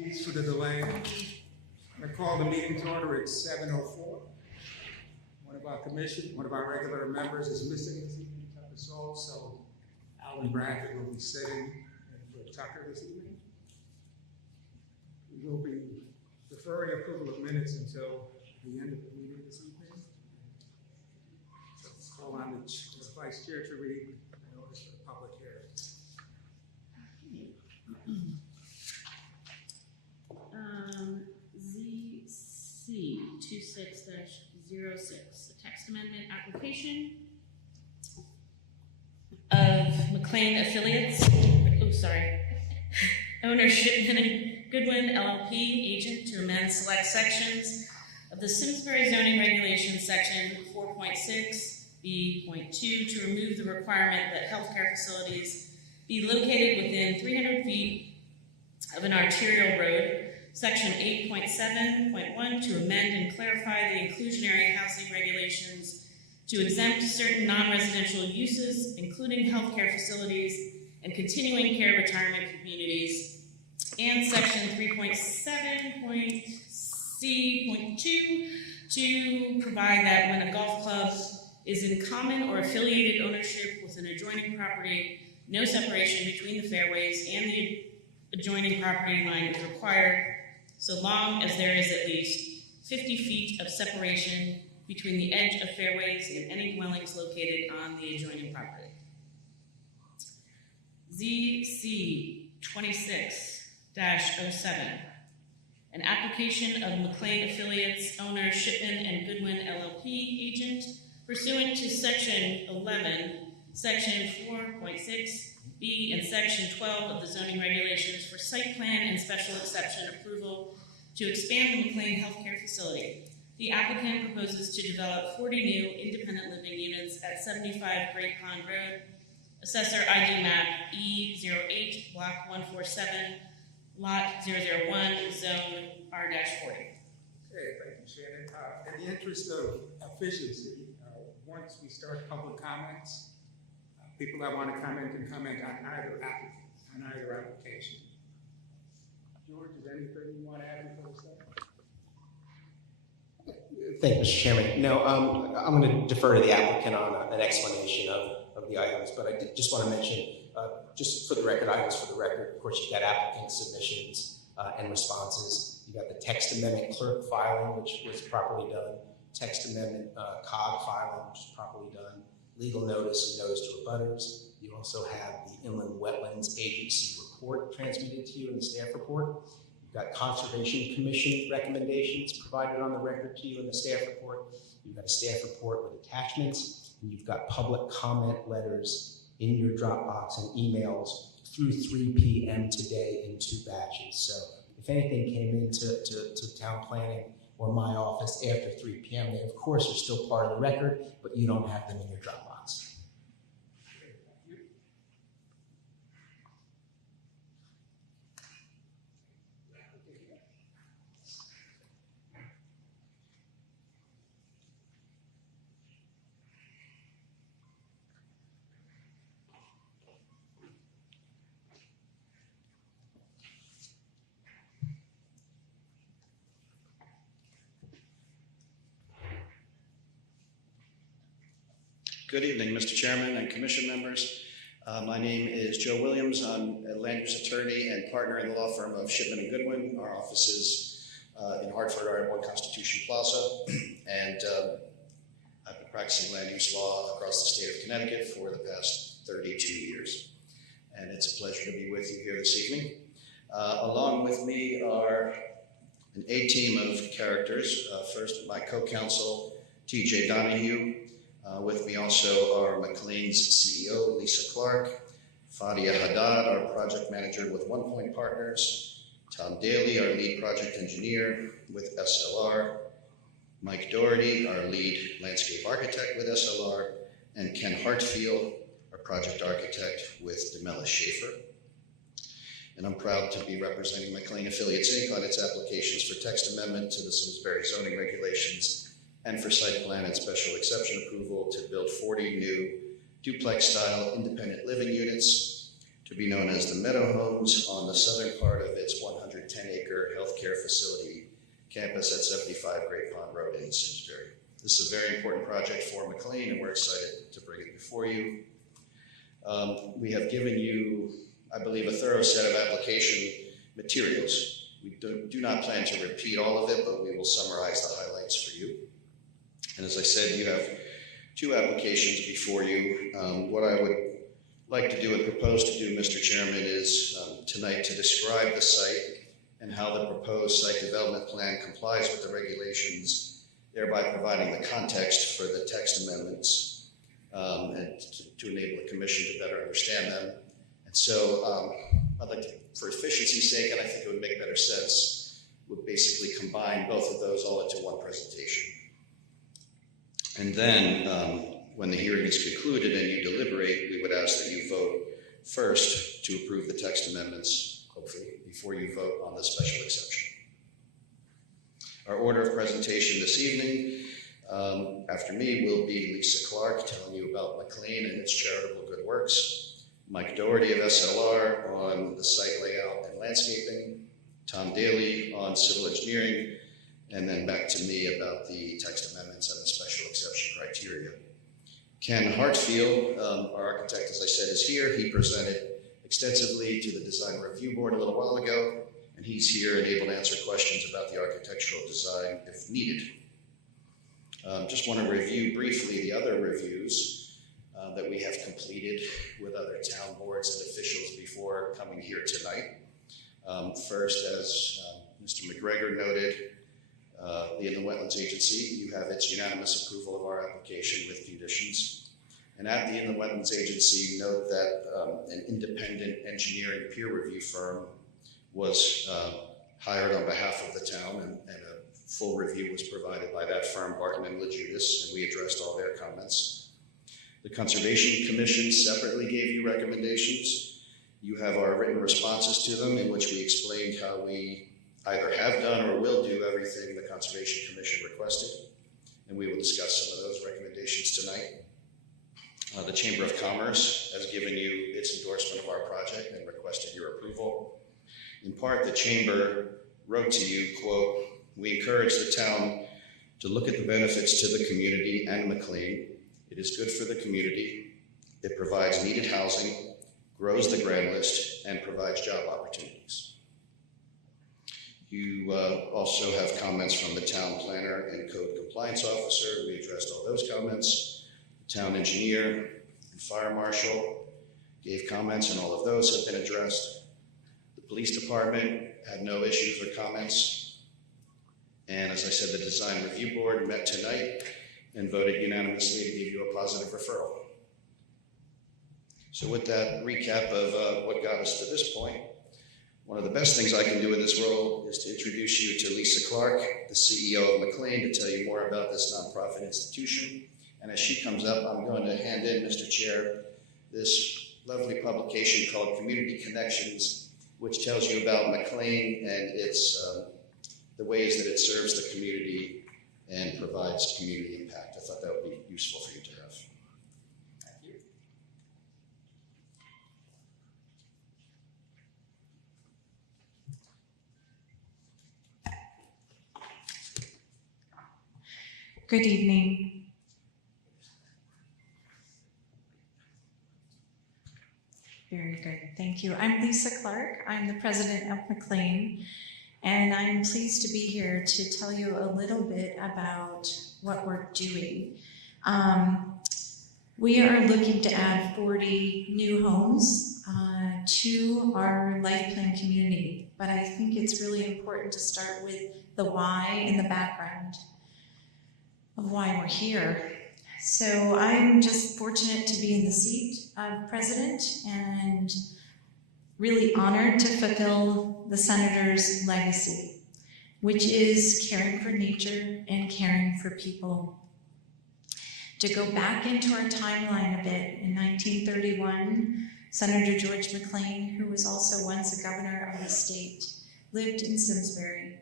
Apologies for the delay. I'm going to call the meeting to order at 7:04. One of our regular members is missing this evening, Tucker Soul, so Alan Bradford will be sitting in for Tucker this evening. We will be deferring approval of minutes until the end of the meeting this evening. So call on the Vice Chair to read the notice for the public hearing. ZC 26-06, a text amendment application of McLean Affiliates, ownership and Goodwin LLP, agent to amend select sections of the Simsbury zoning regulations section 4.6B.2 to remove the requirement that healthcare facilities be located within 300 feet of an arterial road. Section 8.7.1 to amend and clarify the inclusionary housing regulations to exempt certain non-residential uses, including healthcare facilities and continuing care retirement communities, and section 3.7.C.2 to provide that when a golf club is in common or affiliated ownership with an adjoining property, no separation between the fairways and the adjoining property line is required, so long as there is at least 50 feet of separation between the edge of fairways and any dwellings located on the adjoining property. ZC 26-07, an application of McLean Affiliates owner Shipman and Goodwin LLP agent pursuant to section 11, section 4.6B and section 12 of the zoning regulations for site plan and special exception approval to expand the McLean healthcare facility. The applicant proposes to develop 40 new independent living units at 75 Great Pond Road, Assessor ID map E08, block 147, lot 001, zone R-40. Okay, thank you, Shannon. In the interest of efficiency, once we start public comments, people that want to comment can comment on either application. George, is there anything you want to add before we start? Thank you, Mr. Chairman. No, I'm going to defer to the applicant on an explanation of the items, but I just want to mention, just for the record, items for the record, of course, you've got applicant submissions and responses. You've got the text amendment clerk filing, which was properly done, text amendment COG filing, which was properly done, legal notice and notice to abutters. You also have the Inland Wetlands Agency report transmitted to you in the staff report. You've got Conservation Commission recommendations provided on the record to you in the staff report. You've got a staff report with attachments, and you've got public comment letters in your Dropbox and emails through 3 p.m. today in 2 batches. So if anything came into town planning or my office after 3 p.m., they of course are still part of the record, but you don't have them in your Dropbox. Good evening, Mr. Chairman and Commission members. My name is Joe Williams. I'm a land use attorney and partner in the law firm of Shipman and Goodwin. Our office is in Hartford, Ironwood, Constitution Plaza, and I've been practicing land use law across the state of Connecticut for the past 32 years. And it's a pleasure to be with you here this evening. Along with me are an A-team of characters. First, my co-counsel, TJ Donahue. With me also are McLean's CEO, Lisa Clark, Fadia Haddad, our project manager with One Point Partners, Tom Daly, our lead project engineer with SLR, Mike Doherty, our lead landscape architect with SLR, and Ken Hartfield, our project architect with DeMellis Schaefer. And I'm proud to be representing McLean Affiliates Inc. on its applications for text amendment to the Simsbury zoning regulations and for site plan and special exception approval to build 40 new duplex-style independent living units to be known as the Meadow Homes on the southern part of its 110-acre healthcare facility campus at 75 Great Pond Road in Simsbury. This is a very important project for McLean, and we're excited to bring it before you. We have given you, I believe, a thorough set of application materials. We do not plan to repeat all of it, but we will summarize the highlights for you. And as I said, you have 2 applications before you. What I would like to do and propose to do, Mr. Chairman, is tonight to describe the site and how the proposed site development plan complies with the regulations, thereby providing the context for the text amendments and to enable the commission to better understand them. And so I'd like to, for efficiency's sake, and I think it would make better sense, would basically combine both of those all into one presentation. And then when the hearing is concluded and you deliberate, we would ask that you vote first to approve the text amendments, hopefully, before you vote on the special exception. Our order of presentation this evening, after me, will be Lisa Clark telling you about McLean and its charitable good works, Mike Doherty of SLR on the site layout and landscaping, Tom Daly on civil engineering, and then back to me about the text amendments and the special exception criteria. Ken Hartfield, our architect, as I said, is here. He presented extensively to the design review board a little while ago, and he's here and able to answer questions about the architectural design if needed. Just want to review briefly the other reviews that we have completed with other town boards and officials before coming here tonight. First, as Mr. McGregor noted, the Inland Wetlands Agency, you have its unanimous approval of our application with conditions. And at the Inland Wetlands Agency, note that an independent engineering peer review firm was hired on behalf of the town, and a full review was provided by that firm, Barton and LaJudas, and we addressed all their comments. The Conservation Commission separately gave you recommendations. You have our written responses to them, in which we explained how we either have done or will do everything the Conservation Commission requested, and we will discuss some of those recommendations tonight. The Chamber of Commerce has given you its endorsement of our project and requested your approval. In part, the Chamber wrote to you, quote, "We encourage the town to look at the benefits to the community and McLean. It is good for the community. It provides needed housing, grows the grand list, and provides job opportunities." You also have comments from the town planner and code compliance officer. We addressed all those comments. The town engineer and fire marshal gave comments, and all of those have been addressed. The police department had no issues or comments. And as I said, the design review board met tonight and voted unanimously to give you a positive referral. So with that recap of what got us to this point, one of the best things I can do in this role is to introduce you to Lisa Clark, the CEO of McLean, to tell you more about this nonprofit institution. And as she comes up, I'm going to hand in, Mr. Chair, this lovely publication called Community Connections, which tells you about McLean and its the ways that it serves the community and provides community impact. I thought that would be useful for you to have. Thank you. Good evening. Very good, thank you. I'm Lisa Clark. I'm the president of McLean, and I'm pleased to be here to tell you a little bit about what we're doing. We are looking to add 40 new homes to our life plan community, but I think it's really important to start with the why and the background of why we're here. So I'm just fortunate to be in the seat of president and really honored to fulfill the senator's legacy, which is caring for nature and caring for people. To go back into our timeline a bit, in 1931, Senator George McLean, who was also once a governor of the state, lived in Simsbury.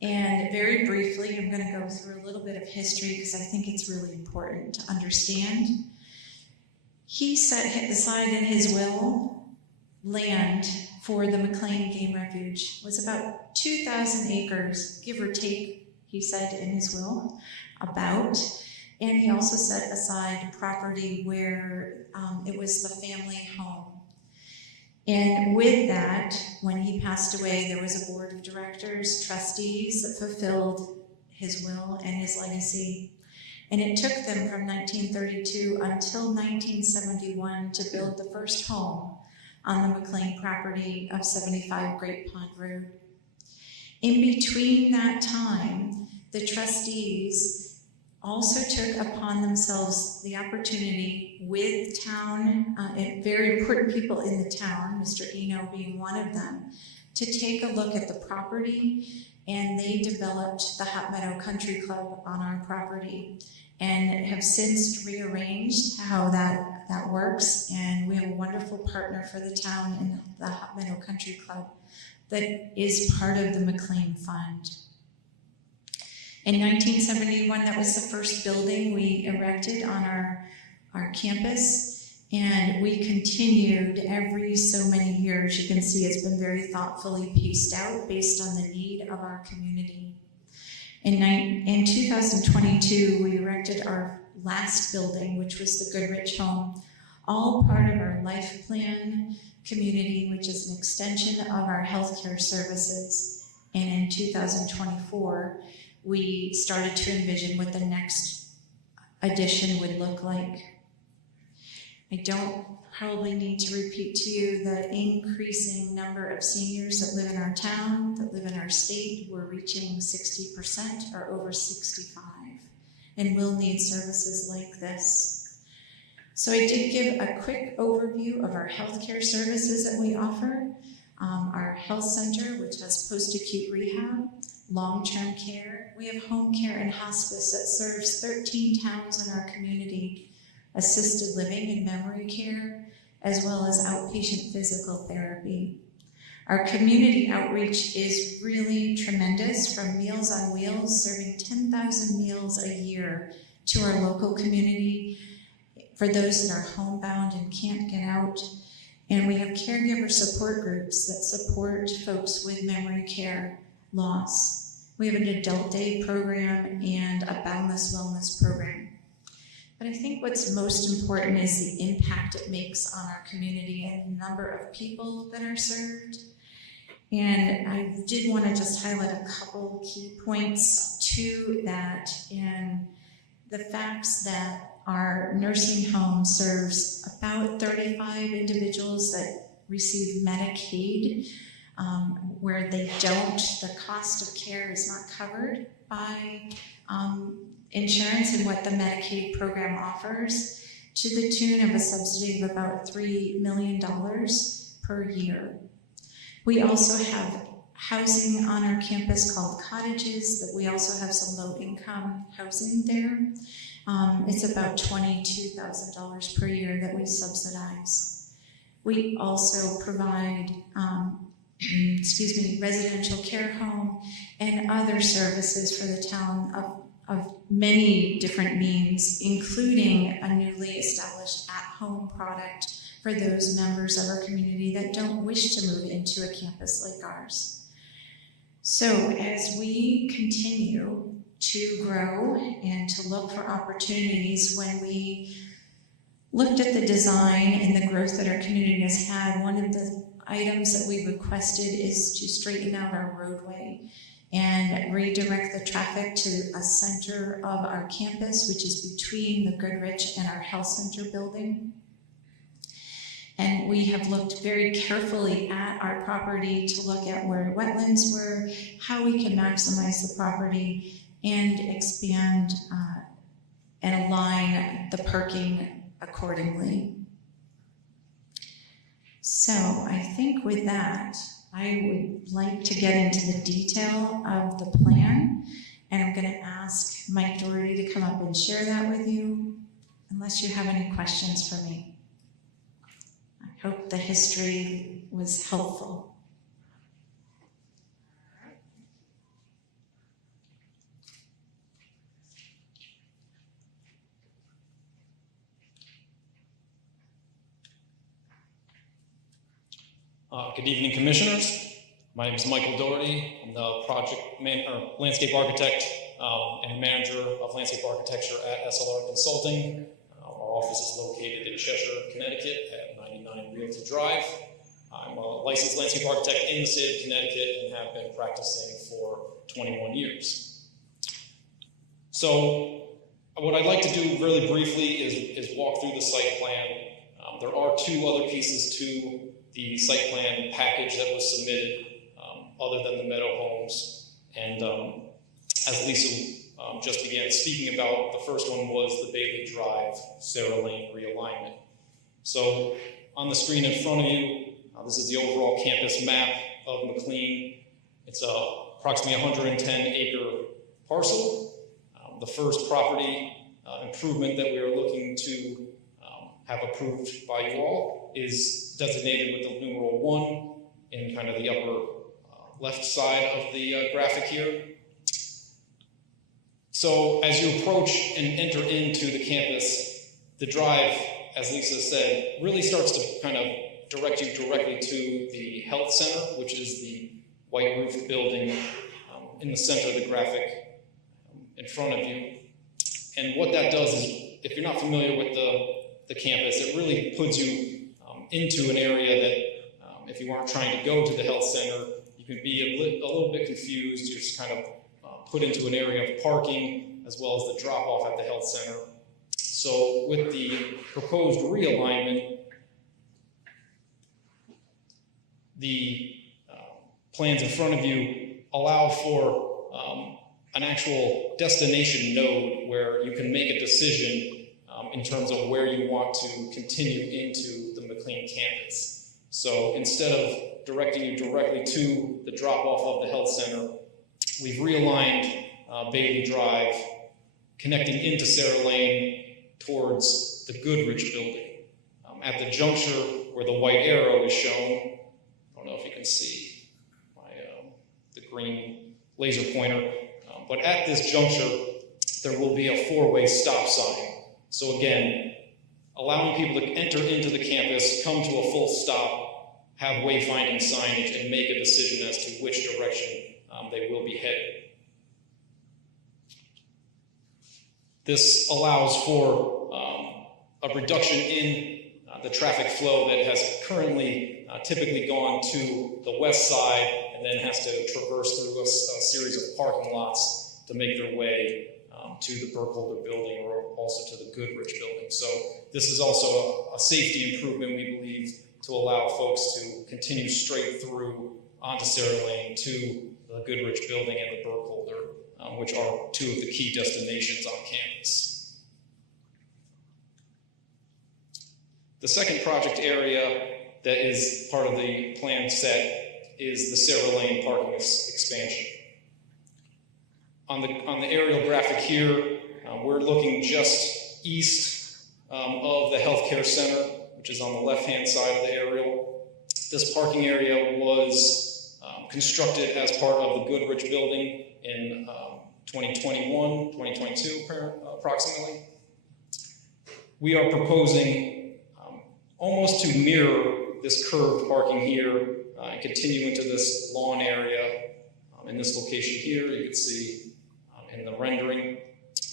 And very briefly, I'm going to go through a little bit of history because I think it's really important to understand. He set aside in his will land for the McLean Game Refuge was about 2,000 acres, give or take, he said in his will, about. And he also set aside property where it was the family home. And with that, when he passed away, there was a board of directors, trustees that fulfilled his will and his legacy. And it took them from 1932 until 1971 to build the first home on the McLean property of 75 Great Pond Road. In between that time, the trustees also took upon themselves the opportunity with town, and very important people in the town, Mr. Eno being one of them, to take a look at the property, and they developed the Hot Meadow Country Club on our property and have since rearranged how that works, and we have a wonderful partner for the town in the Hot Meadow Country Club that is part of the McLean Fund. In 1971, that was the first building we erected on our campus, and we continued every so many years. You can see it's been very thoughtfully paced out based on the need of our community. In 2022, we erected our last building, which was the Goodrich home, all part of our life plan community, which is an extension of our healthcare services. And in 2024, we started to envision what the next addition would look like. I don't probably need to repeat to you the increasing number of seniors that live in our town, that live in our state. We're reaching 60% or over 65, and will need services like this. So I did give a quick overview of our healthcare services that we offer. Our health center, which has post-acute rehab, long-term care. We have home care and hospice that serves 13 towns in our community, assisted living and memory care, as well as outpatient physical therapy. Our community outreach is really tremendous, from Meals on Wheels, serving 10,000 meals a year to our local community for those that are homebound and can't get out. And we have caregiver support groups that support folks with memory care loss. We have an adult day program and a boundless wellness program. But I think what's most important is the impact it makes on our community and the number of people that are served. And I did want to just highlight a couple key points to that, and the facts that our nursing home serves about 35 individuals that receive Medicaid, where they don't, the cost of care is not covered by insurance and what the Medicaid program offers, to the tune of a subsidy of about $3 million per year. We also have housing on our campus called cottages, that we also have some low-income housing there. It's about $22,000 per year that we subsidize. We also provide residential care home and other services for the town of many different means, including a newly established at-home product for those members of our community that don't wish to move into a campus like ours. So as we continue to grow and to look for opportunities, when we looked at the design and the growth that our community has had, one of the items that we requested is to straighten out our roadway and redirect the traffic to a center of our campus, which is between the Goodrich and our health center building. And we have looked very carefully at our property to look at where wetlands were, how we can maximize the property and expand and align the parking accordingly. So I think with that, I would like to get into the detail of the plan, and I'm going to ask Mike Doherty to come up and share that with you, unless you have any questions for me. I hope the history was helpful. Good evening, Commissioners. My name is Michael Doherty. I'm the landscape architect and manager of landscape architecture at SLR Consulting. Our office is located in Cheshire, Connecticut at 99 Realty Drive. I'm a licensed landscape architect in the state of Connecticut and have been practicing for 21 years. So what I'd like to do really briefly is walk through the site plan. There are two other pieces to the site plan package that was submitted other than the Meadow Homes. And as Lisa just began speaking about, the first one was the Bailey Drive Sarah Lane realignment. So on the screen in front of you, this is the overall campus map of McLean. It's approximately 110-acre parcel. The first property improvement that we are looking to have approved by you all is designated with the numeral 1 in kind of the upper left side of the graphic here. So as you approach and enter into the campus, the drive, as Lisa said, really starts to kind of direct you directly to the health center, which is the white roofed building in the center of the graphic in front of you. And what that does is, if you're not familiar with the campus, it really puts you into an area that if you aren't trying to go to the health center, you can be a little bit confused. You're just kind of put into an area of parking as well as the drop off at the health center. So with the proposed realignment, the plans in front of you allow for an actual destination node where you can make a decision in terms of where you want to continue into the McLean campus. So instead of directing you directly to the drop-off of the health center, we've realigned Bailey Drive, connecting into Sarah Lane towards the Goodrich building. At the juncture where the white arrow is shown, I don't know if you can see the green laser pointer, but at this juncture, there will be a 4-way stop sign. So again, allowing people to enter into the campus, come to a full stop, have wayfinding signage, and make a decision as to which direction they will be headed. This allows for a reduction in the traffic flow that has currently typically gone to the west side and then has to traverse through a series of parking lots to make their way to the Burkholder building or also to the Goodrich building. So this is also a safety improvement, we believe, to allow folks to continue straight through onto Sarah Lane to the Goodrich building and the Burkholder, which are two of the key destinations on campus. The second project area that is part of the plan set is the Sarah Lane parking expansion. On the aerial graphic here, we're looking just east of the healthcare center, which is on the left-hand side of the aerial. This parking area was constructed as part of the Goodrich building in 2021, 2022 approximately. We are proposing almost to mirror this curved parking here and continue into this lawn area. In this location here, you can see in the rendering,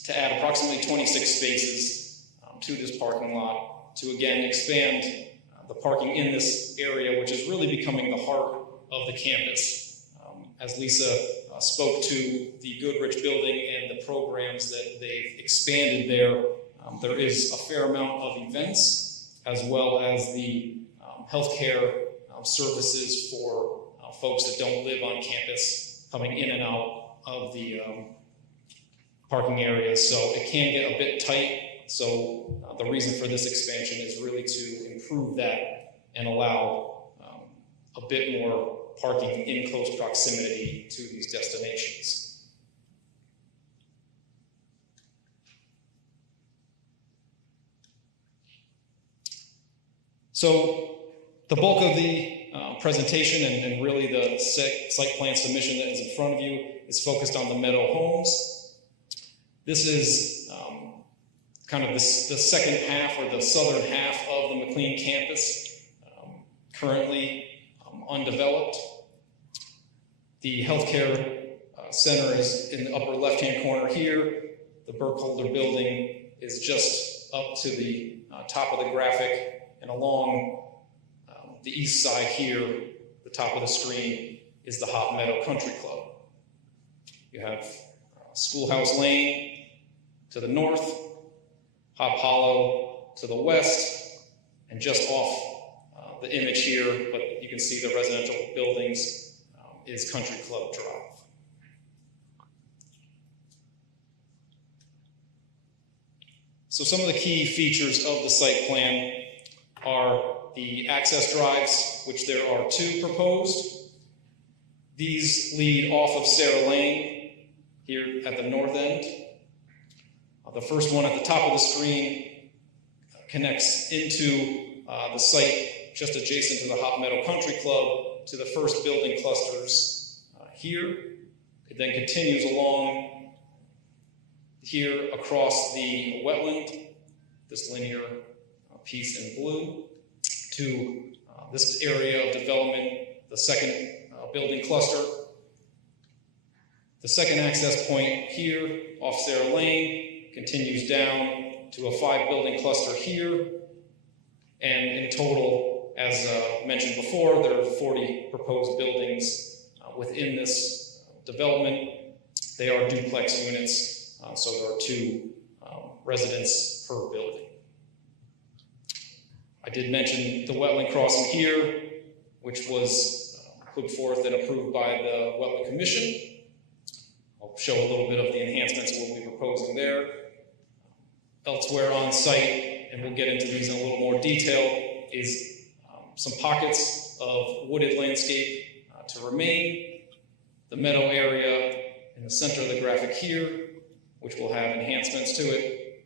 to add approximately 26 spaces to this parking lot to again expand the parking in this area, which is really becoming the heart of the campus. As Lisa spoke to the Goodrich building and the programs that they've expanded there, there is a fair amount of events as well as the healthcare services for folks that don't live on campus coming in and out of the parking areas. So it can get a bit tight. So the reason for this expansion is really to improve that and allow a bit more parking in close proximity to these destinations. So the bulk of the presentation and really the site plan submission that is in front of you is focused on the Meadow Homes. This is kind of the second half or the southern half of the McLean campus. Currently, undeveloped. The healthcare center is in the upper left-hand corner here. The Burkholder building is just up to the top of the graphic, and along the east side here, the top of the screen, is the Hop Meadow Country Club. You have Schoolhouse Lane to the north, Hop Hollow to the west, and just off the image here, but you can see the residential buildings, is Country Club Drive. So some of the key features of the site plan are the access drives, which there are 2 proposed. These lead off of Sarah Lane here at the north end. The first one at the top of the screen connects into the site just adjacent to the Hop Meadow Country Club to the first building clusters here. It then continues along here across the wetland, this linear piece in blue, to this area of development, the second building cluster. The second access point here off Sarah Lane continues down to a 5-building cluster here. And in total, as mentioned before, there are 40 proposed buildings within this development. They are duplex units. So there are 2 residents per building. I did mention the wetland crossing here, which was put forth and approved by the Wetland Commission. I'll show a little bit of the enhancements we'll be proposing there. Elsewhere on site, and we'll get into these in a little more detail, is some pockets of wooded landscape to remain. The meadow area in the center of the graphic here, which will have enhancements to it,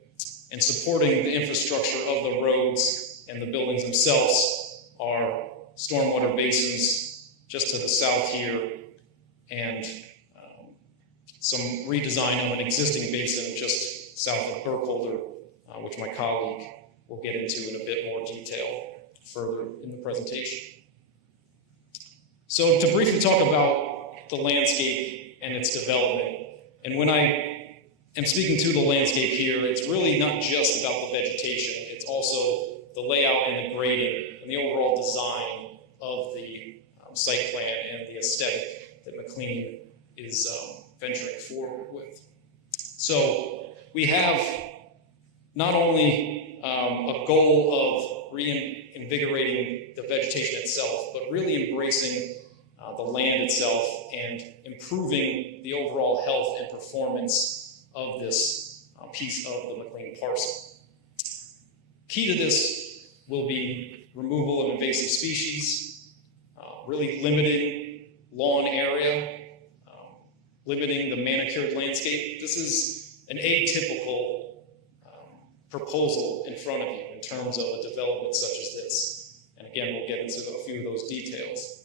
and supporting the infrastructure of the roads and the buildings themselves are stormwater basins just to the south here, and some redesign of an existing basin just south of Burkholder, which my colleague will get into in a bit more detail further in the presentation. So to briefly talk about the landscape and its development, and when I am speaking to the landscape here, it's really not just about the vegetation, it's also the layout and the grading and the overall design of the site plan and the aesthetic that McLean is venturing forward with. So we have not only a goal of reinvigorating the vegetation itself, but really embracing the land itself and improving the overall health and performance of this piece of the McLean parcel. Key to this will be removal of invasive species, really limiting lawn area, limiting the manicured landscape. This is an atypical proposal in front of you in terms of a development such as this. And again, we'll get into a few of those details.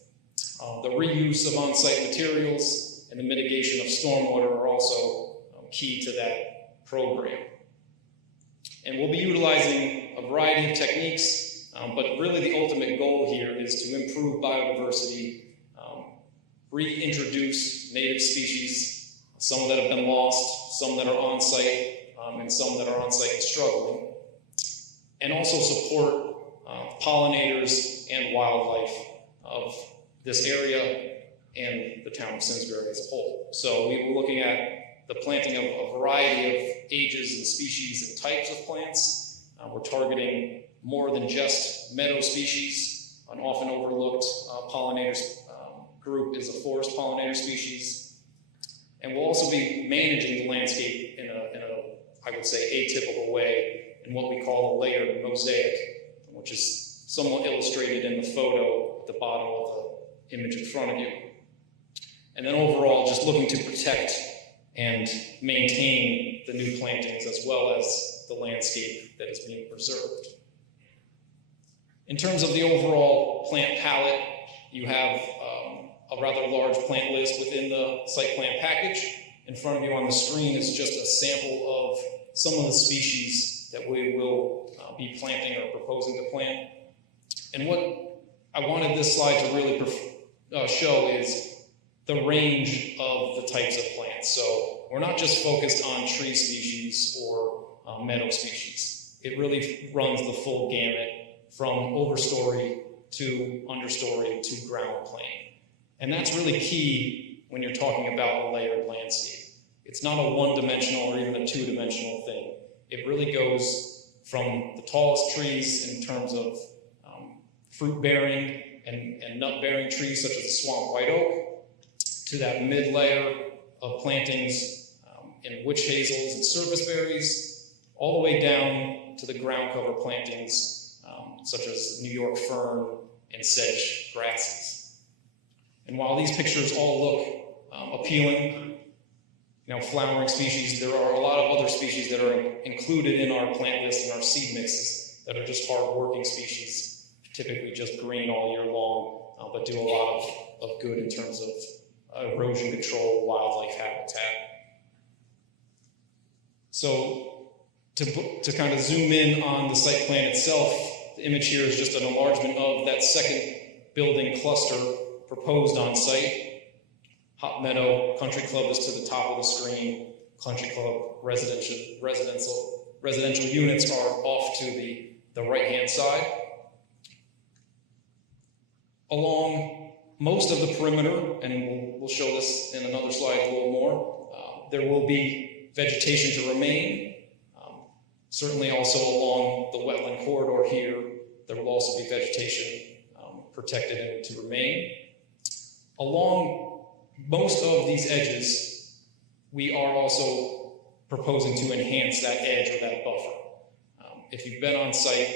The reuse of on-site materials and the mitigation of stormwater are also key to that program. And we'll be utilizing a variety of techniques, but really the ultimate goal here is to improve biodiversity, reintroduce native species, some that have been lost, some that are on site, and some that are on site and struggling, and also support pollinators and wildlife of this area and the town of Simsbury as a whole. So we were looking at the planting of a variety of ages and species and types of plants. We're targeting more than just meadow species. An often overlooked pollinators group is a forest pollinator species. And we'll also be managing the landscape in a I would say, atypical way in what we call a layered mosaic, which is somewhat illustrated in the photo at the bottom of the image in front of you. And then overall, just looking to protect and maintain the new plantings as well as the landscape that is being preserved. In terms of the overall plant palette, you have a rather large plant list within the site plan package. In front of you on the screen is just a sample of some of the species that we will be planting or proposing to plant. And what I wanted this slide to really show is the range of the types of plants. So we're not just focused on tree species or meadow species. It really runs the full gamut from overstory to understory to ground plane. And that's really key when you're talking about a layered landscape. It's not a one-dimensional or even a two-dimensional thing. It really goes from the tallest trees in terms of fruit-bearing and nut-bearing trees such as the swamp white oak, to that mid-layer of plantings in witch hazels and service berries, all the way down to the ground cover plantings such as New York fern and sedge grasses. And while these pictures all look appealing, flowering species, there are a lot of other species that are included in our plant list and our seed mixes that are just hard-working species, typically just green all year long, but do a lot of good in terms of erosion control, wildlife habitat. So to kind of zoom in on the site plan itself, the image here is just an enlargement of that second building cluster proposed on site. Hop Meadow Country Club is to the top of the screen. Country Club residential units are off to the right-hand side. Along most of the perimeter, and we'll show this in another slide a little more, there will be vegetation to remain. Certainly also along the wetland corridor here, there will also be vegetation protected and to remain. Along most of these edges, we are also proposing to enhance that edge or that buffer. If you've been on site,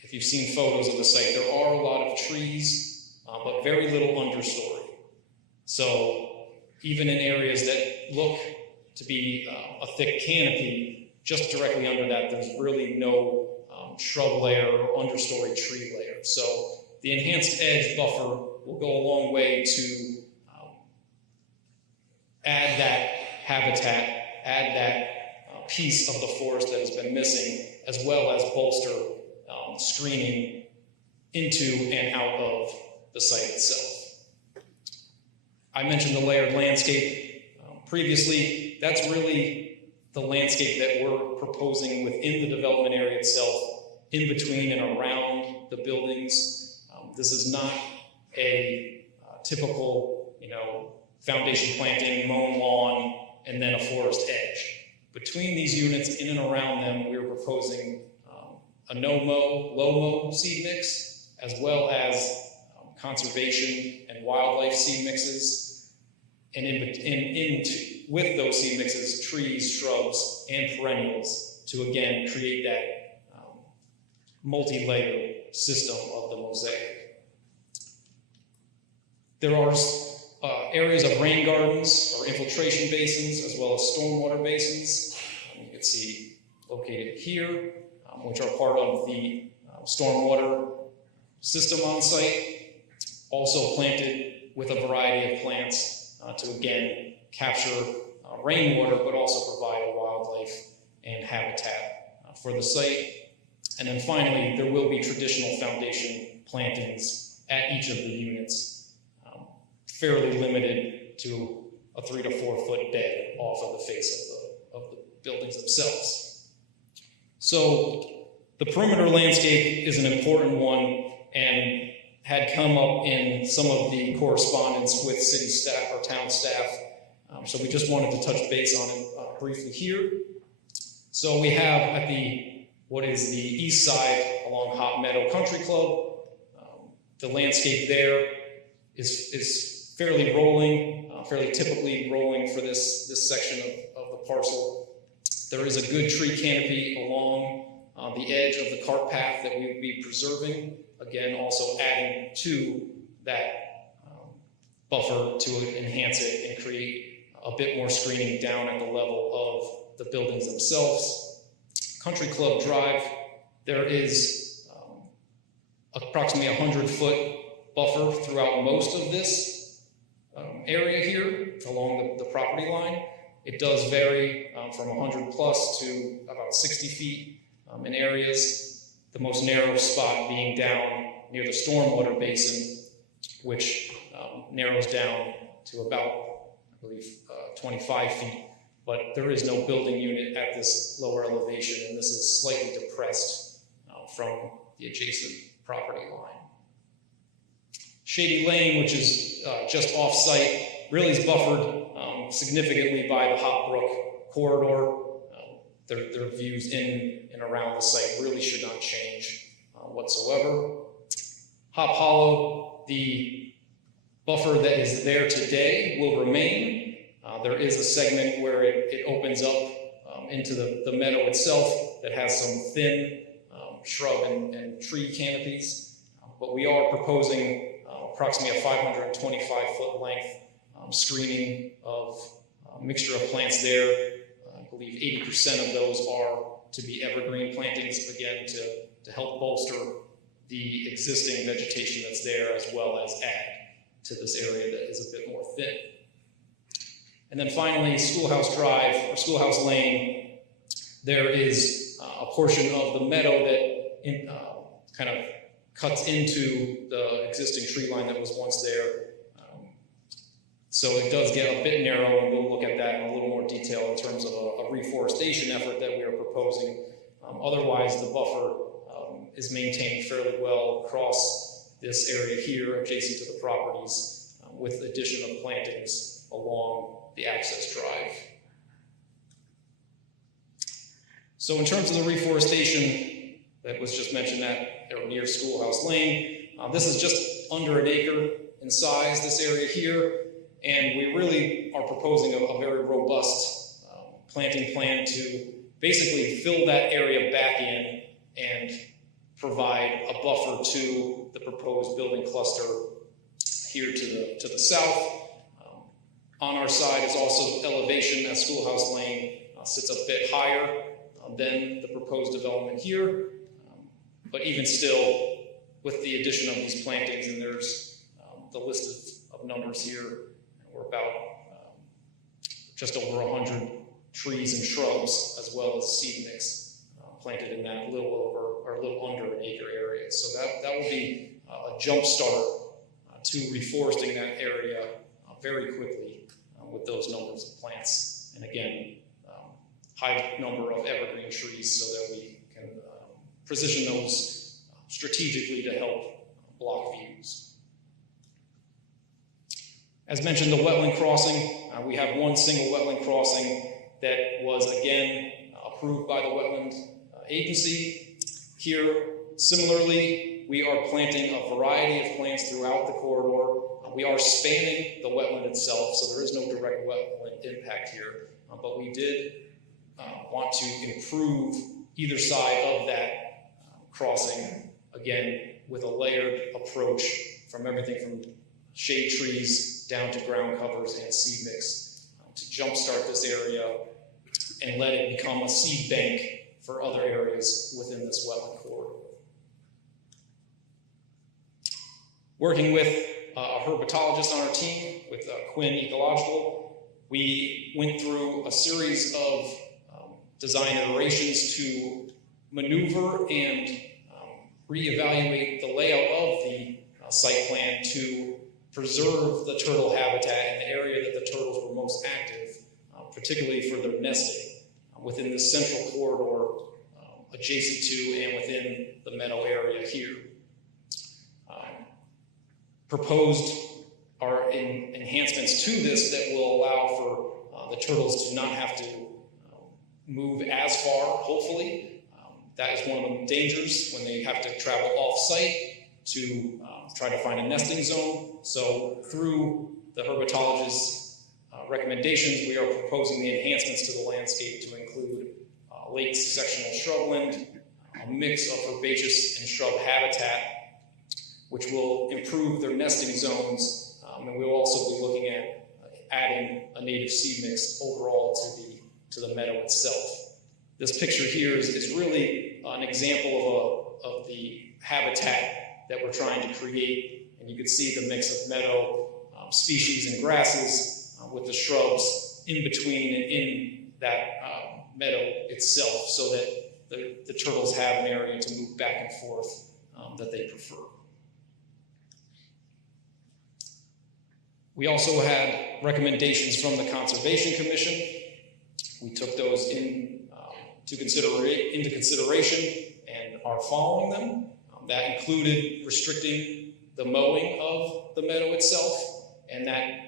if you've seen photos of the site, there are a lot of trees, but very little understory. So even in areas that look to be a thick canopy, just directly under that, there's really no shrub layer or understory tree layer. So the enhanced edge buffer will go a long way to add that habitat, add that piece of the forest that has been missing, as well as bolster screening into and out of the site itself. I mentioned the layered landscape previously. That's really the landscape that we're proposing within the development area itself, in between and around the buildings. This is not a typical, foundation planting, mown lawn, and then a forest edge. Between these units, in and around them, we're proposing a no-mow, low-mow seed mix, as well as conservation and wildlife seed mixes. And with those seed mixes, trees, shrubs, and perennials to, again, create that multi-layer system of the mosaic. There are areas of rain gardens or infiltration basins, as well as stormwater basins. You can see located here, which are part of the stormwater system on site. Also planted with a variety of plants to, again, capture rainwater, but also provide wildlife and habitat for the site. And then finally, there will be traditional foundation plantings at each of the units, fairly limited to a 3 to 4 foot bed off of the face of the buildings themselves. So the perimeter landscape is an important one and had come up in some of the correspondence with city staff or town staff. So we just wanted to touch base on it briefly here. So we have at what is the east side along Hop Meadow Country Club, the landscape there is fairly rolling, fairly typically rolling for this section of the parcel. There is a good tree canopy along the edge of the cart path that we would be preserving, again also adding to that buffer to enhance it and create a bit more screening down at the level of the buildings themselves. Country Club Drive, there is approximately 100-foot buffer throughout most of this area here along the property line. It does vary from 100 plus to about 60 feet in areas. the most narrow spot being down near the stormwater basin, which narrows down to about, I believe, 25 feet. But there is no building unit at this lower elevation, and this is slightly depressed from the adjacent property line. Shady Lane, which is just off-site, really is buffered significantly by the Hop Brook corridor. Their views in and around the site really should not change whatsoever. Hop Hollow, the buffer that is there today will remain. There is a segment where it opens up into the meadow itself that has some thin shrub and tree canopies. But we are proposing approximately a 525-foot length screening of a mixture of plants there. I believe 80% of those are to be evergreen plantings, again, to help bolster the existing vegetation that's there, as well as add to this area that is a bit more thin. And then finally, Schoolhouse Drive, or Schoolhouse Lane, there is a portion of the meadow that kind of cuts into the existing tree line that was once there. So it does get a bit narrow, and we'll look at that in a little more detail in terms of a reforestation effort that we are proposing. Otherwise, the buffer is maintained fairly well across this area here, adjacent to the properties, with addition of plantings along the access drive. So in terms of the reforestation that was just mentioned at or near Schoolhouse Lane, this is just under an acre in size, this area here, and we really are proposing a very robust planting plan to basically fill that area back in and provide a buffer to the proposed building cluster here to the south. On our side is also elevation as Schoolhouse Lane sits a bit higher than the proposed development here. But even still, with the addition of these plantings, and there's the list of numbers here, we're about just over 100 trees and shrubs, as well as seed mix planted in that little over or a little under an acre area. So that will be a jump start to reforesting that area very quickly with those numbers of plants. And again, high number of evergreen trees so that we can position those strategically to help block views. As mentioned, the wetland crossing, we have one single wetland crossing that was again approved by the wetland agency. Here, similarly, we are planting a variety of plants throughout the corridor. We are spanning the wetland itself, so there is no direct wetland impact here, but we did want to improve either side of that crossing, again, with a layered approach from everything from shade trees down to ground covers and seed mix to jumpstart this area and let it become a seed bank for other areas within this wetland corridor. Working with a herpetologist on our team, with Quinn Ecological, we went through a series of design iterations to maneuver and reevaluate the layout of the site plan to preserve the turtle habitat in the area that the turtles were most active, particularly for their nesting within the central corridor adjacent to and within the meadow area here. Proposed are enhancements to this that will allow for the turtles to not have to move as far, hopefully. That is one of the dangers when they have to travel off-site to try to find a nesting zone. So through the herpetologist's recommendations, we are proposing the enhancements to the landscape to include late sectional shrubland, a mix of herbaceous and shrub habitat, which will improve their nesting zones, and we will also be looking at adding a native seed mix overall to the meadow itself. This picture here is really an example of the habitat that we're trying to create, and you can see the mix of meadow species and grasses with the shrubs in between and in that meadow itself, so that the turtles have an area to move back and forth that they prefer. We also had recommendations from the Conservation Commission. We took those into consideration and are following them. That included restricting the mowing of the meadow itself, and that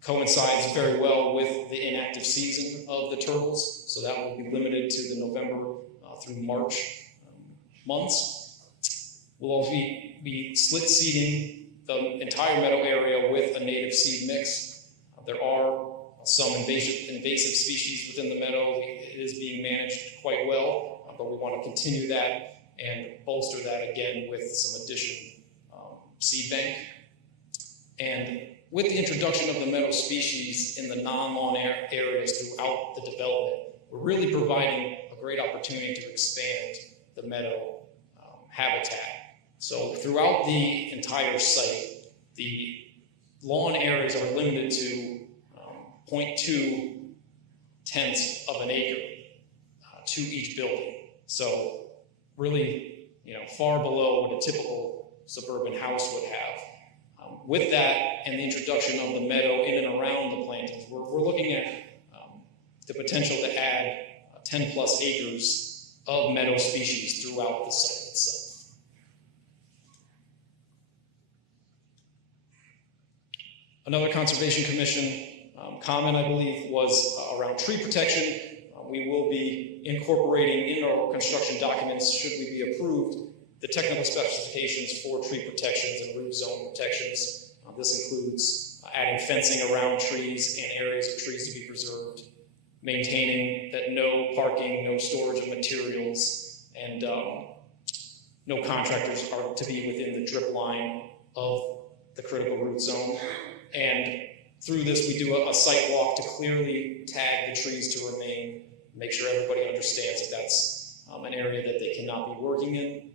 coincides very well with the inactive season of the turtles, so that will be limited to the November through March months. We'll also be split seeding the entire meadow area with a native seed mix. There are some invasive species within the meadow. It is being managed quite well, but we want to continue that and bolster that again with some additional seed bank. And with the introduction of the meadow species in the non-lawn areas throughout the development, we're really providing a great opportunity to expand the meadow habitat. So throughout the entire site, the lawn areas are limited to 0.2 tenths of an acre to each building. So really, far below what a typical suburban house would have. With that and the introduction of the meadow in and around the plantings, we're looking at the potential to add 10 plus acres of meadow species throughout the site itself. Another Conservation Commission comment, I believe, was around tree protection. We will be incorporating in our construction documents, should we be approved, the technical specifications for tree protections and root zone protections. This includes adding fencing around trees and areas of trees to be preserved, maintaining that no parking, no storage of materials, and no contractors are to be within the drip line of the critical root zone. And through this, we do a site walk to clearly tag the trees to remain, make sure everybody understands that that's an area that they cannot be working in.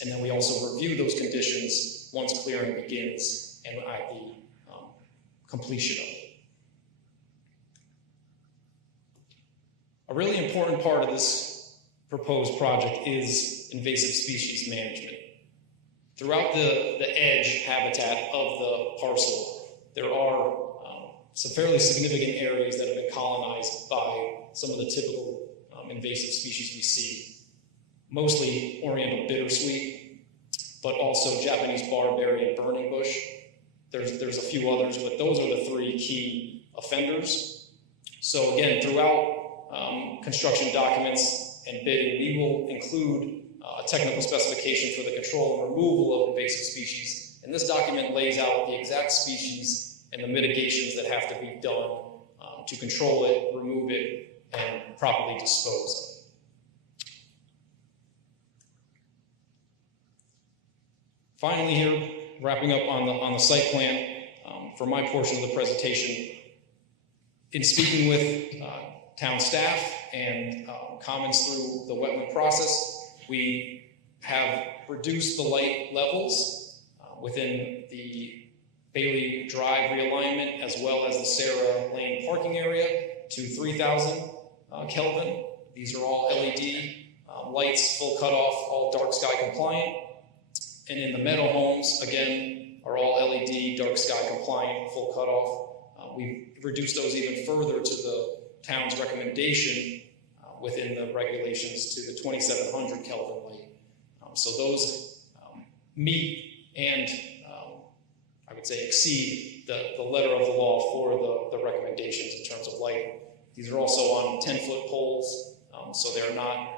And then we also review those conditions once clearing begins and at the completion of it. A really important part of this proposed project is invasive species management. Throughout the edge habitat of the parcel, there are some fairly significant areas that have been colonized by some of the typical invasive species we see. Mostly Oriental bittersweet, but also Japanese barberry and burning bush. There's a few others, but those are the three key offenders. So again, throughout construction documents and bidding, we will include a technical specification for the control and removal of invasive species. And this document lays out the exact species and the mitigations that have to be done to control it, remove it, and properly dispose of it. Finally here, wrapping up on the site plan, for my portion of the presentation, in speaking with town staff and comments through the wetland process, we have reduced the light levels within the Bailey Drive realignment as well as the Sarah Lane parking area to 3,000 Kelvin. These are all LED lights, full cutoff, all dark sky compliant. And in the meadow homes, again, are all LED, dark sky compliant, full cutoff. We've reduced those even further to the town's recommendation within the regulations to the 2,700 Kelvin light. So those meet and I would say exceed the letter of the law for the recommendations in terms of light. These are also on 10-foot poles, so they're not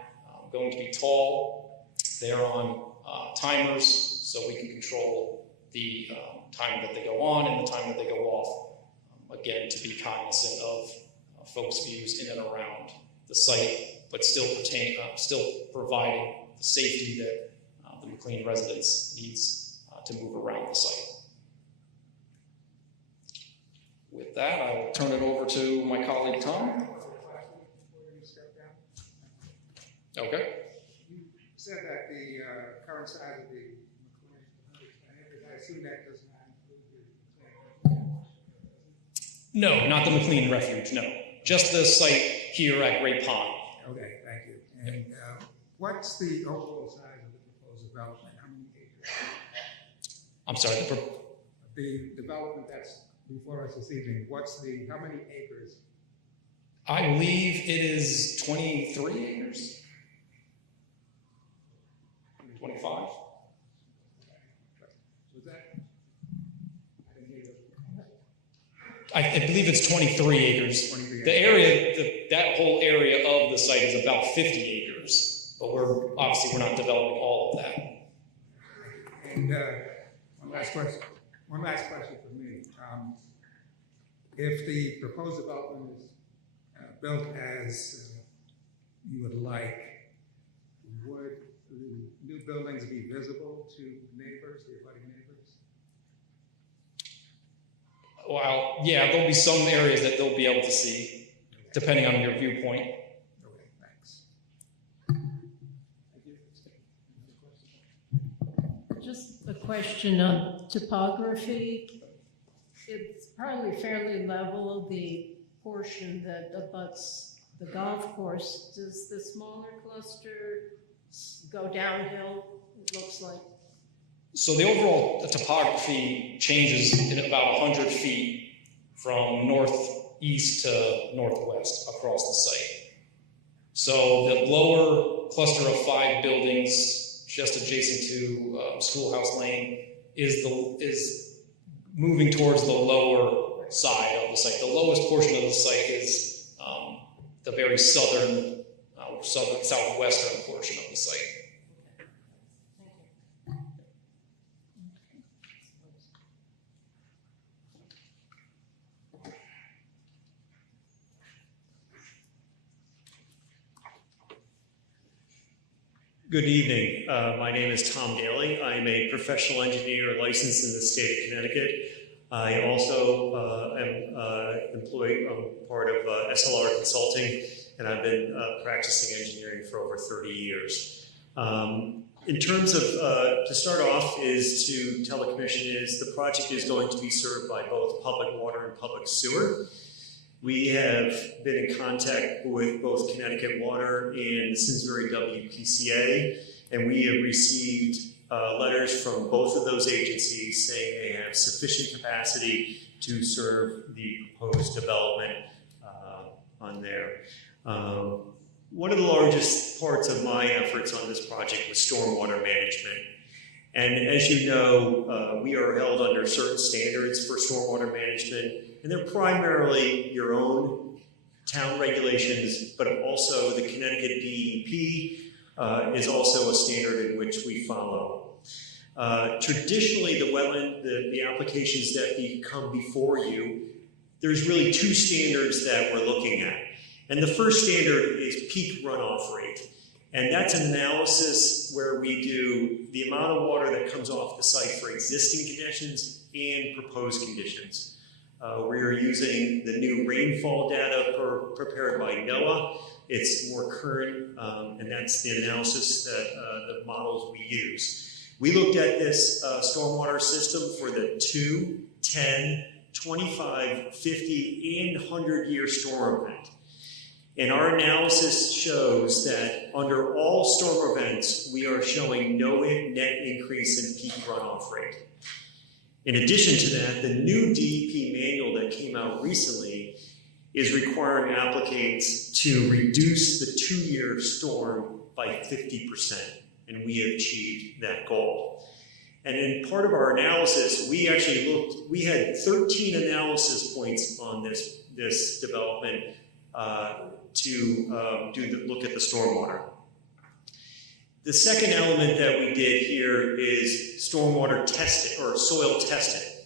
going to be tall. They're on timers, so we can control the time that they go on and the time that they go off. Again, to be cognizant of folks' views in and around the site, but still providing the safety that the McLean residents needs to move around the site. With that, I will turn it over to my colleague Tom. Okay. You said that the current size of the McLean, I assume that does not include the McLean. No, not the McLean Refuge, no. Just the site here at Great Pond. Okay, thank you. And what's the overall size of the proposed development? How many acres? I'm sorry, The development that's before us this evening, how many acres? I believe it is 23 acres? 25? Was that? I didn't hear you. I believe it's 23 acres. 23 The area, that whole area of the site is about 50 acres, but we're not developing all of that. And one last question for me. If the proposed development is built as you would like, would the new buildings be visible to neighbors, the abutting neighbors? Well, yeah, there'll be some areas that they'll be able to see, depending on your viewpoint. Okay, thanks. Thank you. Another question? Just a question on topography. It's probably fairly level, the portion that abuts the golf course. Does the smaller cluster go downhill, it looks like? So the overall topography changes in about 100 feet from northeast to northwest across the site. So the lower cluster of 5 buildings just adjacent to Schoolhouse Lane is moving towards the lower side of the site. The lowest portion of the site is the very southwestern portion of the site. Good evening. My name is Tom Daly. I'm a professional engineer licensed in the state of Connecticut. I also am employed, part of SLR Consulting, and I've been practicing engineering for over 30 years. In terms of, to start off, is to tell the Commission is the project is going to be served by both public water and public sewer. We have been in contact with both Connecticut Water and the Simsbury WPCA, and we have received letters from both of those agencies saying they have sufficient capacity to serve the proposed development on there. One of the largest parts of my efforts on this project was stormwater management. And as you know, we are held under certain standards for stormwater management, and they're primarily your own town regulations, but also the Connecticut DEP is also a standard in which we follow. Traditionally, the applications that come before you, there's really 2 standards that we're looking at. And the first standard is peak runoff rate. And that's an analysis where we do the amount of water that comes off the site for existing conditions and proposed conditions. We are using the new rainfall data prepared by NOAA. It's more current, and that's the analysis that the models we use. We looked at this stormwater system for the 2, 10, 25, 50, and 100-year storm event. And our analysis shows that under all storm events, we are showing no net increase in peak runoff rate. In addition to that, the new DEP manual that came out recently is requiring applicants to reduce the 2-year storm by 50%, and we have achieved that goal. And in part of our analysis, we had 13 analysis points on this development to look at the stormwater. The second element that we did here is stormwater testing, or soil testing.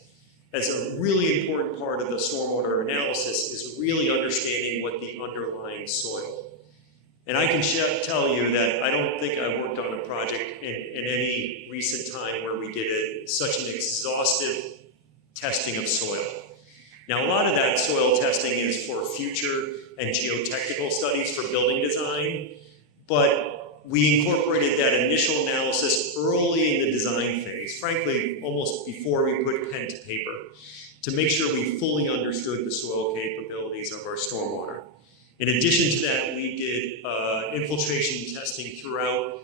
As a really important part of the stormwater analysis is really understanding what the underlying soil. And I can tell you that I don't think I've worked on a project in any recent time where we did such an exhaustive testing of soil. Now, a lot of that soil testing is for future and geotechnical studies for building design, but we incorporated that initial analysis early in the design phase, frankly, almost before we put pen to paper, to make sure we fully understood the soil capabilities of our stormwater. In addition to that, we did infiltration testing throughout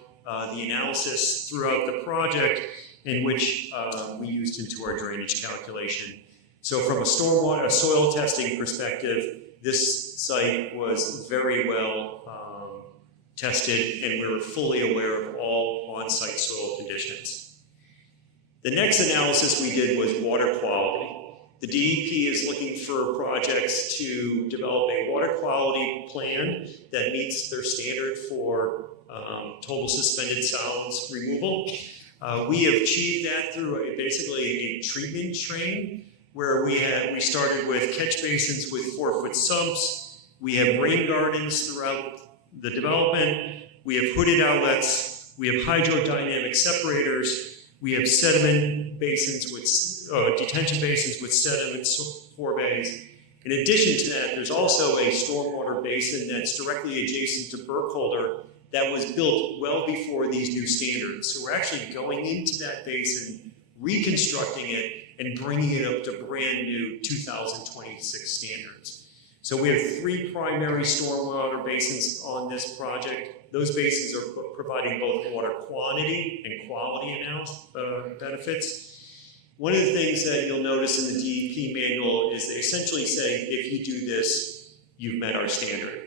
the analysis throughout the project, in which we used into our drainage calculation. So from a soil testing perspective, this site was very well tested, and we were fully aware of all on-site soil conditions. The next analysis we did was water quality. The DEP is looking for projects to develop a water quality plan that meets their standard for total suspended solids removal. We have achieved that through basically a treatment train, where we started with catch basins with 4-foot sumps. We have rain gardens throughout the development. We have hooded outlets. We have hydrodynamic separators. We have sediment basins with detention basins with sediment forebays. In addition to that, there's also a stormwater basin that's directly adjacent to Burkholder that was built well before these new standards. So we're actually going into that basin, reconstructing it, and bringing it up to brand new 2026 standards. So we have 3 primary stormwater basins on this project. Those basins are providing both water quantity and quality benefits. One of the things that you'll notice in the DEP manual is they essentially say, if you do this, you've met our standard.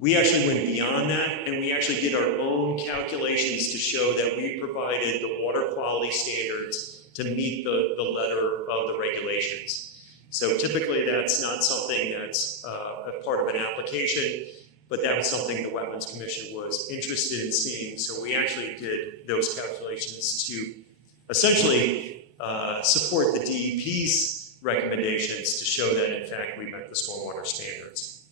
We actually went beyond that, and we actually did our own calculations to show that we provided the water quality standards to meet the letter of the regulations. So typically that's not something that's a part of an application, but that was something the Wetlands Commission was interested in seeing. So we actually did those calculations to essentially support the DEP's recommendations to show that in fact we met the stormwater standards.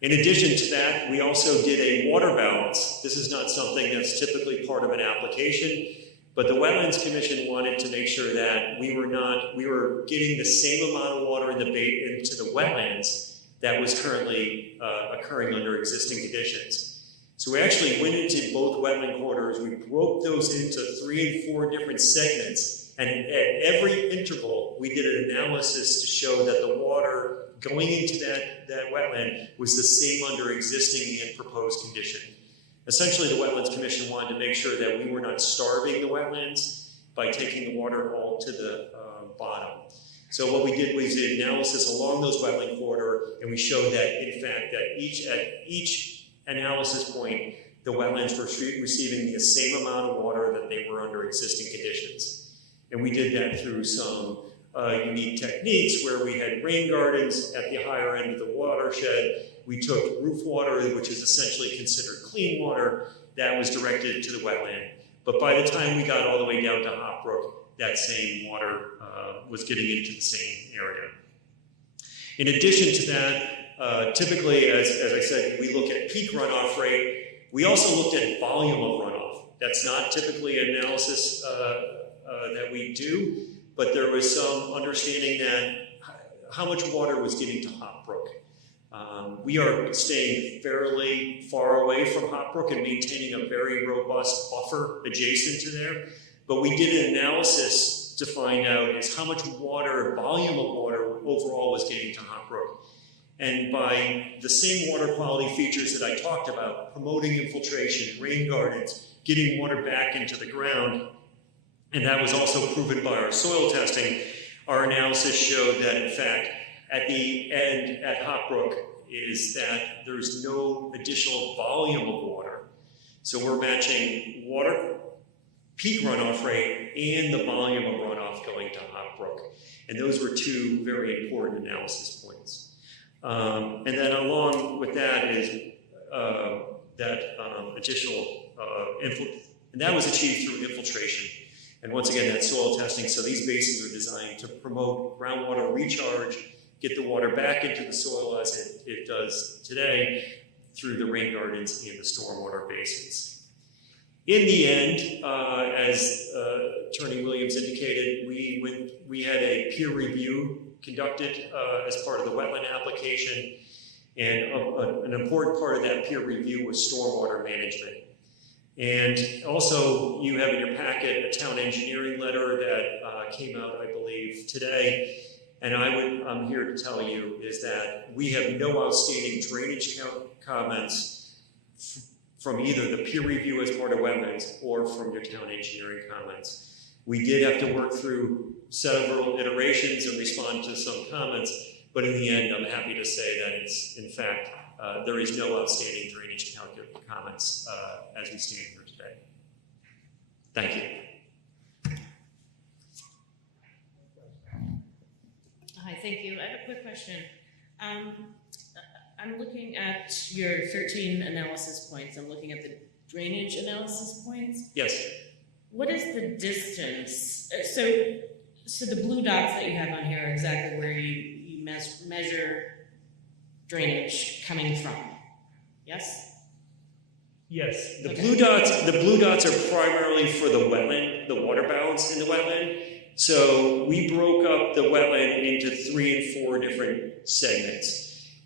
In addition to that, we also did a water balance. This is not something that's typically part of an application, but the Wetlands Commission wanted to make sure that we were getting the same amount of water into the wetlands that was currently occurring under existing conditions. So we actually went into both wetland corridors. We broke those into 3 and 4 different segments, and at every interval, we did an analysis to show that the water going into that wetland was the same under existing and proposed condition. Essentially, the Wetlands Commission wanted to make sure that we were not starving the wetlands by taking the water all to the bottom. So what we did was the analysis along those wetland corridor, and we showed that, in fact, that at each analysis point, the wetlands were receiving the same amount of water that they were under existing conditions. And we did that through some unique techniques where we had rain gardens at the higher end of the watershed. We took roof water, which is essentially considered clean water, that was directed to the wetland. But by the time we got all the way down to Hop Brook, that same water was getting into the same area. In addition to that, typically, as I said, we look at peak runoff rate. We also looked at volume of runoff. That's not typically an analysis that we do, but there was some understanding that how much water was getting to Hop Brook. We are staying fairly far away from Hop Brook and maintaining a very robust buffer adjacent to there. But we did an analysis to find out is how much water, volume of water overall was getting to Hop Brook. And by the same water quality features that I talked about, promoting infiltration, rain gardens, getting water back into the ground, and that was also proven by our soil testing, our analysis showed that in fact, at the end at Hop Brook is that there's no additional volume of water. So we're matching water peak runoff rate and the volume of runoff going to Hop Brook. And those were 2 very important analysis points. And then along with that is additional and that was achieved through infiltration. And once again, that soil testing. So these basins are designed to promote groundwater recharge, get the water back into the soil as it does today through the rain gardens and the stormwater basins. In the end, as Attorney Williams indicated, we had a peer review conducted as part of the wetland application, and an important part of that peer review was stormwater management. And also, you have in your packet a town engineering letter that came out, I believe, today. And I'm here to tell you is that we have no outstanding drainage comments from either the peer review as part of wetlands or from your town engineering comments. We did have to work through several iterations and respond to some comments, but in the end, I'm happy to say that it's, in fact, there is no outstanding drainage comments as we stand here today. Thank you. Hi, thank you. I have a quick question. I'm looking at your 13 analysis points. I'm looking at the drainage analysis points. Yes. What is the distance? So the blue dots that you have on here are exactly where you measure drainage coming from. Yes? Yes. The Okay. blue dots are primarily for the wetland, the water balance in the wetland. So we broke up the wetland into 3 and 4 different segments.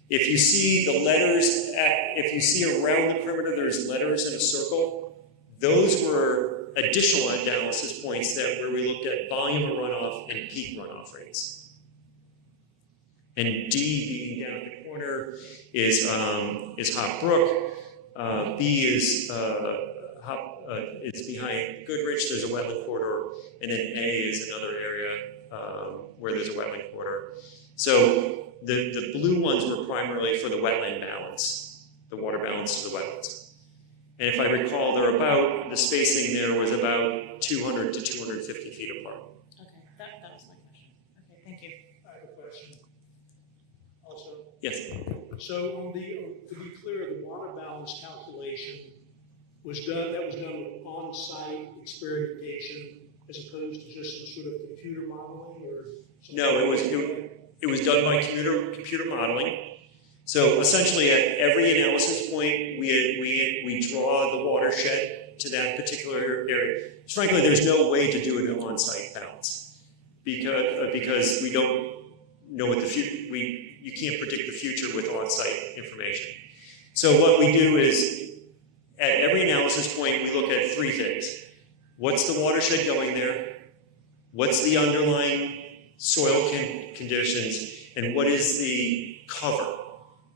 If you see the letters, if you see around the perimeter, there's letters in a circle. Those were additional analysis points where we looked at volume of runoff and peak runoff rates. And D being down at the corner is Hop Brook. B is it's behind Goodrich. There's a wetland corridor, and then A is another area where there's a wetland corridor. So the blue ones were primarily for the wetland balance, the water balance to the wetlands. And if I recall, the spacing there was about 200 to 250 feet apart. Okay, that was my question. Okay, thank you. I have a question. Also, Yes. so to be clear, the water balance calculation was done with on-site experimentation as opposed to just some sort of computer modeling or something? No, it was done by computer modeling. So essentially, at every analysis point, we draw the watershed to that particular area. Frankly, there's no way to do an on-site balance because we don't know what the future. You can't predict the future with on-site information. So what we do is, at every analysis point, we look at 3 things. What's the watershed going there? What's the underlying soil conditions? And what is the cover?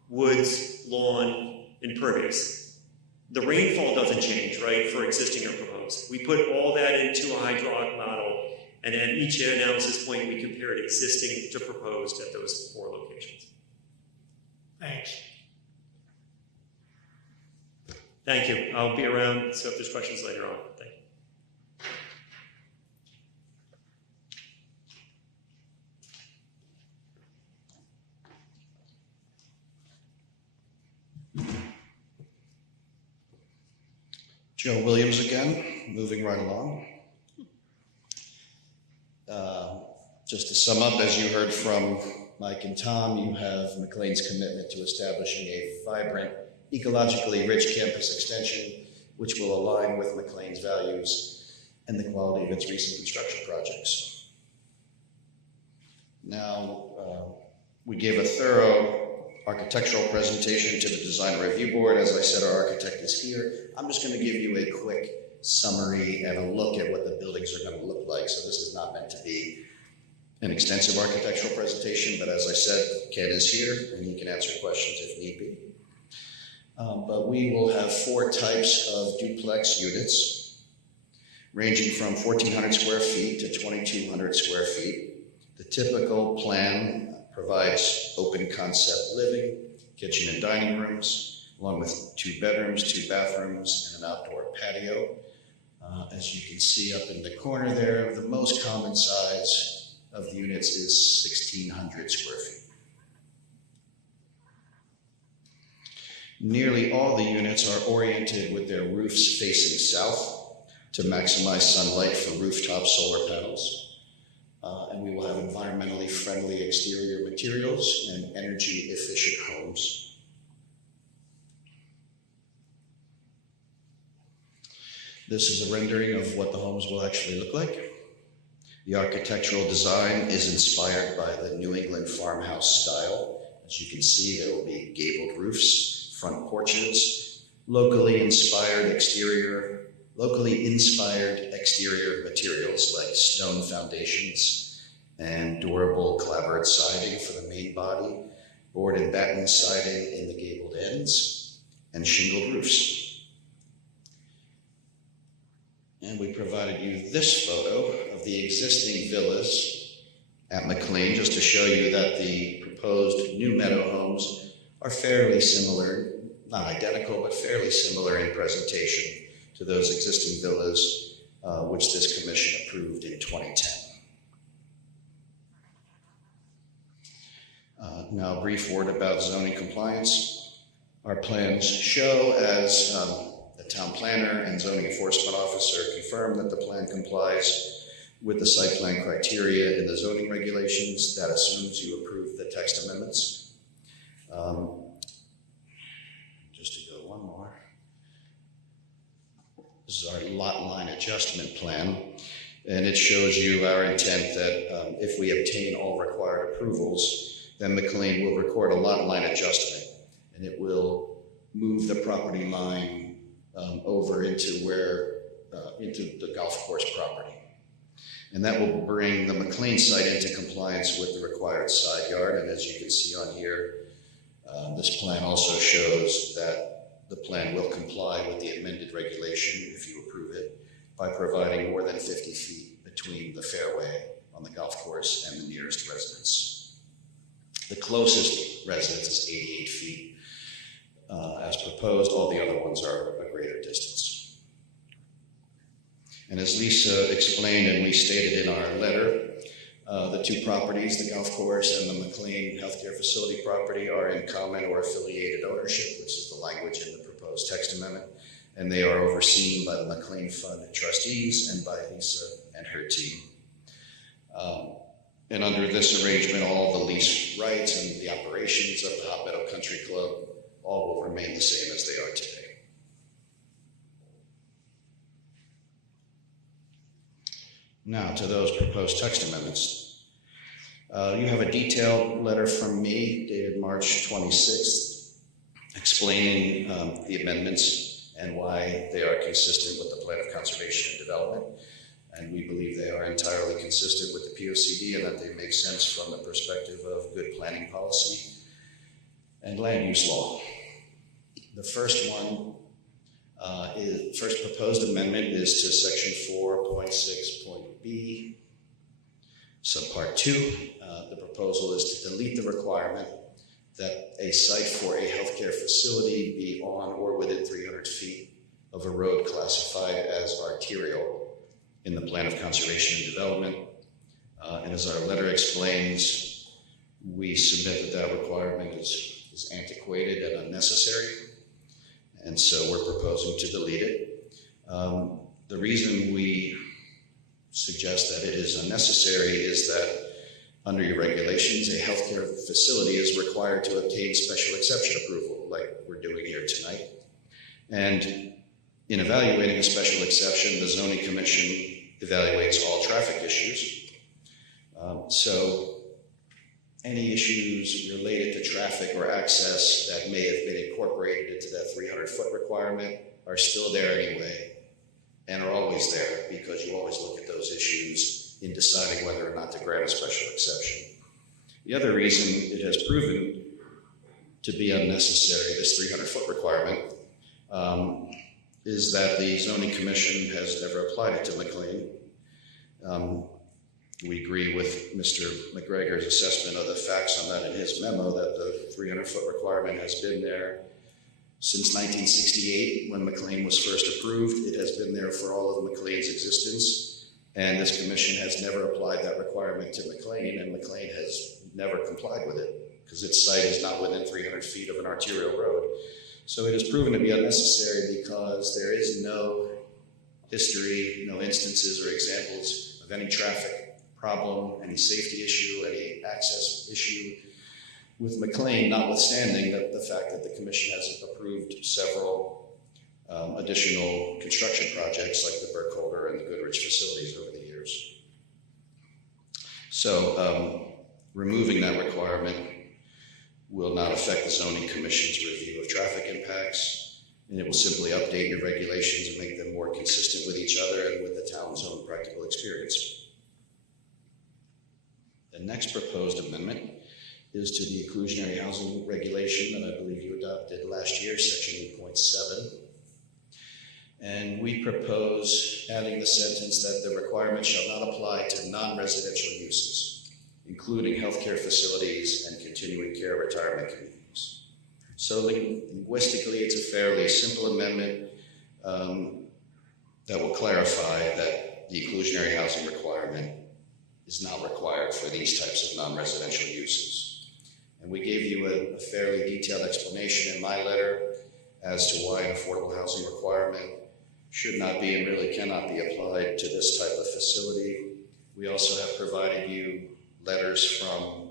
Woods, lawn, impervious. The rainfall doesn't change, right, for existing or proposed. We put all that into a hydraulic model, and at each analysis point, we compared existing to proposed at those 4 locations. Thanks. Thank you. I'll be around, so if there's questions later on. Thank you. Joe Williams again, moving right along. Just to sum up, as you heard from Mike and Tom, you have McLean's commitment to establishing a vibrant, ecologically rich campus extension, which will align with McLean's values and the quality of its recent construction projects. Now, we gave a thorough architectural presentation to the design review board. As I said, our architect is here. I'm just going to give you a quick summary and a look at what the buildings are going to look like. So this is not meant to be an extensive architectural presentation, but as I said, Ken is here and he can answer questions if need be. But we will have 4 types of duplex units, ranging from 1,400 square feet to 2,200 square feet. The typical plan provides open concept living, kitchen and dining rooms, along with 2 bedrooms, 2 bathrooms, and an outdoor patio. As you can see up in the corner there, the most common size of the units is 1,600 square feet. Nearly all the units are oriented with their roofs facing south to maximize sunlight for rooftop solar panels. And we will have environmentally friendly exterior materials and energy efficient homes. This is a rendering of what the homes will actually look like. The architectural design is inspired by the New England farmhouse style. As you can see, there will be gabled roofs, front porches, locally inspired exterior materials like stone foundations and durable clapboard siding for the main body, board and batten siding in the gabled ends, and shingled roofs. And we provided you this photo of the existing villas at McLean, just to show you that the proposed new meadow homes are fairly similar, not identical, but fairly similar in presentation to those existing villas, which this commission approved in 2010. Now, a brief word about zoning compliance. Our plans show, as the town planner and zoning enforcement officer confirm, that the plan complies with the site plan criteria in the zoning regulations. That assumes you approve the text amendments. Just to go one more. This is our lot line adjustment plan, and it shows you our intent that if we obtain all required approvals, then McLean will record a lot line adjustment, and it will move the property line over into the golf course property. And that will bring the McLean site into compliance with the required side yard. And as you can see on here, this plan also shows that the plan will comply with the amended regulation, if you approve it, by providing more than 50 feet between the fairway on the golf course and the nearest residence. The closest residence is 88 feet. As proposed, all the other ones are a greater distance. And as Lisa explained and we stated in our letter, the two properties, the golf course and the McLean Healthcare Facility property, are in common or affiliated ownership, which is the language in the proposed text amendment, and they are overseen by the McLean Fund trustees and by Lisa and her team. And under this arrangement, all the lease rights and the operations of the Hot Meadow Country Club all will remain the same as they are today. Now to those proposed text amendments. You have a detailed letter from me dated March 26th explaining the amendments and why they are consistent with the Plan of Conservation and Development. And we believe they are entirely consistent with the POCD and that they make sense from the perspective of good planning policy and land use law. The first one first proposed amendment is to section 4.6.b, subpart 2. The proposal is to delete the requirement that a site for a healthcare facility be on or within 300 feet of a road classified as arterial in the Plan of Conservation and Development. And as our letter explains, we submit that requirement is antiquated and unnecessary. And so we're proposing to delete it. The reason we suggest that it is unnecessary is that under your regulations, a healthcare facility is required to obtain special exception approval, like we're doing here tonight. And in evaluating a special exception, the zoning commission evaluates all traffic issues. So any issues related to traffic or access that may have been incorporated into that 300-foot requirement are still there anyway, and are always there, because you always look at those issues in deciding whether or not to grant a special exception. The other reason it has proven to be unnecessary, this 300-foot requirement, is that the zoning commission has never applied it to McLean. We agree with Mr. McGregor's assessment of the facts on that in his memo, that the 300-foot requirement has been there since 1968, when McLean was first approved. It has been there for all of McLean's existence, and this commission has never applied that requirement to McLean, and McLean has never complied with it, because its site is not within 300 feet of an arterial road. So it has proven to be unnecessary because there is no history, no instances or examples of any traffic problem, any safety issue, any access issue with McLean, notwithstanding the fact that the commission has approved several additional construction projects like the Burkholder and the Goodrich facilities over the years. So removing that requirement will not affect the zoning commission's review of traffic impacts, and it will simply update your regulations and make them more consistent with each other and with the town's own practical experience. The next proposed amendment is to the inclusionary housing regulation that I believe you adopted last year, section 8.7. And we propose adding the sentence that the requirement shall not apply to non-residential uses, including healthcare facilities and continuing care retirement communities. So linguistically, it's a fairly simple amendment that will clarify that the inclusionary housing requirement is not required for these types of non-residential uses. And we gave you a fairly detailed explanation in my letter as to why an affordable housing requirement should not be and really cannot be applied to this type of facility. We also have provided you letters from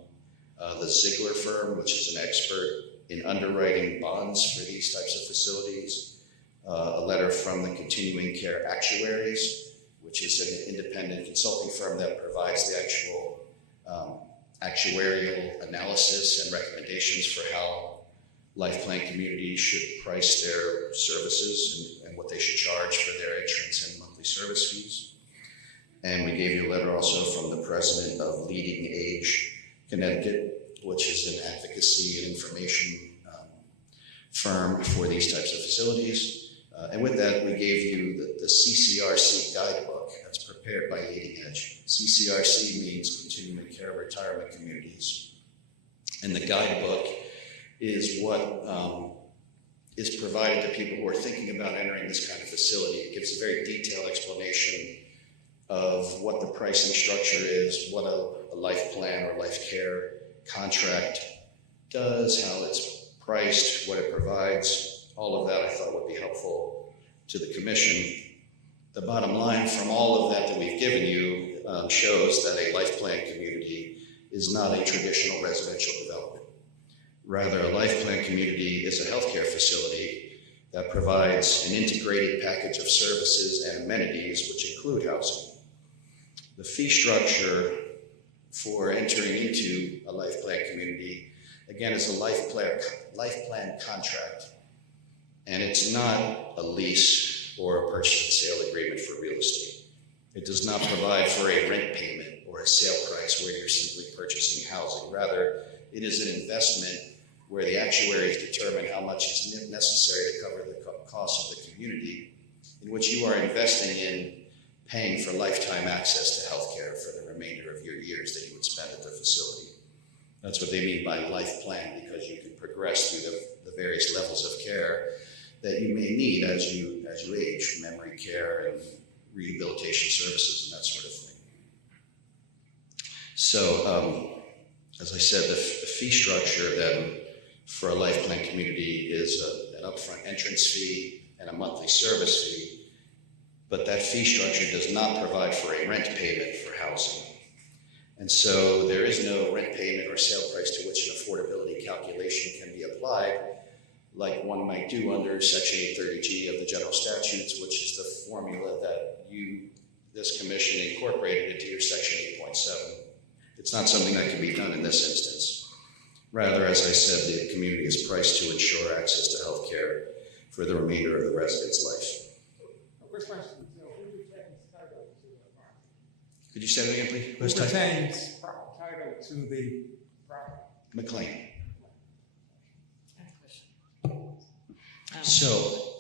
the Ziegler firm, which is an expert in underwriting bonds for these types of facilities, a letter from the continuing care actuaries, which is an independent consulting firm that provides the actual actuarial analysis and recommendations for how life plan communities should price their services and what they should charge for their entrance and monthly service fees. And we gave you a letter also from the president of Leading Age Connecticut, which is an advocacy and information firm for these types of facilities. And with that, we gave you the CCRC guidebook that's prepared by Leading Edge. CCRC means Continuing Care Retirement Communities. And the guidebook is what is provided to people who are thinking about entering this kind of facility. It gives a very detailed explanation of what the pricing structure is, what a life plan or life care contract does, how it's priced, what it provides. All of that I thought would be helpful to the commission. The bottom line from all of that we've given you shows that a life plan community is not a traditional residential development. Rather, a life plan community is a healthcare facility that provides an integrated package of services and amenities which include housing. The fee structure for entering into a life plan community, again, is a life plan contract. And it's not a lease or a purchase and sale agreement for real estate. It does not provide for a rent payment or a sale price where you're simply purchasing housing. Rather, it is an investment where the actuaries determine how much is necessary to cover the cost of the community, in which you are investing in paying for lifetime access to healthcare for the remainder of your years that you would spend at the facility. That's what they mean by life plan, because you can progress through the various levels of care that you may need as you age, memory care and rehabilitation services and that sort of thing. So, as I said, the fee structure then for a life plan community is an upfront entrance fee and a monthly service fee, but that fee structure does not provide for a rent payment for housing. And so there is no rent payment or sale price to which an affordability calculation can be applied, like one might do under Section 830G of the general statutes, which is the formula that this commission incorporated into your Section 8.7. It's not something that can be done in this instance. Rather, as I said, the community is priced to ensure access to health care for the remainder of the resident's life. Quick question, so who retains title to the property? Could you say that again, please? Who retains title to the property? McLean. I have a question. So,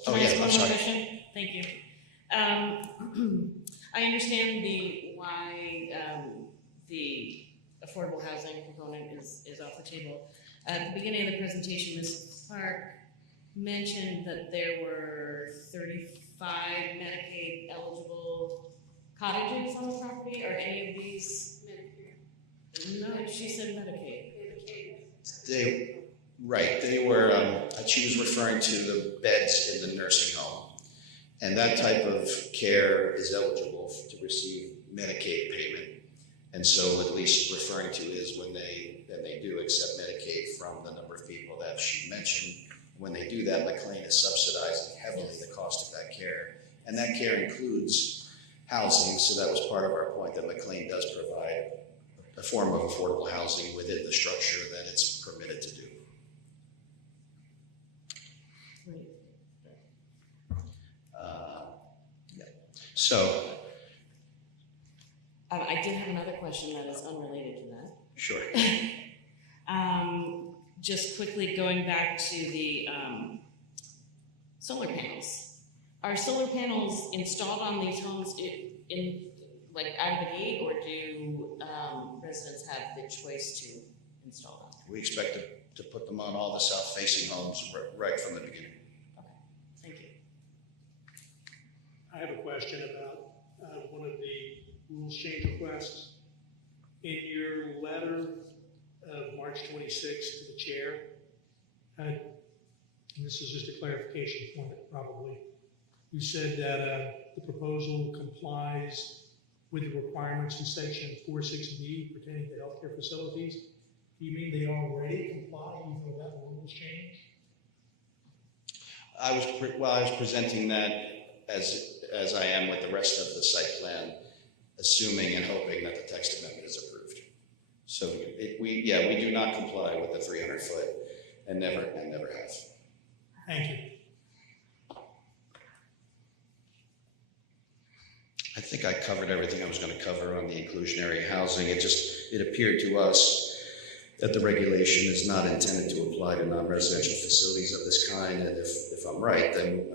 Can oh I yeah, ask I'm one more sorry. question? Thank you. I understand why the affordable housing component is off the table. At the beginning of the presentation, Ms. Clark mentioned that there were 35 Medicaid eligible cottages on the property. Are any of these? No, she said Medicaid. They were, she was referring to the beds in the nursing home. And that type of care is eligible to receive Medicaid payment. And so at least referring to is when they do accept Medicaid from the number of people that she mentioned. When they do that, McLean is subsidizing heavily the cost of that care. And that care includes housing, so that was part of our point, that McLean does provide a form of affordable housing within the structure that it's permitted to do. I did have another question that is unrelated to that. Sure. Just quickly going back to the solar panels. Are solar panels installed on these homes in like out of the gate, or do residents have the choice to install them? We expect to put them on all the south-facing homes right from the beginning. Okay, thank you. I have a question about one of the rules change requests. In your letter of March 26th to the chair, and this is just a clarification point probably, you said that the proposal complies with the requirements in section 46B pertaining to healthcare facilities. Do you mean they already comply even without the rules change? I was presenting that as I am with the rest of the site plan, assuming and hoping that the text amendment is approved. So we do not comply with the 300 foot and never have. Thank you. I think I covered everything I was going to cover on the inclusionary housing. It appeared to us that the regulation is not intended to apply to non-residential facilities of this kind, and if I'm right, then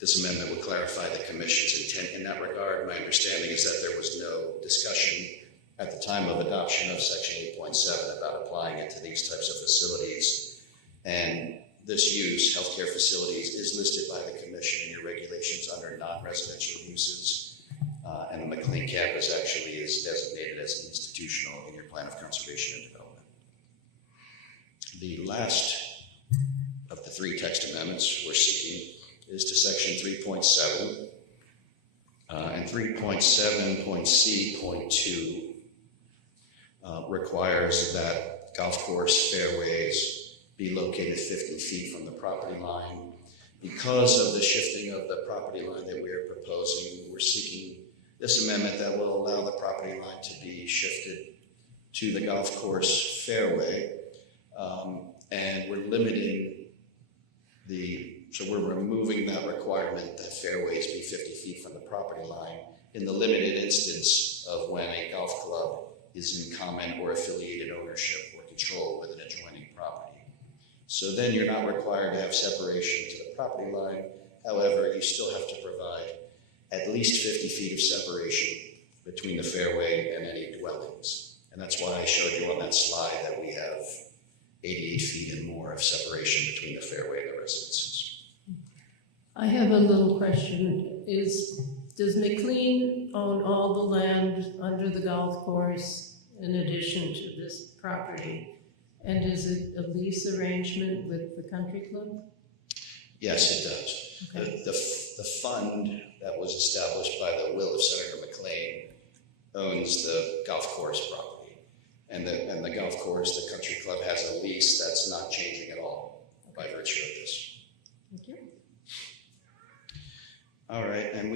this amendment would clarify the Commission's intent in that regard. My understanding is that there was no discussion at the time of adoption of Section 8.7 about applying it to these types of facilities, and this use, healthcare facilities, is listed by the Commission in your regulations under non-residential uses. And the McLean campus actually is designated as institutional in your plan of conservation and development. The last of the three text amendments we're seeking is to section 3.7 and 3.7.c.2 requires that golf course fairways be located 50 feet from the property line. Because of the shifting of the property line that we are proposing, we're seeking this amendment that will allow the property line to be shifted to the golf course fairway. And we're limiting so we're removing that requirement that fairways be 50 feet from the property line in the limited instance of when a golf club is in common or affiliated ownership or control with an adjoining property. So then you're not required to have separation to the property line. However, you still have to provide at least 50 feet of separation between the fairway and any dwellings. And that's why I showed you on that slide that we have 88 feet and more of separation between the fairway and the residences. I have a little question. Does McLean own all the land under the golf course in addition to this property? And is it a lease arrangement with the country club? Yes, it does. Okay. The fund that was established by the will of Senator McLean owns the golf course property. And the golf course, the country club, has a lease that's not changing at all by virtue of this. Thank you. All right, and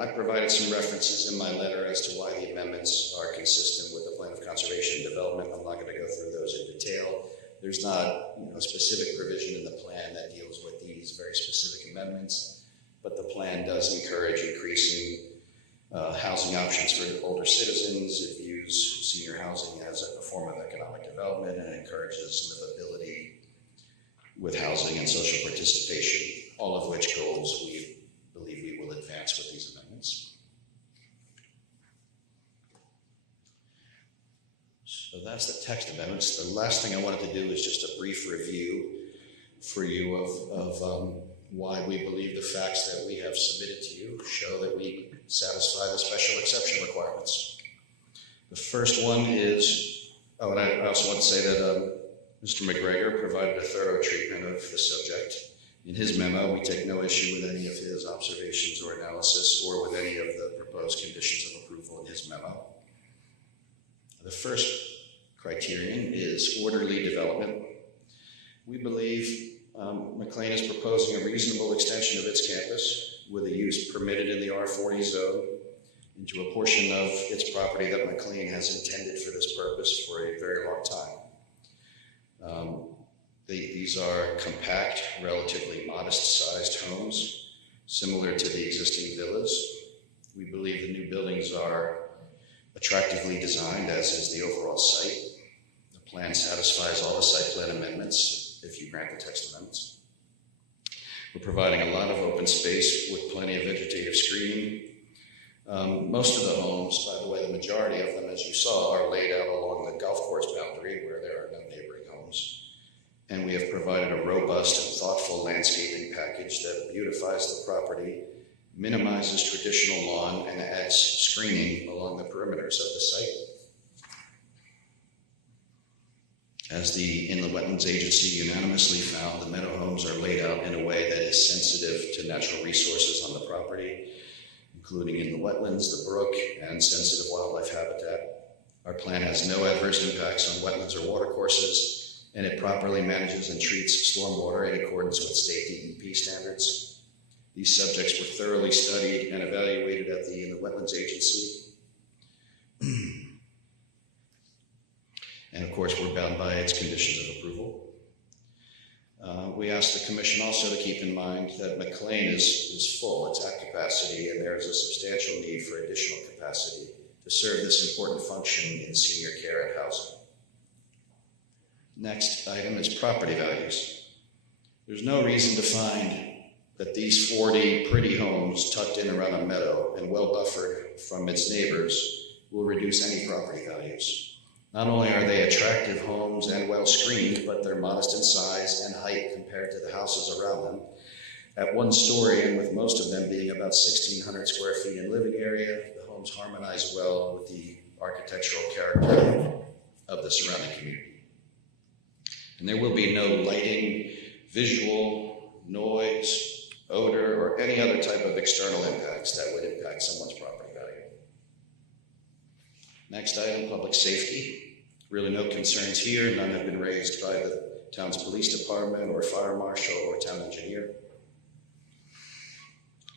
I provided some references in my letter as to why the amendments are consistent with the plan of conservation and development. I'm not going to go through those in detail. There's not a specific provision in the plan that deals with these very specific amendments, but the plan does encourage increasing housing options for older citizens. It views senior housing as a form of economic development and encourages livability with housing and social participation, all of which goals we believe we will advance with these amendments. So that's the text amendments. The last thing I wanted to do is just a brief review for you of why we believe the facts that we have submitted to you show that we satisfy the special exception requirements. The first one is, and I also want to say that Mr. McGregor provided a thorough treatment of the subject. In his memo, we take no issue with any of his observations or analysis or with any of the proposed conditions of approval in his memo. The first criterion is orderly development. We believe McLean is proposing a reasonable extension of its campus with a use permitted in the R40 zone into a portion of its property that McLean has intended for this purpose for a very long time. These are compact, relatively modest-sized homes, similar to the existing villas. We believe the new buildings are attractively designed, as is the overall site. plan satisfies all the site plan amendments if you grant the text amendments. We're providing a lot of open space with plenty of vegetative screening. Most of the homes, by the way, the majority of them, as you saw, are laid out along the golf course boundary where there are no neighboring homes. And we have provided a robust and thoughtful landscaping package that beautifies the property, minimizes traditional lawn, and adds screening along the perimeters of the site. As the Inland Wetlands Agency unanimously found, the meadow homes are laid out in a way that is sensitive to natural resources on the property, including in the wetlands, the brook, and sensitive wildlife habitat. Our plan has no adverse impacts on wetlands or watercourses, and it properly manages and treats stormwater in accordance with state DEP standards. These subjects were thoroughly studied and evaluated at the Inland Wetlands Agency. And of course, we're bound by its conditions of approval. We asked the commission also to keep in mind that McLean is full, it's at capacity, and there is a substantial need for additional capacity to serve this important function in senior care and housing. Next item is property values. There's no reason to find that these 40 pretty homes tucked in around a meadow and well buffered from its neighbors will reduce any property values. Not only are they attractive homes and well screened, but they're modest in size and height compared to the houses around them. At one story, and with most of them being about 1,600 square feet in living area, the homes harmonize well with the architectural character of the surrounding community. And there will be no lighting, visual, noise, odor, or any other type of external impacts that would impact someone's property value. Next item, public safety. Really no concerns here. None have been raised by the town's police department or fire marshal or town engineer.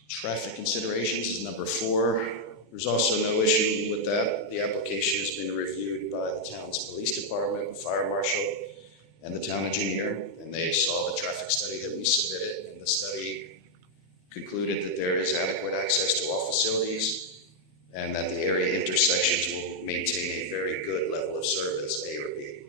Traffic considerations is number 4. There's also no issue with that. The application has been reviewed by the town's police department, the fire marshal, and the town engineer, and they saw the traffic study that we submitted, and the study concluded that there is adequate access to all facilities and that the area intersections will maintain a very good level of service, A or B.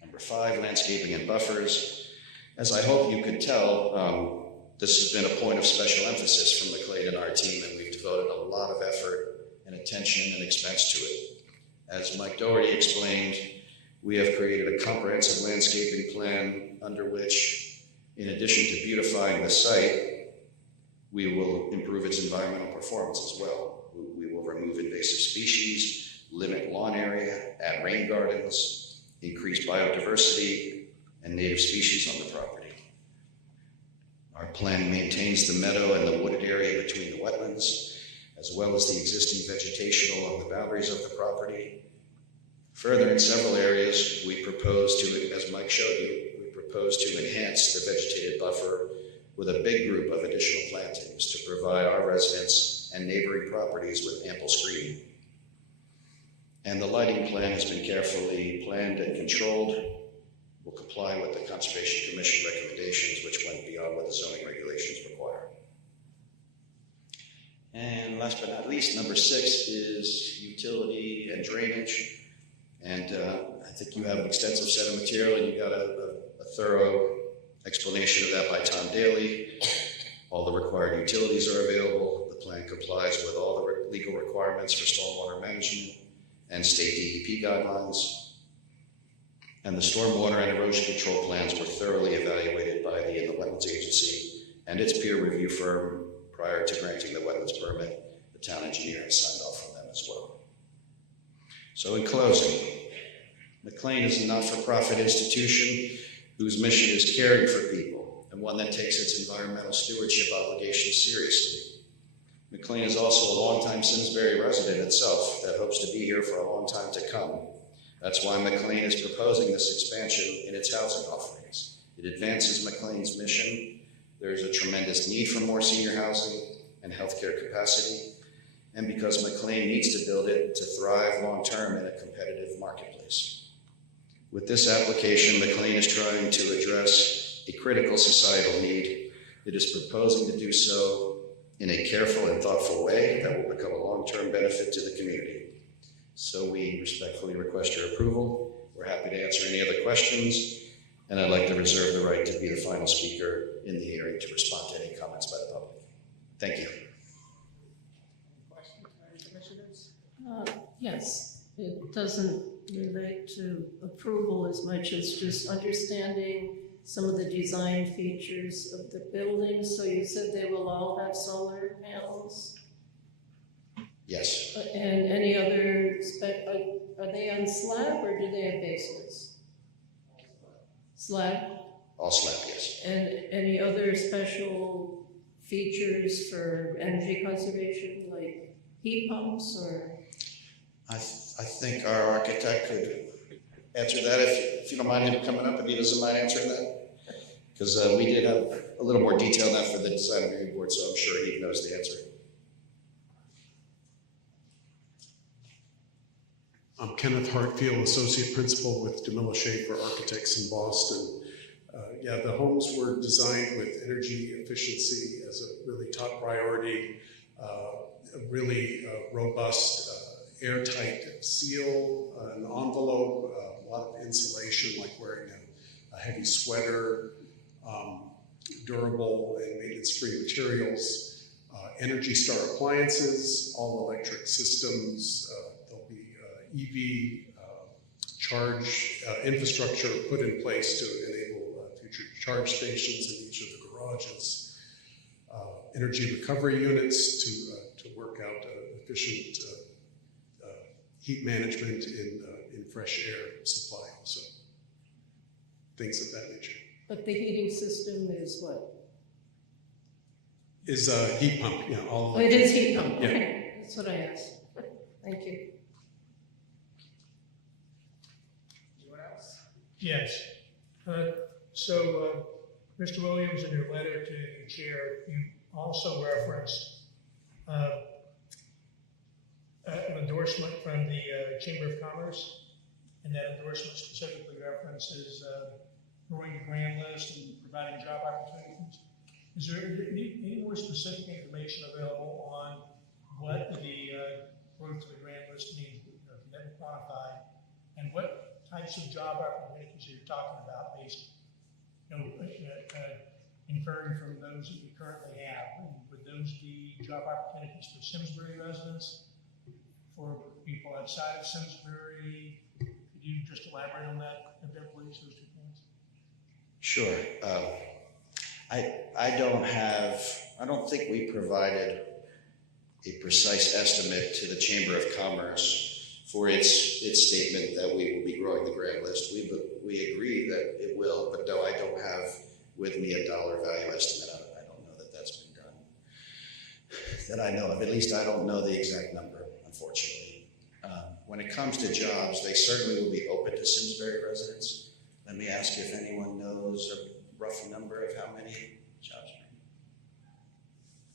Number 5, landscaping and buffers. As I hope you could tell, this has been a point of special emphasis from McLean and our team, and we've devoted a lot of effort and attention and expense to it. As Mike Doherty explained, we have created a comprehensive landscaping plan under which, in addition to beautifying the site, we will improve its environmental performance as well. We will remove invasive species, limit lawn area, add rain gardens, increase biodiversity, and native species on the property. Our plan maintains the meadow and the wooded area between the wetlands, as well as the existing vegetation along the boundaries of the property. Further, in several areas, we propose to, as Mike showed you, we propose to enhance the vegetated buffer with a big group of additional plantings to provide our residents and neighboring properties with ample screening. And the lighting plan has been carefully planned and controlled, will comply with the Conservation Commission recommendations, which went beyond what the zoning regulations require. And last but not least, number 6 is utility and drainage. And I think you have an extensive set of material, and you got a thorough explanation of that by Tom Daly. All the required utilities are available. The plan complies with all the legal requirements for stormwater management and state DEP guidelines. And the stormwater and erosion control plans were thoroughly evaluated by the Inland Wetlands Agency and its peer review firm prior to granting the wetlands permit. The town engineer has signed off on them as well. So in closing, McLean is a not-for-profit institution whose mission is caring for people, and one that takes its environmental stewardship obligations seriously. McLean is also a longtime Simsbury resident itself that hopes to be here for a long time to come. That's why McLean is proposing this expansion in its housing offerings. It advances McLean's mission. There's a tremendous need for more senior housing and healthcare capacity, and because McLean needs to build it to thrive long-term in a competitive marketplace. With this application, McLean is trying to address a critical societal need. It is proposing to do so in a careful and thoughtful way that will become a long-term benefit to the community. So we respectfully request your approval. We're happy to answer any other questions, and I'd like to reserve the right to be the final speaker in the hearing to respond to any comments by the public. Thank you. Any questions, any commissioners? Yes, it doesn't relate to approval as much as just understanding some of the design features of the building. So you said they will all have solar panels? Yes, And any other, are they on slab or do they have basements? Slab? all slab, yes. And any other special features for energy conservation, like heat pumps or? I think our architect could answer that if you don't mind him coming up, and he doesn't mind answering that. Because we did have a little more detail on that for the design review board, so I'm sure he knows the answer. I'm Kenneth Hartfield, Associate Principal with DeMille Schaefer Architects in Boston. Yeah, the homes were designed with energy efficiency as a really top priority, a really robust, airtight seal, an envelope, a lot of insulation, like wearing a heavy sweater, durable and maintenance-free materials, Energy Star appliances, all electric systems. There'll be EV charge infrastructure put in place to enable future charge stations in each of the garages, energy recovery units to work out efficient heat management in fresh air supply, also things of that nature. But the heating system is what? Is a heat pump, yeah, all. Oh, it is heat pump, Yeah. okay, that's what I asked. Thank you. Anyone else? Yes. Mr. Williams, in your letter to the chair, you also referenced an endorsement from the Chamber of Commerce, and that endorsement specifically references growing the grand list and providing job opportunities. Is there any more specific information available on what the growth to the grand list means, can that be quantified, and what types of job opportunities you're talking about based, inferring from those that we currently have? And would those be job opportunities for Simsbury residents, for people outside of Simsbury? Could you just elaborate on that a bit, please, those 2 points? Sure. I don't think we provided a precise estimate to the Chamber of Commerce for its statement that we will be growing the grand list. We agree that it will, but no, I don't have with me a dollar value estimate. I don't know that that's been done, that I know of. At least I don't know the exact number, unfortunately. When it comes to jobs, they certainly will be open to Simsbury residents. Let me ask you if anyone knows a rough number of how many jobs.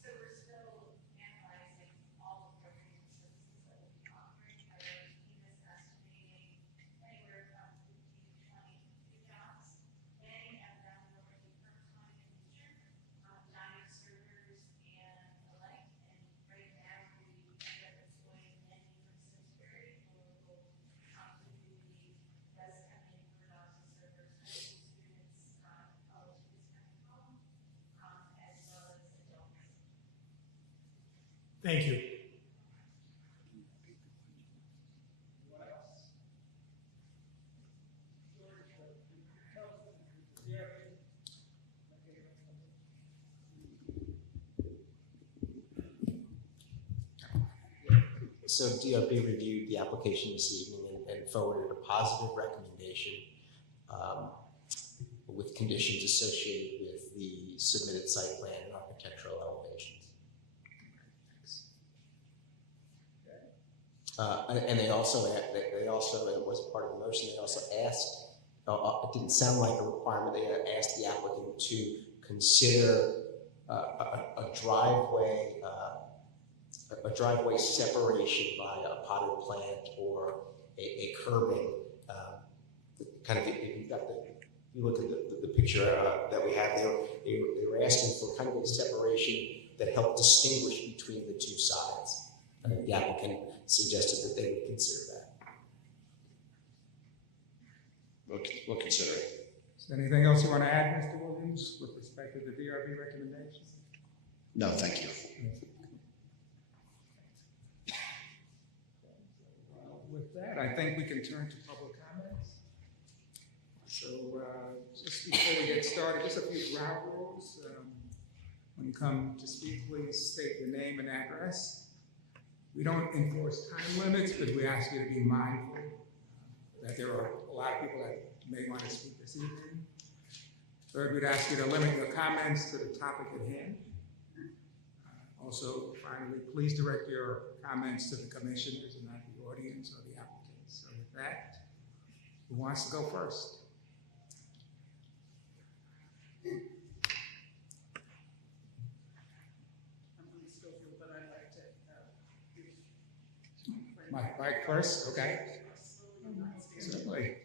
So we're still analyzing all of the services that we offer. He was estimating anywhere from 15 to 22 jobs. Many of them will be part-time in nature, dining servers and the like. And right now we end up employing many from Simsbury. Local opportunity does come in for jobs and servers, high school students, college kids coming home, as well as adults. Thank you. So DRB reviewed the application this evening and forwarded a positive recommendation with conditions associated with the submitted site plan and architectural elevations. And they also, it wasn't part of the motion, they also asked, it didn't sound like a requirement, they asked the applicant to consider a driveway separation by a potted plant or a curbing. Kind of, if you look at the picture that we have there, they were asking for kind of a separation that helped distinguish between the two sides. the applicant suggested that they would consider that. We'll consider it. Is there anything else you want to add, Mr. Williams, with respect to the DRB recommendations? No, thank you. With that, I think we can turn to public comments. So just before we get started, just a few ground rules. When you come to speak, please state your name and address. We don't enforce time limits, but we ask you to be mindful that there are a lot of people that may want to speak this evening. Third, we'd ask you to limit your comments to the topic at hand. Also, finally, please direct your comments to the commissioners and not the audience or the applicants. So with that, who wants to go first? Mike first, okay? Certainly.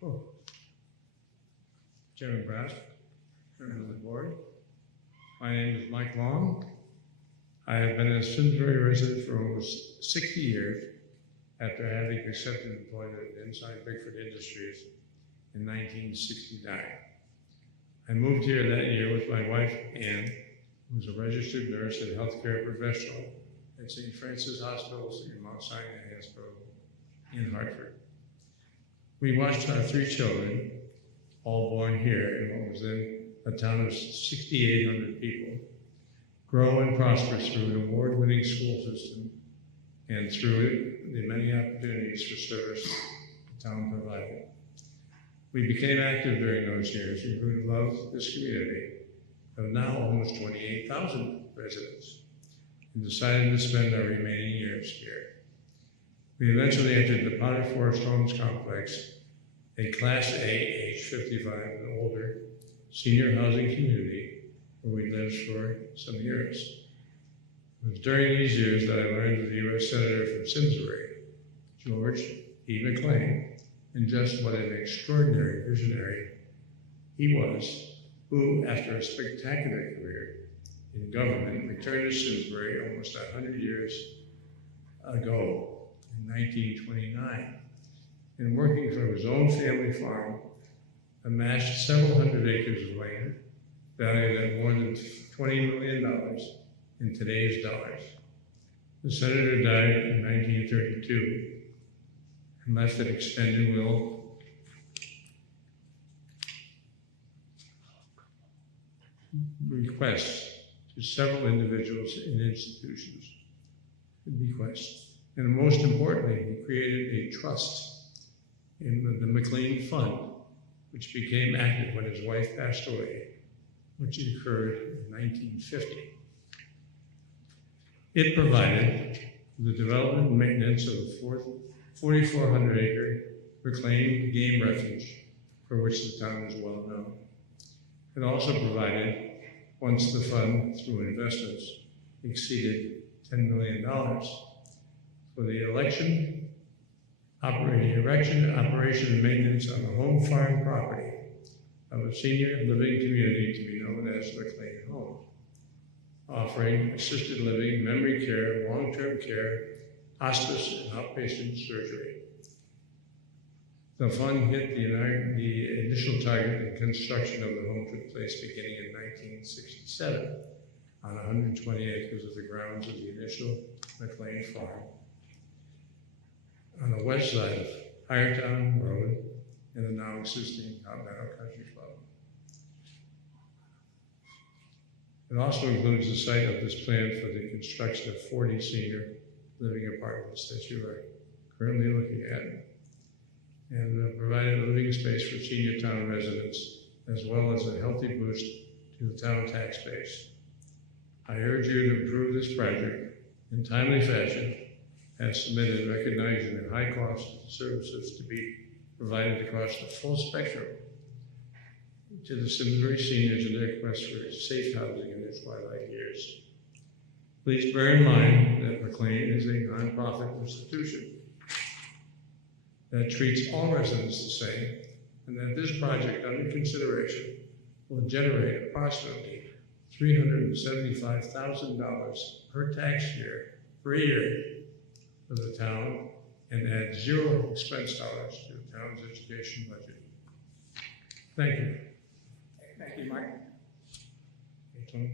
Oh. Chairman Brass, members of the board. My name is Mike Long. I have been a Simsbury resident for almost 60 years after having accepted employment inside Bickford Industries in 1969. I moved here that year with my wife, Ann, who was a registered nurse and healthcare professional at St. Francis Hospitals in Mount Sinai Hospital in Hartford. We watched our 3 children, all born here in what was then a town of 6,800 people, grow and prosper through an award-winning school system and through it, the many opportunities for service the town provided. We became active during those years and grew to love this community of now almost 28,000 residents and decided to spend our remaining years here. We eventually entered the Potter Forest Homes Complex, a Class A, age 55 and older, senior housing community where we lived for some years. It was during these years that I learned of the U.S. Senator from Simsbury, George E. McLean, and just what an extraordinary visionary he was, who, after a spectacular career in government, returned to Simsbury almost 100 years ago in 1929, and working for his own family farm, amassed several hundred acres of land, valued at more than $20 million in today's dollars. The senator died in 1932 and left an extended will request to several individuals and institutions. Bequests. And most importantly, he created a trust in the McLean Fund, which became active when his wife passed away, which occurred in 1950. It provided the development and maintenance of a 4,400-acre reclaimed game refuge, for which the town is well known. It also provided, once the fund, through investments, exceeded $10 million, for the erection, operation, and maintenance on the home farm property of a senior living community to be known as McLean Home, offering assisted living, memory care, long-term care, hospice, and outpatient surgery. The fund hit the initial target in construction of the home took place beginning in 1967 on 120 acres of the grounds of the initial McLean Farm on the west side of Highertown Road and the now existing Hot Meadow Country Club. It also includes the site of this plan for the construction of 40 senior living apartments that you are currently looking at, and provided living space for senior town residents, as well as a healthy boost to the town tax base. I urge you to approve this project in timely fashion, as submitted, recognizing the high cost of the services to be provided across the full spectrum to the Simsbury seniors in their quest for safe housing in their twilight years. Please bear in mind that McLean is a nonprofit institution that treats all residents the same, and that this project under consideration will generate approximately $375,000 per tax year per year for the town and add 0 expense dollars to the town's education budget. Thank you. Thank you, Mike. Okay, Tony?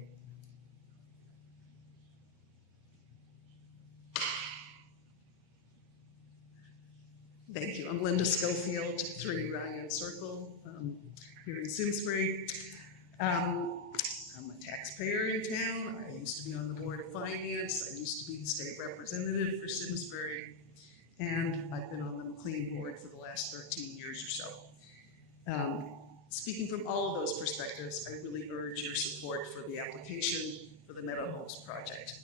Thank you. I'm Linda Schofield, 3 Ryan Circle, here in Simsbury. I'm a taxpayer in town. I used to be on the Board of Finance. I used to be the state representative for Simsbury. And I've been on the McLean board for the last 13 years or so. Speaking from all of those perspectives, I really urge your support for the application for the Meadow Homes project.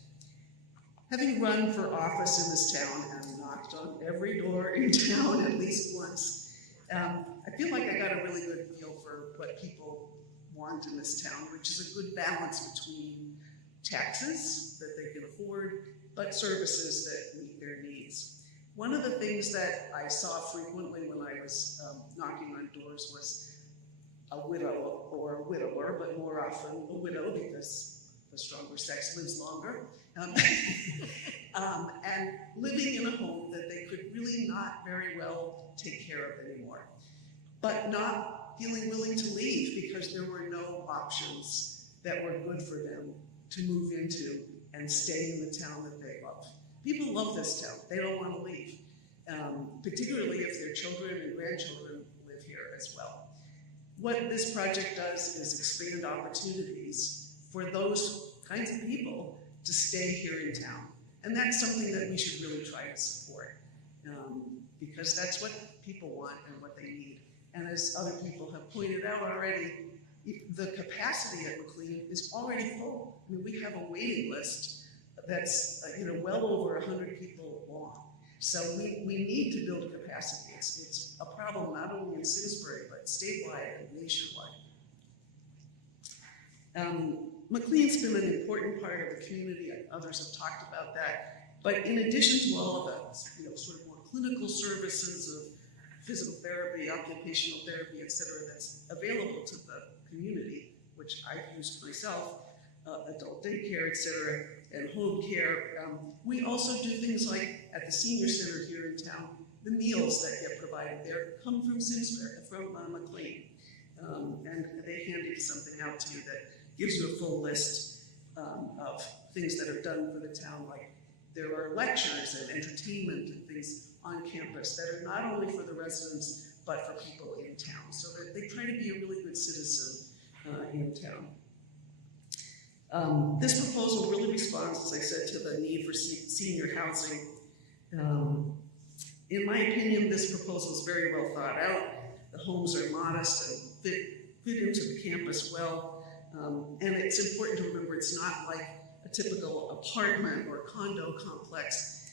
Having run for office in this town and knocked on every door in town at least once, I feel like I got a really good feel for what people want in this town, which is a good balance between taxes that they can afford, but services that meet their needs. One of the things that I saw frequently when I was knocking on doors was a widow or a widower, but more often a widow because the stronger sex lives longer. And living in a home that they could really not very well take care of anymore, but not feeling willing to leave because there were no options that were good for them to move into and stay in the town that they love. People love this town. They don't want to leave, particularly if their children and grandchildren live here as well. What this project does is expand opportunities for those kinds of people to stay here in town. And that's something that we should really try to support, because that's what people want and what they need. And as other people have pointed out already, the capacity at McLean is already full. I mean, we have a waiting list that's well over 100 people long. So we need to build capacity. It's a problem not only in Simsbury, but statewide and nationwide. McLean's been an important part of the community, and others have talked about that. But in addition to all of the sort of more clinical services of physical therapy, occupational therapy, et cetera, that's available to the community, which I've used myself, adult daycare, et cetera, and home care. We also do things like at the senior center here in town, the meals that get provided there come from Simsbury, from McLean. And they hand you something out to you that gives you a full list of things that are done for the town, like there are lectures and entertainment and things on campus that are not only for the residents, but for people in town, so that they try to be a really good citizen in town. This proposal really responds, as I said, to the need for senior housing. In my opinion, this proposal is very well thought out. The homes are modest and fit into the campus well. And it's important to remember it's not like a typical apartment or condo complex,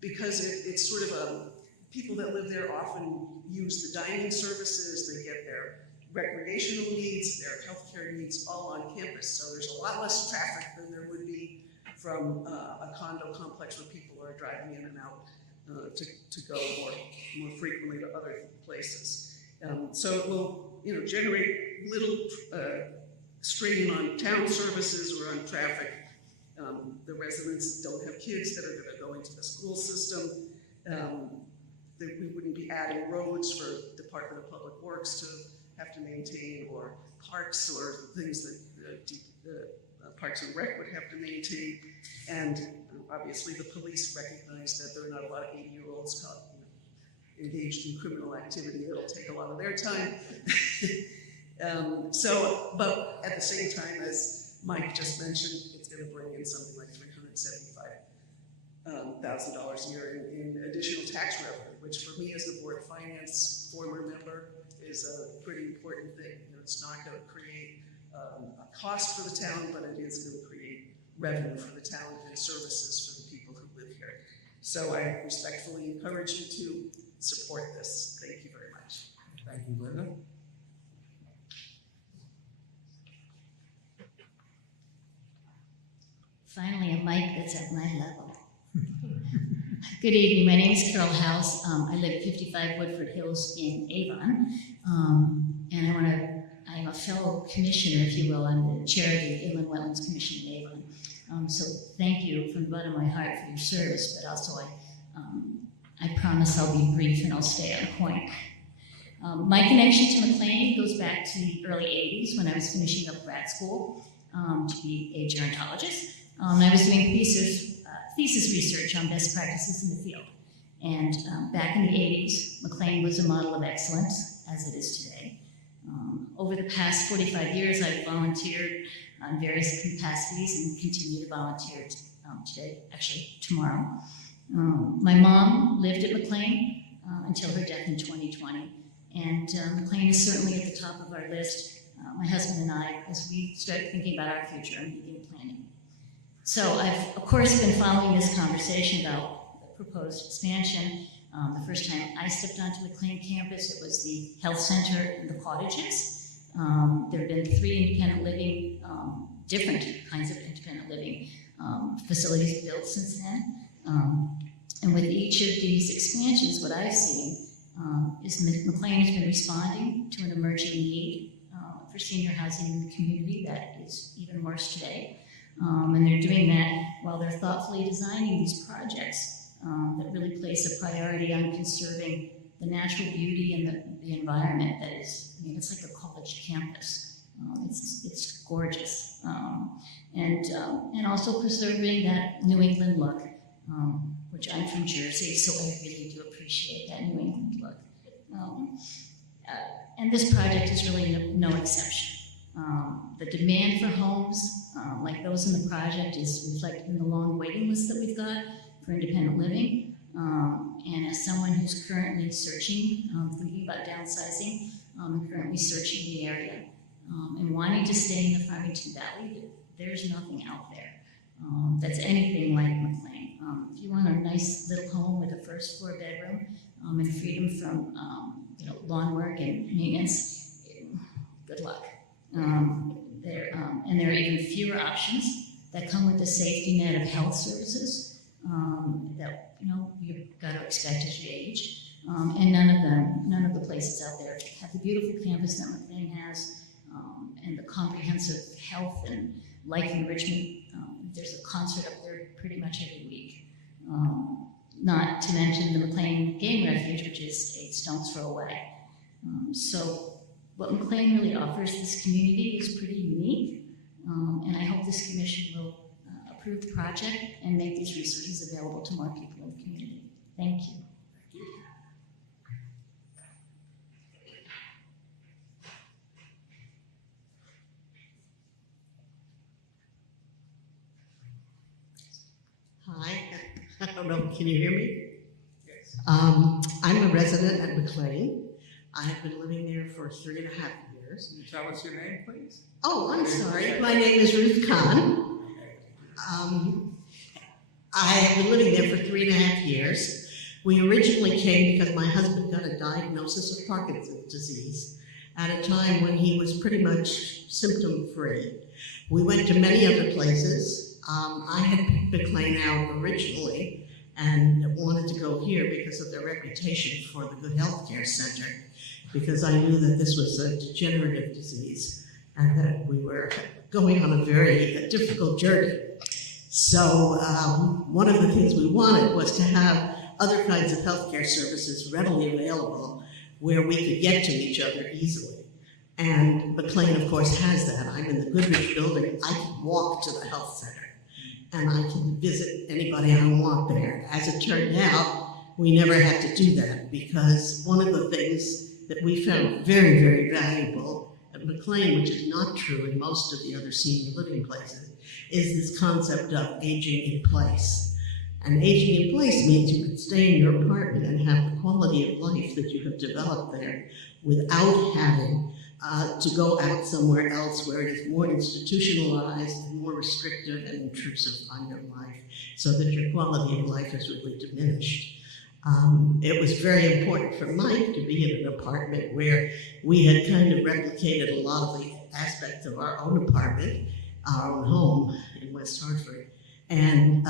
because it's sort of people that live there often use the dining services, they get their recreational needs, their healthcare needs all on campus. So there's a lot less traffic than there would be from a condo complex where people are driving in and out to go more frequently to other places. So it will generate little strain on town services or on traffic. The residents don't have kids that are going to go into the school system. We wouldn't be adding roads for Department of Public Works to have to maintain, or parks, or things that Parks and Rec would have to maintain. And obviously the police recognize that there are not a lot of 80-year-olds engaged in criminal activity. It'll take a lot of their time. But at the same time, as Mike just mentioned, it's going to bring in something like $375,000 a year in additional tax revenue, which for me as the Board of Finance former member is a pretty important thing. It's not going to create a cost for the town, but it is going to create revenue for the town and services for the people who live here. So I respectfully encourage you to support this. Thank you very much. Thank you, Linda. it's at my level. Good evening, my name is Carol House. I live at 55 Woodford Hills in Avon. And I'm a fellow commissioner, if you will. I'm the chair of the Inland Wetlands Commission in Avon. So thank you from the bottom of my heart for your service, but also I promise I'll be brief and I'll stay on point. My connection to McLean goes back to the early 80s when I was finishing up grad school to be a gerontologist. I was doing thesis research on best practices in the field. And back in the 80s, McLean was a model of excellence, as it is today. Over the past 45 years, I've volunteered on various capacities and continue to volunteer today, actually tomorrow. My mom lived at McLean until her death in 2020. And McLean is certainly at the top of our list, my husband and I, as we start thinking about our future and begin planning. So I've, of course, been following this conversation about the proposed expansion. The first time I stepped onto McLean campus, it was the health center and the cottages. There have been 3 independent living, different kinds of independent living facilities built since then. And with each of these expansions, what I've seen is McLean has been responding to an emerging need for senior housing in the community that is even worse today. And they're doing that while they're thoughtfully designing these projects that really place a priority on conserving the natural beauty and the environment that is, I mean, it's like a college campus. It's gorgeous. And also preserving that New England look, which I'm from Jersey, so I really do appreciate that New England look. And this project is really no exception. The demand for homes like those in the project is reflected in the long waiting list that we've got for independent living. And as someone who's currently searching, thinking about downsizing, I'm currently searching the area and wanting to stay in the Farmington Valley, there's nothing out there that's anything like McLean. If you want a nice little home with a first floor bedroom and freedom from lawn work and maintenance, good luck. And there are even fewer options that come with the safety net of health services that you've got to expect as you age. And none of the places out there have the beautiful campus that McLean has and the comprehensive health and life enrichment. There's a concert up there pretty much every week. Not to mention the McLean Game Refuge, which is a stone's throw away. So what McLean really offers this community is pretty unique, and I hope this commission will approve the project and make these resources available to more people in the community. Thank you. Hi, I don't know, can you hear me? Yes. I'm a resident at McLean. I've been living there for 3.5 years. Can you tell us your name, please? Oh, I'm sorry, my name is Ruth Kahn. I have been living there for 3.5 years. We originally came because my husband got a diagnosis of Parkinson's disease at a time when he was pretty much symptom-free. We went to many other places. I had picked McLean out originally and wanted to go here because of their reputation for the good healthcare center, because I knew that this was a degenerative disease and that we were going on a very difficult journey. So one of the things we wanted was to have other kinds of healthcare services readily available where we could get to each other easily. And McLean, of course, has that. I'm in the Goodrich building. I can walk to the health center and I can visit anybody I want there. As it turned out, we never had to do that because one of the things that we found very, very valuable at McLean, which is not true in most of the other senior living places, is this concept of aging in place. And aging in place means you can stay in your apartment and have the quality of life that you have developed there without having to go out somewhere else where it is more institutionalized and more restrictive and intrusive on your life, so that your quality of life is really diminished. It was very important for Mike to be in an apartment where we had kind of replicated a lot of the aspects of our own apartment, our own home in West Hartford. and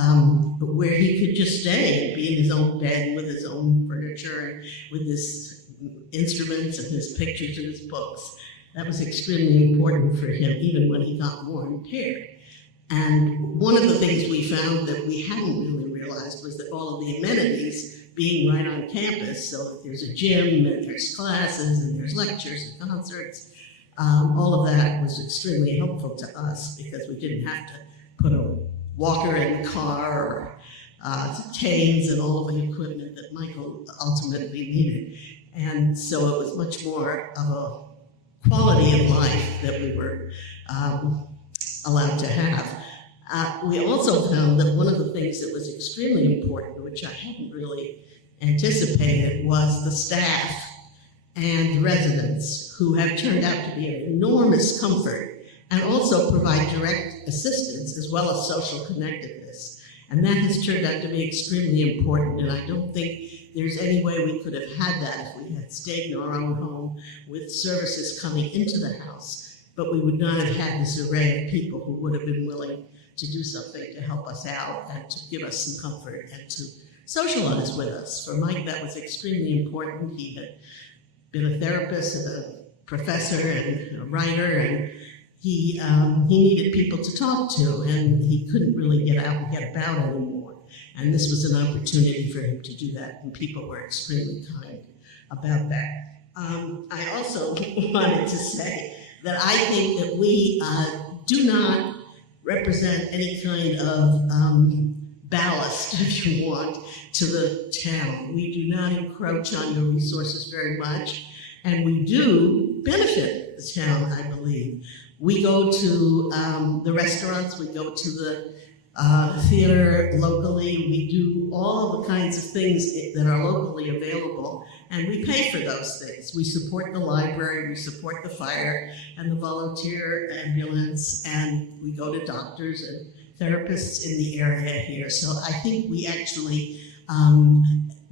where he could just stay and be in his own bed with his own furniture and with his instruments and his pictures and his books. That was extremely important for him, even when he got more impaired. And one of the things we found that we hadn't really realized was that all of the amenities being right on campus, so that there's a gym and there's classes and there's lectures and concerts, all of that was extremely helpful to us because we didn't have to put a walker in the car or canes and all of the equipment that Michael ultimately needed. And so it was much more of a quality of life that we were allowed to have. We also found that one of the things that was extremely important, which I hadn't really anticipated, was the staff and the residents, who have turned out to be an enormous comfort and also provide direct assistance as well as social connectedness. And that has turned out to be extremely important, and I don't think there's any way we could have had that if we had stayed in our own home with services coming into the house. But we would not have had this array of people who would have been willing to do something to help us out and to give us some comfort and to socialize with us. For Mike, that was extremely important. He had been a therapist, a professor, and a writer, and he needed people to talk to, and he couldn't really get out and get about anymore. And this was an opportunity for him to do that, and people were extremely kind about that. I also wanted to say that I think that we do not represent any kind of ballast, if you want, to the town. We do not encroach on your resources very much, and we do benefit the town, I believe. We go to the restaurants, we go to the theater locally, we do all the kinds of things that are locally available, and we pay for those things. We support the library, we support the fire and the volunteer ambulance, and we go to doctors and therapists in the area here. So I think we actually,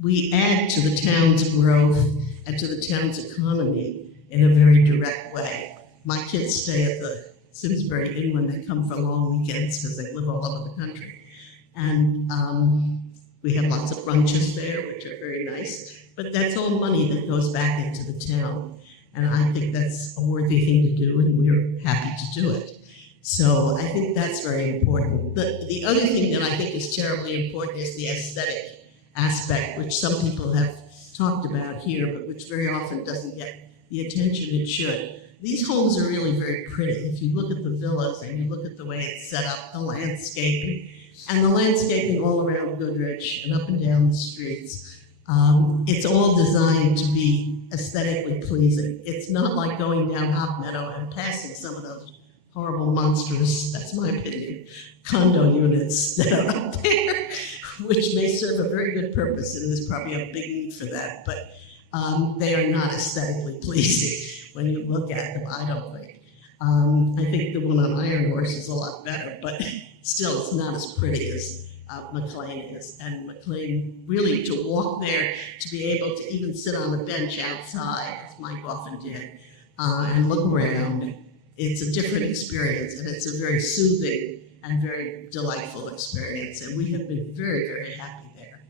we add to the town's growth and to the town's economy in a very direct way. My kids stay at the Simsbury Inn when they come for long weekends because they live all over the country. And we have lots of brunches there, which are very nice, but that's all money that goes back into the town. And I think that's a worthy thing to do, and we're happy to do it. So I think that's very important. The other thing that I think is terribly important is the aesthetic aspect, which some people have talked about here, but which very often doesn't get the attention it should. These homes are really very pretty. If you look at the villas and you look at the way it's set up, the landscaping, and the landscaping all around Goodrich and up and down the streets, it's all designed to be aesthetically pleasing. It's not like going down Hop Meadow and passing some of those horrible, monstrous, that's my opinion, condo units that are up there, which may serve a very good purpose, and there's probably a big need for that, but they are not aesthetically pleasing when you look at them, I don't think. I think the one on Iron Horse is a lot better, but still it's not as pretty as McLean is. And McLean, really to walk there, to be able to even sit on a bench outside, as Mike often did, and look around, it's a different experience, and it's a very soothing and very delightful experience, and we have been very, very happy there.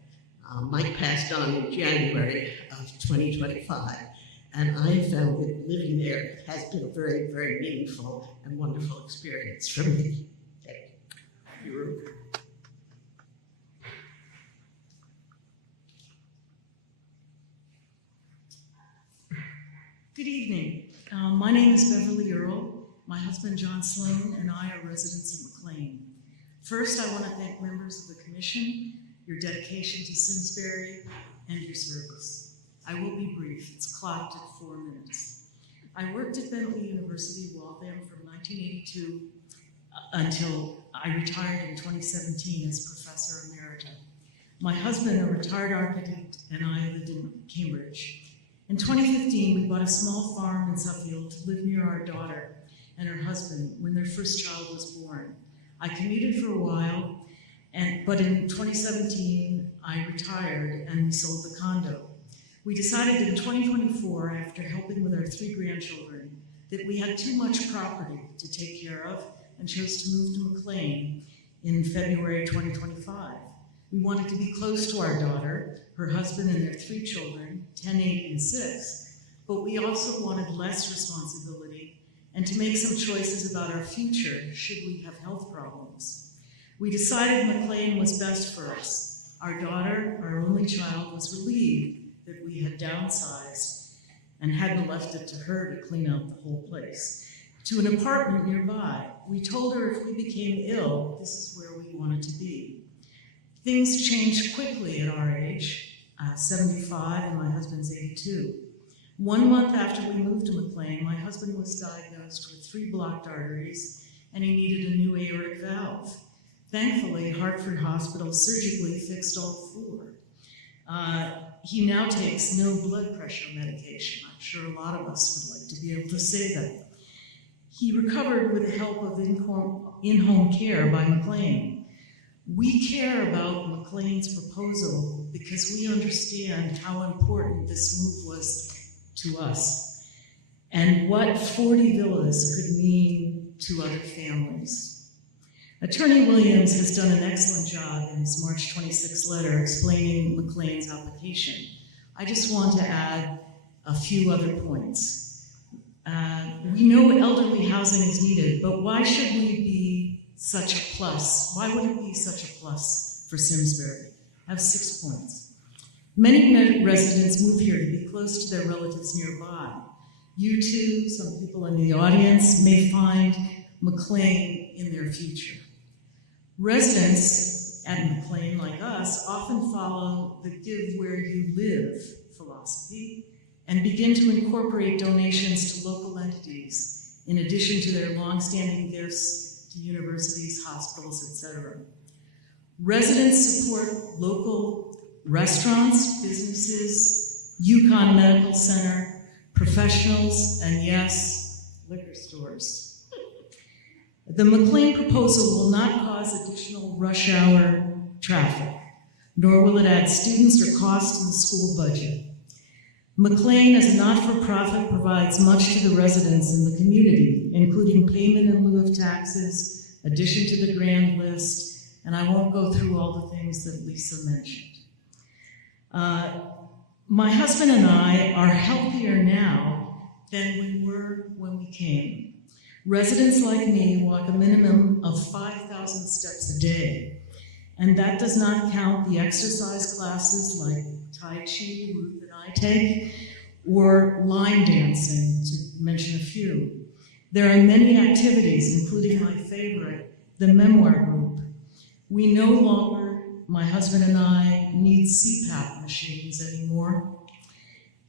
Mike passed on in January of 2025, and I have found that living there has been a very, very meaningful and wonderful experience for me. Thank you. Good evening. My name is Beverly Earle. My husband, John Sloan, and I are residents of McLean. First, I want to thank members of the Commission, your dedication to Simsbury, and your service. I will be brief. It's clocked at 4 minutes. I worked at Bentley University, Waltham, from 1982 until I retired in 2017 as Professor Emerita. My husband, a retired architect, and I lived in Cambridge. In 2015, we bought a small farm in Suffield to live near our daughter and her husband when their first child was born. I commuted for a while, but in 2017, I retired and we sold the condo. We decided in 2024, after helping with our 3 grandchildren, that we had too much property to take care of and chose to move to McLean in February 2025. We wanted to be close to our daughter, her husband, and their 3 children, 10, 8, and 6, but we also wanted less responsibility and to make some choices about our future should we have health problems. We decided McLean was best for us. Our daughter, our only child, was relieved that we had downsized and hadn't left it to her to clean out the whole place, to an apartment nearby. We told her if we became ill, this is where we wanted to be. Things changed quickly at our age, 75 and my husband's 82. 1 month after we moved to McLean, my husband was diagnosed with 3 blocked arteries and he needed a new aortic valve. Thankfully, Hartford Hospital surgically fixed all 4. He now takes no blood pressure medication. I'm sure a lot of us would like to be able to say that. He recovered with the help of in-home care by McLean. We care about McLean's proposal because we understand how important this move was to us and what 40 villas could mean to other families. Attorney Williams has done an excellent job in his March 26 letter explaining McLean's application. I just want to add a few other points. We know elderly housing is needed, but why should we be such a plus? Why would it be such a plus for Simsbury? I have 6 points. Many residents move here to be close to their relatives nearby. You too, some people in the audience, may find McLean in their future. Residents at McLean, like us, often follow the give where you live philosophy and begin to incorporate donations to local entities in addition to their longstanding gifts to universities, hospitals, etc. Residents support local restaurants, businesses, Yukon Medical Center, professionals, and yes, liquor stores. The McLean proposal will not cause additional rush hour traffic, nor will it add students or cost to the school budget. McLean, as a not-for-profit, provides much to the residents in the community, including payment in lieu of taxes, addition to the grand list, and I won't go through all the things that Lisa mentioned. My husband and I are healthier now than we were when we came. Residents like me walk a minimum of 5,000 steps a day, and that does not count the exercise classes like Tai Chi, Ruth and I take, or line dancing, to mention a few. There are many activities, including my favorite, the memoir group. We no longer, my husband and I, need CPAP machines anymore.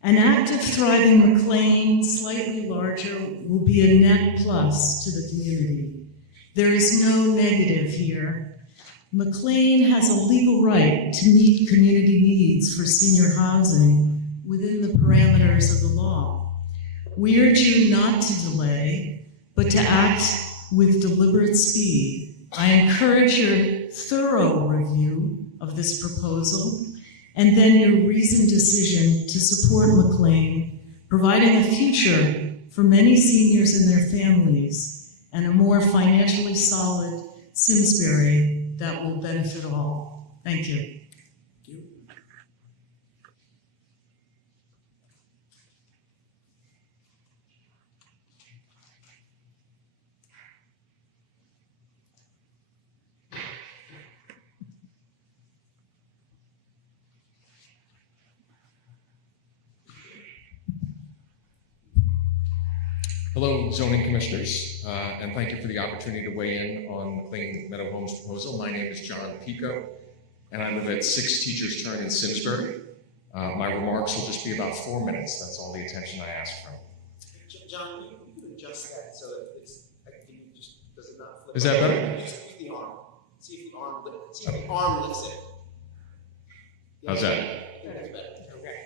An active, thriving McLean, slightly larger, will be a net plus to the community. There is no negative here. McLean has a legal right to meet community needs for senior housing within the parameters of the law. We urge you not to delay, but to act with deliberate speed. I encourage your thorough review of this proposal and then your reasoned decision to support McLean, providing a future for many seniors and their families and a more financially solid Simsbury that will benefit all. Thank you. Hello, zoning commissioners, and thank you for the opportunity to weigh in on McLean Meadow Homes proposal. My name is John Pico, and I live at 6 Teachers Turn in Simsbury. My remarks will just be about 4 minutes. That's all the attention I ask from. John, you can adjust that so that it's, I think it just does it not flip. Is that better? Just use the arm. See if the arm lifts it. How's that? Yeah, that's better. Okay.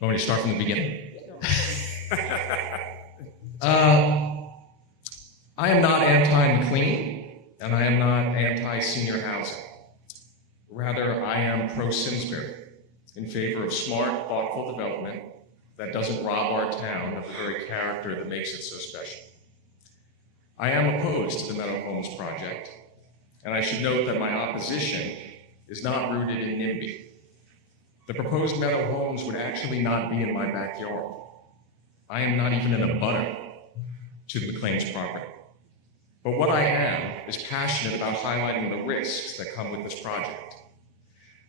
Want me to start from the beginning? I am not anti-McLean, and I am not anti-senior housing. Rather, I am pro-Simsbury, in favor of smart, thoughtful development that doesn't rob our town of the very character that makes it so special. I am opposed to the Meadow Homes project, And I should note that my opposition is not rooted in NIMBY. The proposed meadow homes would actually not be in my backyard. I am not even in a butter to the McLean's property. But what I am is passionate about highlighting the risks that come with this project.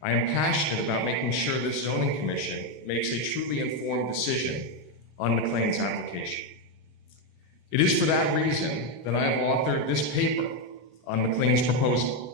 I am passionate about making sure this zoning commission makes a truly informed decision on McLean's application. It is for that reason that I have authored this paper on McLean's proposal.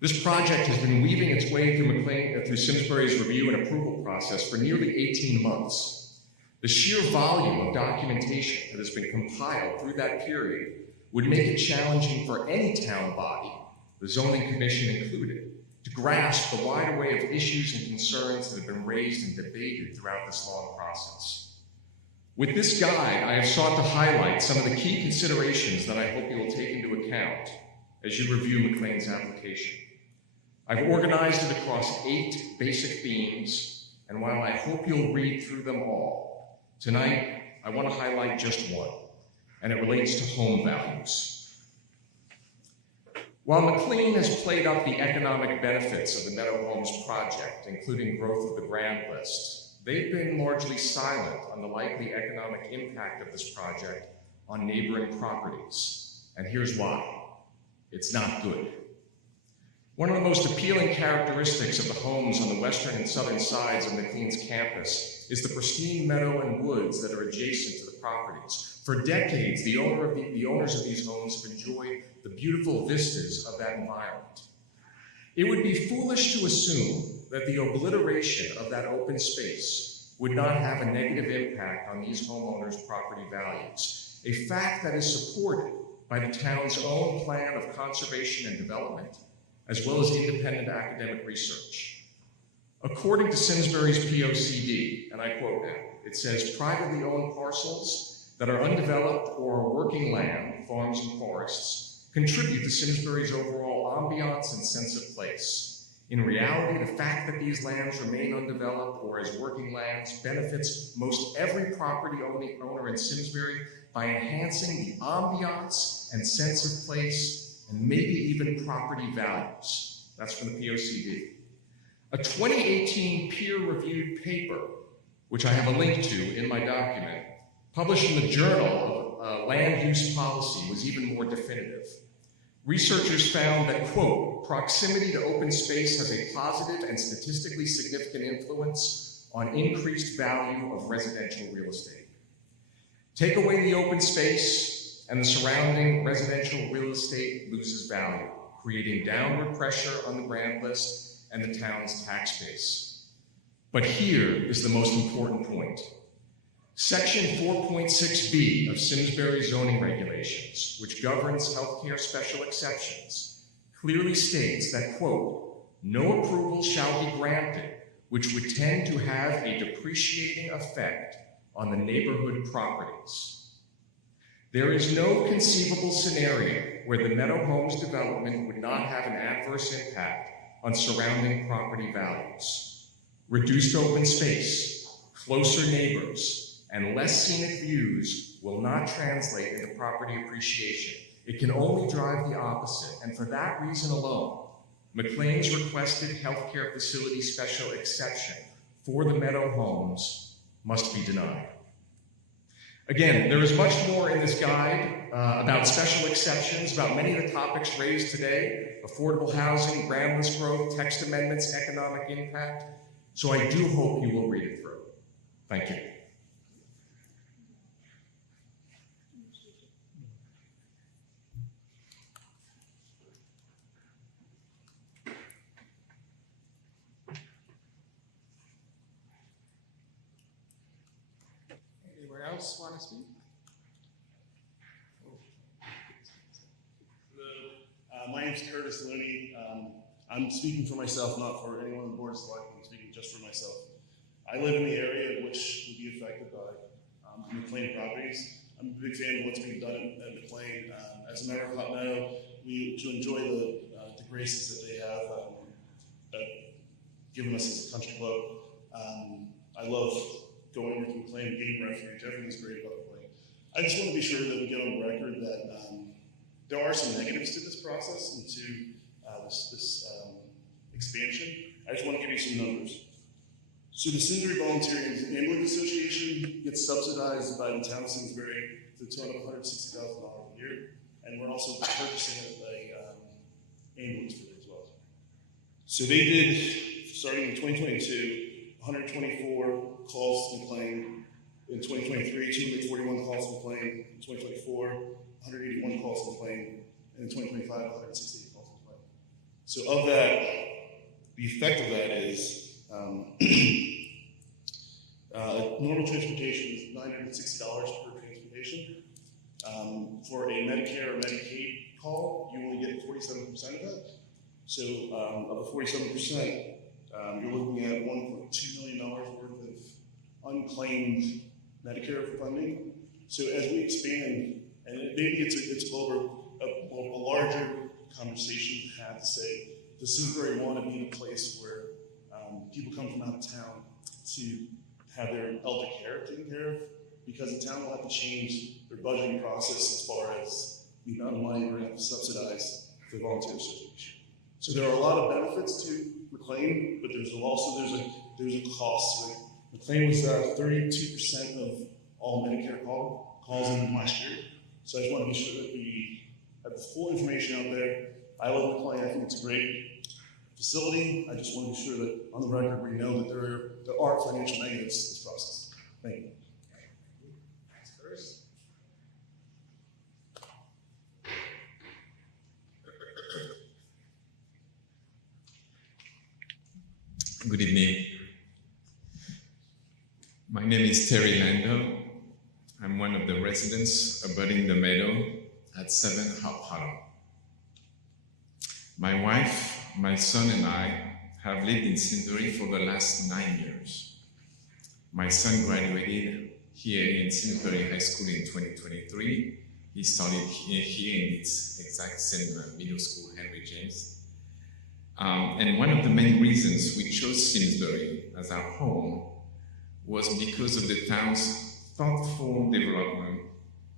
This project has been weaving its way through Simsbury's review and approval process for nearly 18 months. The sheer volume of documentation that has been compiled through that period would make it challenging for any town body, the zoning commission included, to grasp the wide array of issues and concerns that have been raised and debated throughout this long process. With this guide, I have sought to highlight some of the key considerations that I hope you will take into account as you review McLean's application. I've organized it across 8 basic themes, and while I hope you'll read through them all, tonight I want to highlight just one, and it relates to home values. While McLean has played up the economic benefits of the Meadow Homes project, including growth of the grand list, they've been largely silent on the likely economic impact of this project on neighboring properties. And here's why. It's not good. One of the most appealing characteristics of the homes on the western and southern sides of McLean's campus is the pristine meadow and woods that are adjacent to the properties. For decades, the owners of these homes have enjoyed the beautiful vistas of that environment. It would be foolish to assume that the obliteration of that open space would not have a negative impact on these homeowners' property values, a fact that is supported by the town's own plan of conservation and development, as well as independent academic research. According to Simsbury's POCD, and I quote now, it says, privately owned parcels that are undeveloped or working land, farms and forests, contribute to Simsbury's overall ambiance and sense of place. In reality, the fact that these lands remain undeveloped or as working lands benefits most every property owner in Simsbury by enhancing the ambiance and sense of place and maybe even property values. That's from the POCD. A 2018 peer-reviewed paper, which I have a link to in my document, published in the Journal of Land Use Policy, was even more definitive. Researchers found that, quote, proximity to open space has a positive and statistically significant influence on increased value of residential real estate. Take away the open space and the surrounding residential real estate loses value, creating downward pressure on the grand list and the town's tax base. But here is the most important point. Section 4.6b of Simsbury zoning regulations, which governs healthcare special exceptions, clearly states that, quote, no approval shall be granted which would tend to have a depreciating effect on the neighborhood properties. There is no conceivable scenario where the Meadow Homes development would not have an adverse impact on surrounding property values. Reduced open space, closer neighbors, and less scenic views will not translate into property appreciation. It can only drive the opposite, and for that reason alone, McLean's requested healthcare facility special exception for the Meadow Homes must be denied. Again, there is much more in this guide about special exceptions, about many of the topics raised today, affordable housing, grand list growth, text amendments, economic impact, so I do hope you will read it through. Thank you. Anyone else want to speak? My name's Curtis Looney. I'm speaking for myself, not for anyone on the board of selectmen. I'm speaking just for myself. I live in the area which would be affected by McLean properties. I'm a big fan of what's being done at McLean. As a member of Hot Meadow, we enjoy the graces that they have given us as a country club. I love going over to McLean Game Refuge. Everything's great about McLean. I just want to be sure that we get on the record that there are some negatives to this process and to this expansion. I just want to give you some numbers. So the Simsbury Volunteer Ambulance Association gets subsidized by the town of Simsbury to the tune of $160,000 a year, and we're also purchasing an ambulance for it as well. So they did, starting in 2022, 124 calls to the claim. In 2023, 241 calls to the claim. In 2024, 181 calls to the claim. And in 2025, 168 calls to the claim. So of that, the effect of that is normal transportation is $960 per transportation. For a Medicare or Medicaid call, you only get 47% of that. So of the 47%, you're looking at $1.2 million worth of unclaimed Medicare funding. So as we expand, and maybe it's over a larger conversation to have to say, does Simsbury want to be in a place where people come from out of town to have their elder care taken care of? Because the town will have to change their budgeting process as far as the amount of money we're going to have to subsidize for the volunteer association. So there are a lot of benefits to McLean, but there's a cost to it. McLean was 32% of all Medicare calls in last year. So I just want to be sure that we have the full information out there. I love McLean. I think it's a great facility. I just want to be sure that on the record we know that there are financial negatives to this process. Thank you. Good evening. My name is Terry Lando. I'm one of the residents abutting the meadow at 7 Hop Hollow. My wife, my son, and I have lived in Simsbury for the last 9 years. My son graduated here in Simsbury High School in 2023. He started here in its exact same middle school, Henry James. And one of the main reasons we chose Simsbury as our home was because of the town's thoughtful development,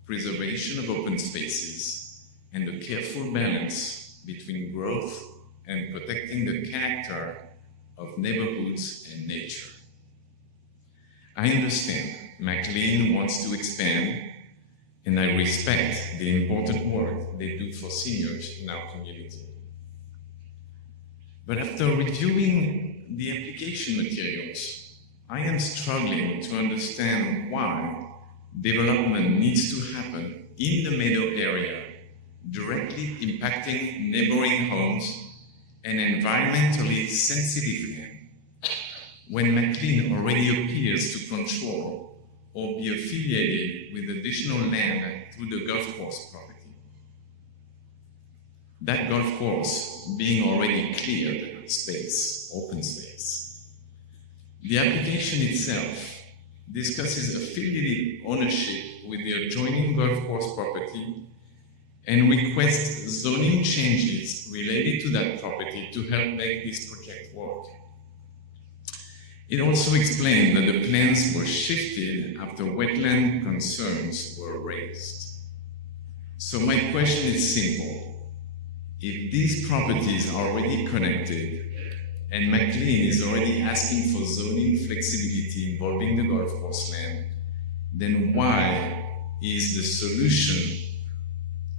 preservation of open spaces, and the careful balance between growth and protecting the character of neighborhoods and nature. I understand McLean wants to expand, and I respect the important work they do for seniors in our community. But after reviewing the application materials, I am struggling to understand why development needs to happen in the meadow area, directly impacting neighboring homes and environmentally sensitive land, when McLean already appears to control or be affiliated with additional land through the golf course property. That golf course being already cleared space, open space. The application itself discusses affiliated ownership with the adjoining golf course property and requests zoning changes related to that property to help make this project work. It also explained that the plans were shifted after wetland concerns were raised. So my question is simple. If these properties are already connected and McLean is already asking for zoning flexibility involving the golf course land, then why is the solution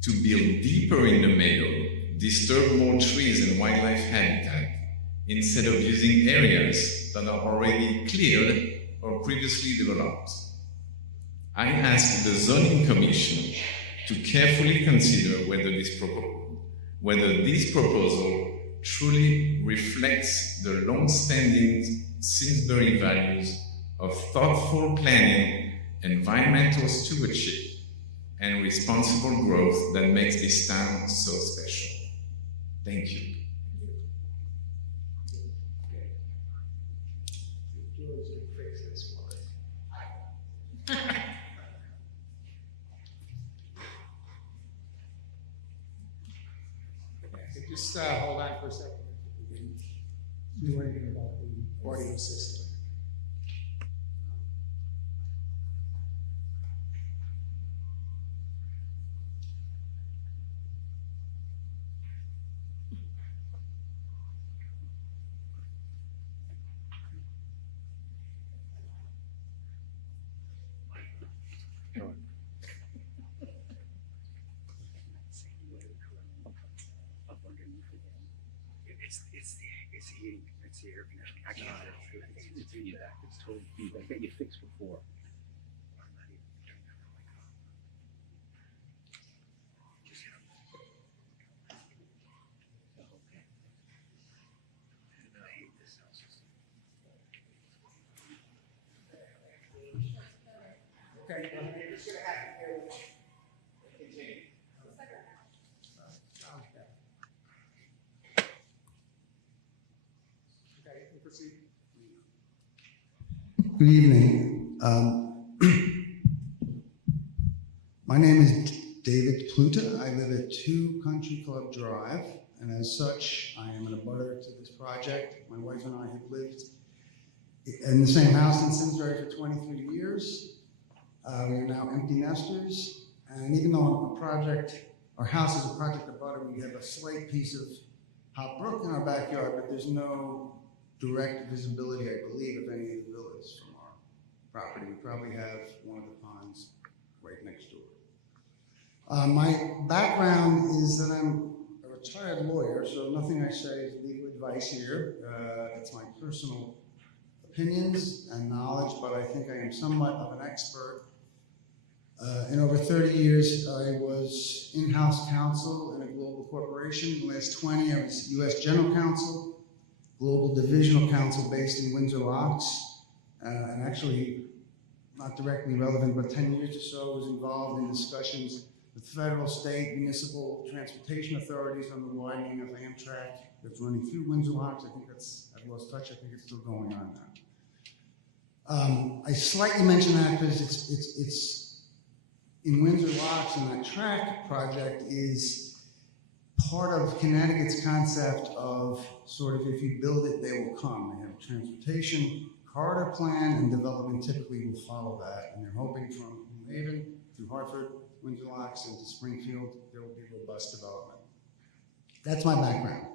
to build deeper in the meadow, disturb more trees and wildlife habitat, instead of using areas that are already cleared or previously developed? I asked the Zoning Commission to carefully consider whether this proposal truly reflects the long-standing Simsbury values of thoughtful planning, environmental stewardship, and responsible growth that makes this town so special. Thank you. Just hold on for a second. We didn't do anything about the audio system. It's the air conditioning. I can't hear it. It's feedback. It's total feedback that you fixed before. Okay, you're just gonna have to continue. Okay, you can proceed. Good evening. My name is David Pluta. I live at 2 Country Club Drive, and as such, I am an abutter to this project. My wife and I have lived in the same house in Simsbury for 23 years. We are now empty nesters, and even though our house is a project abutter, we have a slight piece of Hop Brook in our backyard, but there's no direct visibility, I believe, of any of the villas from our property. We probably have one of the ponds right next door. My background is that I'm a retired lawyer, so nothing I say is legal advice here. It's my personal opinions and knowledge, but I think I am somewhat of an expert. In over 30 years, I was in-house counsel in a global corporation. In the last 20, I was U.S. General Counsel, Global Divisional Counsel based in Windsor Locks, and actually, not directly relevant, but 10 years or so, I was involved in discussions with federal, state, municipal transportation authorities on the widening of Amtrak that's running through Windsor Locks. I think I've lost touch, I think it's still going on now. I slightly mention that because it's in Windsor Locks, and that track project is part of Connecticut's concept of sort of if you build it, they will come. They have a transportation corridor plan, and development typically will follow that. And they're hoping from New Haven through Hartford, Windsor Locks, into Springfield, there will be robust development. That's my background.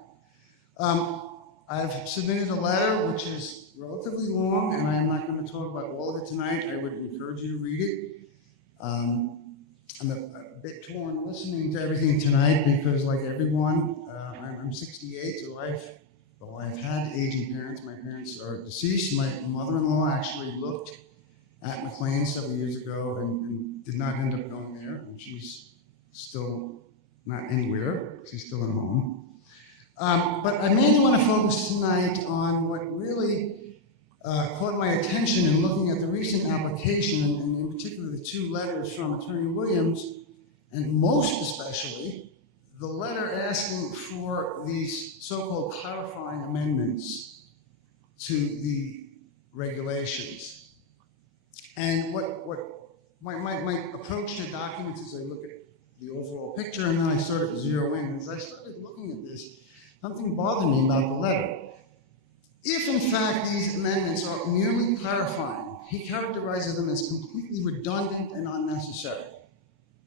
I've submitted a letter which is relatively long, and I am not going to talk about all of it tonight. I would encourage you to read it. I'm a bit torn listening to everything tonight because, like everyone, I'm 68, so I've had aging parents. My parents are deceased. My mother-in-law actually looked at McLean several years ago and did not end up going there, and she's still not anywhere. She's still at home. But I mainly want to focus tonight on what really caught my attention in looking at the recent application, and in particular the 2 letters from Attorney Williams, and most especially the letter asking for these so-called clarifying amendments to the regulations. And what my approach to documents is I look at the overall picture and then I sort of zero in. As I started looking at this, something bothered me about the letter. If, in fact, these amendments are merely clarifying, he characterizes them as completely redundant and unnecessary.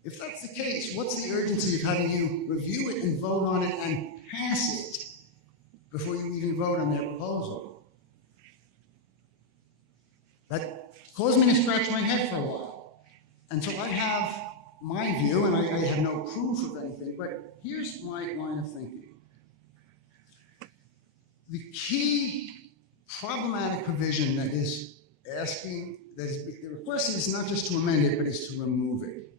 If that's the case, what's the urgency of having you review it and vote on it and pass it before you even vote on their proposal? That caused me to scratch my head for a while. And so I have my view, and I have no proof of anything, but here's my line of thinking. The key problematic provision that is the request is not just to amend it, but is to remove it.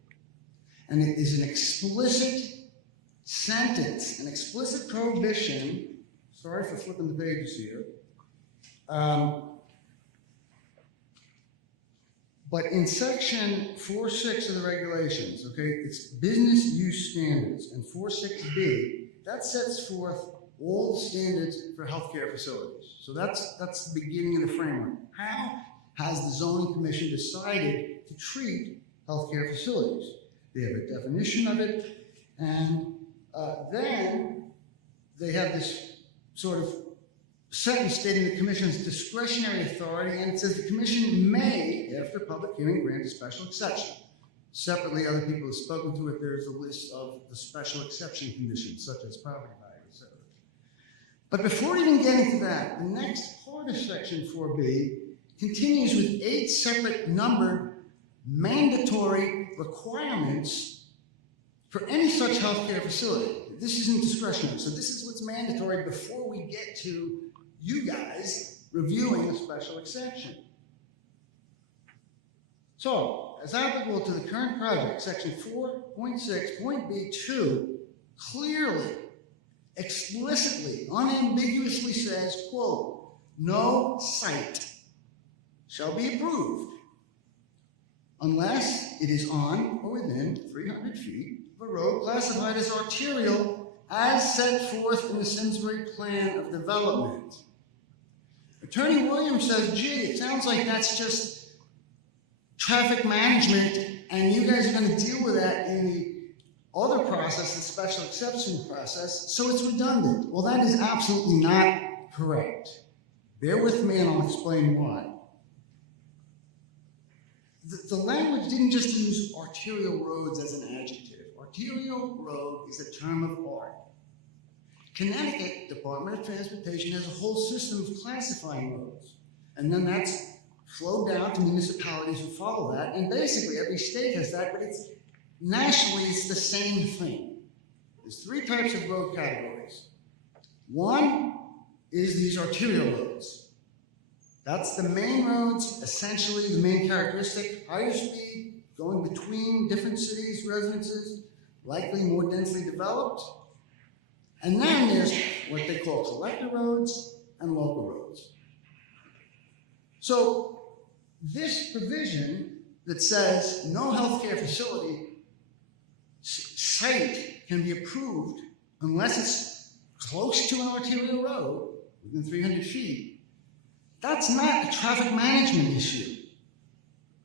And it is an explicit sentence, an explicit prohibition, sorry for flipping the pages here, but in section 4.6 of the regulations, okay, it's business use standards, and 4.6b, that sets forth all the standards for healthcare facilities. So that's the beginning of the framework. How has the zoning commission decided to treat healthcare facilities? They have a definition of it, and then they have this sort of sentence stating the commission's discretionary authority, and it says the commission may, after public hearing, grant a special exception. Separately, other people have spoken to it. There's a list of the special exception conditions, such as property value, etc. But before even getting to that, the next part of section 4b continues with 8 separate numbered mandatory requirements for any such healthcare facility. This isn't discretionary, so this is what's mandatory before we get to you guys reviewing a special exception. So, as applicable to the current project, section 4.6.B2 clearly, explicitly, unambiguously says, quote, no site shall be approved unless it is on or within 300 feet of a road classified as arterial as set forth in the Simsbury Plan of Development. Attorney Williams says, gee, it sounds like that's just traffic management, and you guys are going to deal with that in the other process, the special exception process, so it's redundant. Well, that is absolutely not correct. Bear with me and I'll explain why. The language didn't just use arterial roads as an adjective. Arterial road is a term of art. Connecticut Department of Transportation has a whole system of classifying roads. And then that's flowed down to municipalities who follow that. And basically every state has that, but nationally it's the same thing. There's three types of road categories. One is these arterial roads. That's the main roads, essentially the main characteristic, higher speed, going between different cities, residences, likely more densely developed. And then there's what they call collector roads and local roads. So this provision that says no healthcare facility site can be approved unless it's close to an arterial road within 300 feet, that's not a traffic management issue.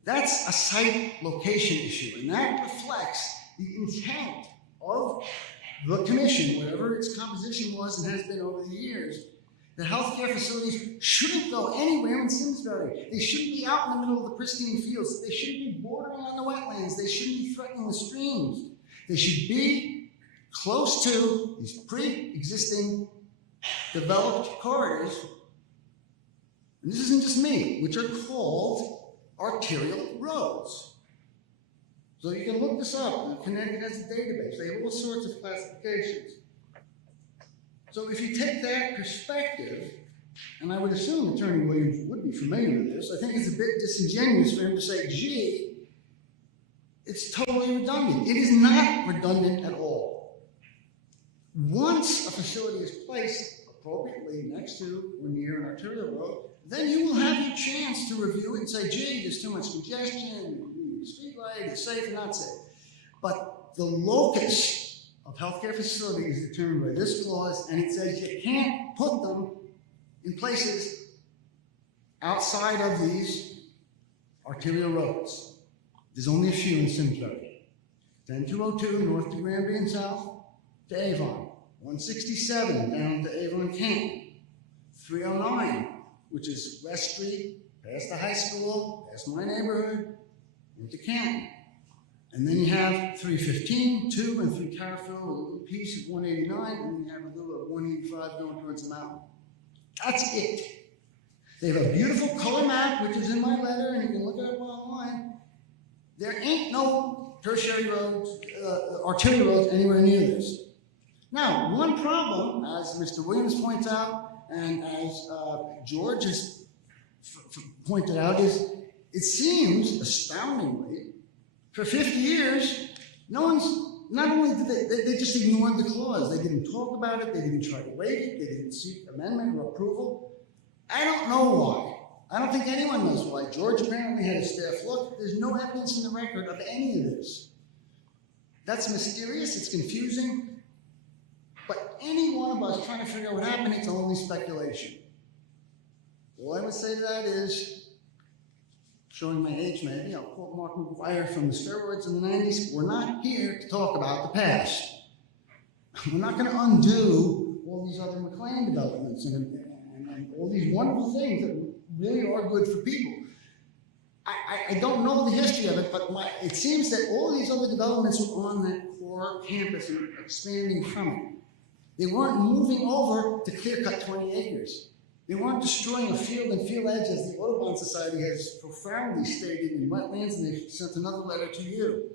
That's a site location issue, and that reflects the intent of the commission, whatever its composition was and has been over the years. The healthcare facilities shouldn't go anywhere in Simsbury. They shouldn't be out in the middle of the pristine fields. They shouldn't be bordering on the wetlands. They shouldn't be threatening the streams. They should be close to these pre-existing developed corridors. And this isn't just me, which are called arterial roads. So you can look this up. Connecticut has a database. They have all sorts of classifications. So if you take that perspective, and I would assume Attorney Williams would be familiar with this, I think it's a bit disingenuous for him to say, gee, it's totally redundant. It is not redundant at all. Once a facility is placed appropriately next to or near an arterial road, then you will have your chance to review it and say, gee, there's too much congestion, the street light is safe and not safe. But the locus of healthcare facilities is determined by this clause, and it says you can't put them in places outside of these arterial roads. There's only a few in Simsbury. 10202 north to Granby and south to Avon. 167 down to Avon Canton. 309, which is West Street, past the high school, past my neighborhood, into Canton. And then you have 315, 2, and 3 Carfield, a little piece of 189, and then you have a little of 185 going towards the mountain. That's it. They have a beautiful color map, which is in my letter, and you can look it up online. There ain't no tertiary roads, arterial roads anywhere near this. Now, one problem, as Mr. Williams points out, and as George has pointed out, is it seems astoundingly, for 50 years, not only did they just ignored the clause, they didn't talk about it, they didn't try to waive it, they didn't seek amendment or approval. I don't know why. I don't think anyone knows why. George apparently had his staff look. There's no evidence in the record of any of this. That's mysterious, it's confusing, but any one of us trying to figure out what happened, it's only speculation. All I would say to that is, showing my age maybe, I'll quote Mark McGuire from the steroids in the 90s, we're not here to talk about the past. We're not going to undo all these other McLean developments and all these wonderful things that really are good for people. I don't know the history of it, but it seems that all these other developments were on that core campus and expanding from it. They weren't moving over to clear cut 20 acres. They weren't destroying a field and field edge, as the Audubon Society has profoundly stated in wetlands, and they sent another letter to you.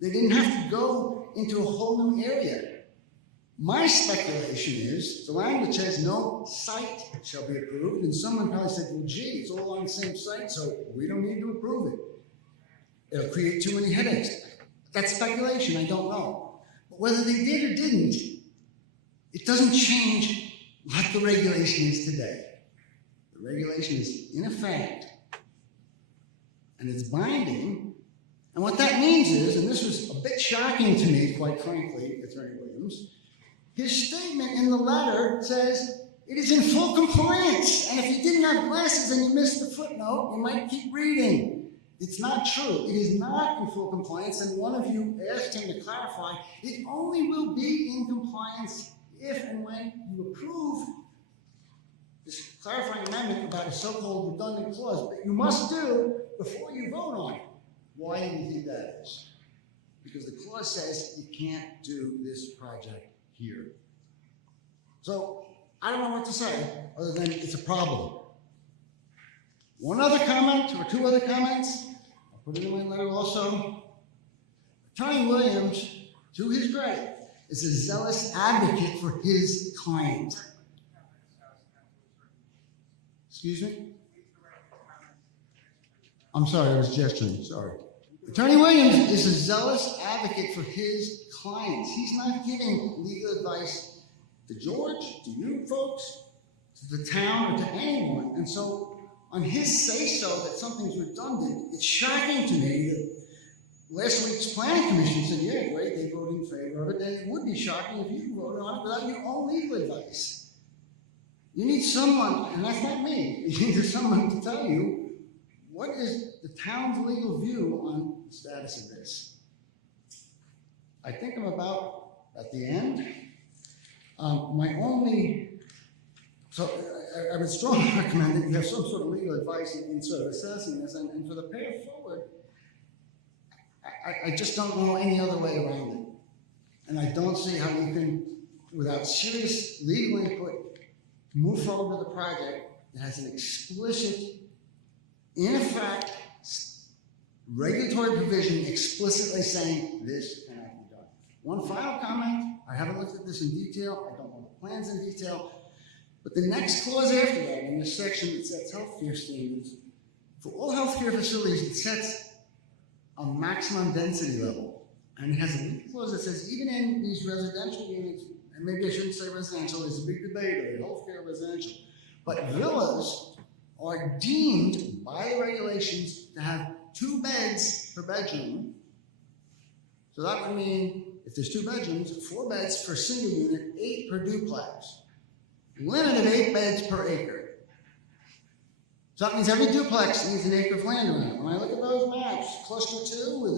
They didn't have to go into a whole new area. My speculation is the language says no site shall be approved, and someone probably said, well, gee, it's all on the same site, so we don't need to approve it. It'll create too many headaches. That's speculation, I don't know. But whether they did or didn't, it doesn't change what the regulation is today. The regulation is in effect, and it's binding. And what that means is, and this was a bit shocking to me, quite frankly, Attorney Williams, his statement in the letter says it is in full compliance. And if you didn't have glasses and you missed the footnote, you might keep reading. It's not true. It is not in full compliance. And one of you asked him to clarify, it only will be in compliance if and when you approve this clarifying amendment about a so-called redundant clause. But you must do before you vote on it. Why do you think that is? Because the clause says you can't do this project here. So I don't know what to say other than it's a problem. One other comment or two other comments, I'll put it in my letter also. Attorney Williams, to his credit, is a zealous advocate for his client. Excuse me? I'm sorry, I was gesturing, sorry. Attorney Williams is a zealous advocate for his clients. He's not giving legal advice to George, to you folks, to the town, or to anyone. And so on his say-so that something's redundant, it's shocking to me that last week's planning commission said, yeah, great, they voted in favor of it. Then it would be shocking if you voted on it without your own legal advice. You need someone, and that's not me, you need someone to tell you what is the town's legal view on the status of this. I think I'm about at the end. I would strongly recommend that you have some sort of legal advice in sort of assessing this, and for the path forward, I just don't know any other way around it. And I don't see how you can, without serious legal input, move forward with a project that has an explicit, in effect, regulatory provision explicitly saying this cannot be done. One final comment, I haven't looked at this in detail, I don't know the plans in detail, but the next clause after that, in this section that sets healthcare standards, for all healthcare facilities, it sets a maximum density level. And it has a legal clause that says even in these residential units, and maybe I shouldn't say residential, there's a big debate over healthcare residential, but villas are deemed by the regulations to have 2 beds per bedroom. So that would mean if there's 2 bedrooms, 4 beds for a single unit, 8 per duplex. Limit of 8 beds per acre. So that means every duplex needs an acre of land around it. When I look at those maps, cluster 2 with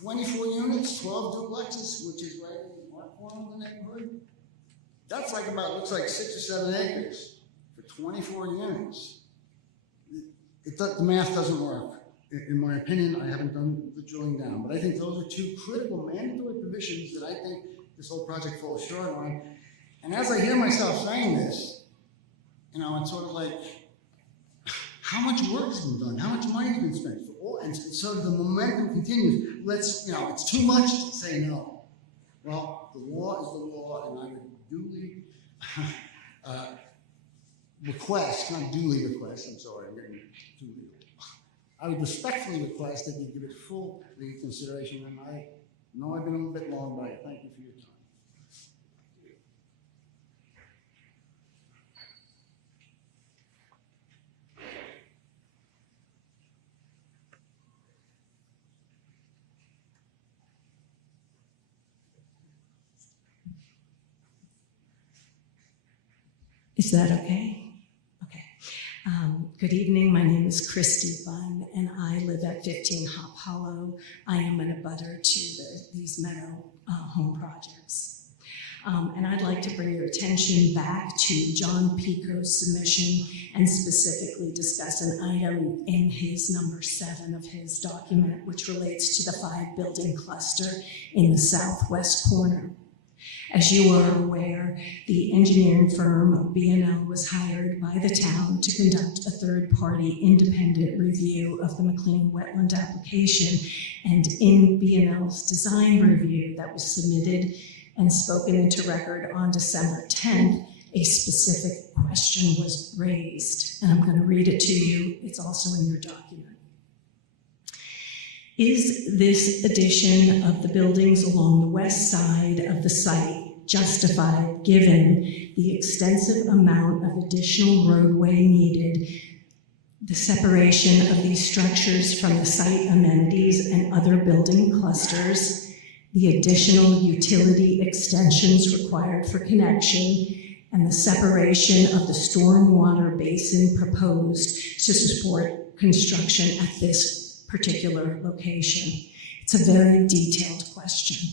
24 units, 12 duplexes, which is right in our corner of the neighborhood, that's like about, looks like 6 or 7 acres for 24 units. The math doesn't work. In my opinion, I haven't done the drilling down, but I think those are 2 critical mandatory provisions that I think this whole project falls short on. And as I hear myself saying this, it's sort of like, how much work has been done? How much money has been spent? And so the momentum continues. It's too much to say no. Well, the law is the law, and I would duly request, not duly request, I'm sorry, I'm getting too legal. I would respectfully request that you give it full legal consideration, and I know I've been a little bit long, but I thank you for your time. Is that okay? Okay. Good evening. My name is Christy Bunn, and I live at 15 Hop Hollow. I am an abutter to these Meadow home projects. And I'd like to bring your attention back to John Pico's submission and specifically discuss an item in his number 7 of his document, which relates to the 5-building cluster in the southwest corner. As you are aware, the engineering firm B&L was hired by the town to conduct a third-party independent review of the McLean wetland application, and in B&L's design review that was submitted and spoken into record on December 10th, a specific question was raised, and I'm going to read it to you. It's also in your document. Is this addition of the buildings along the west side of the site justified given the extensive amount of additional roadway needed, the separation of these structures from the site amenities and other building clusters, the additional utility extensions required for connection, and the separation of the stormwater basin proposed to support construction at this particular location? It's a very detailed question.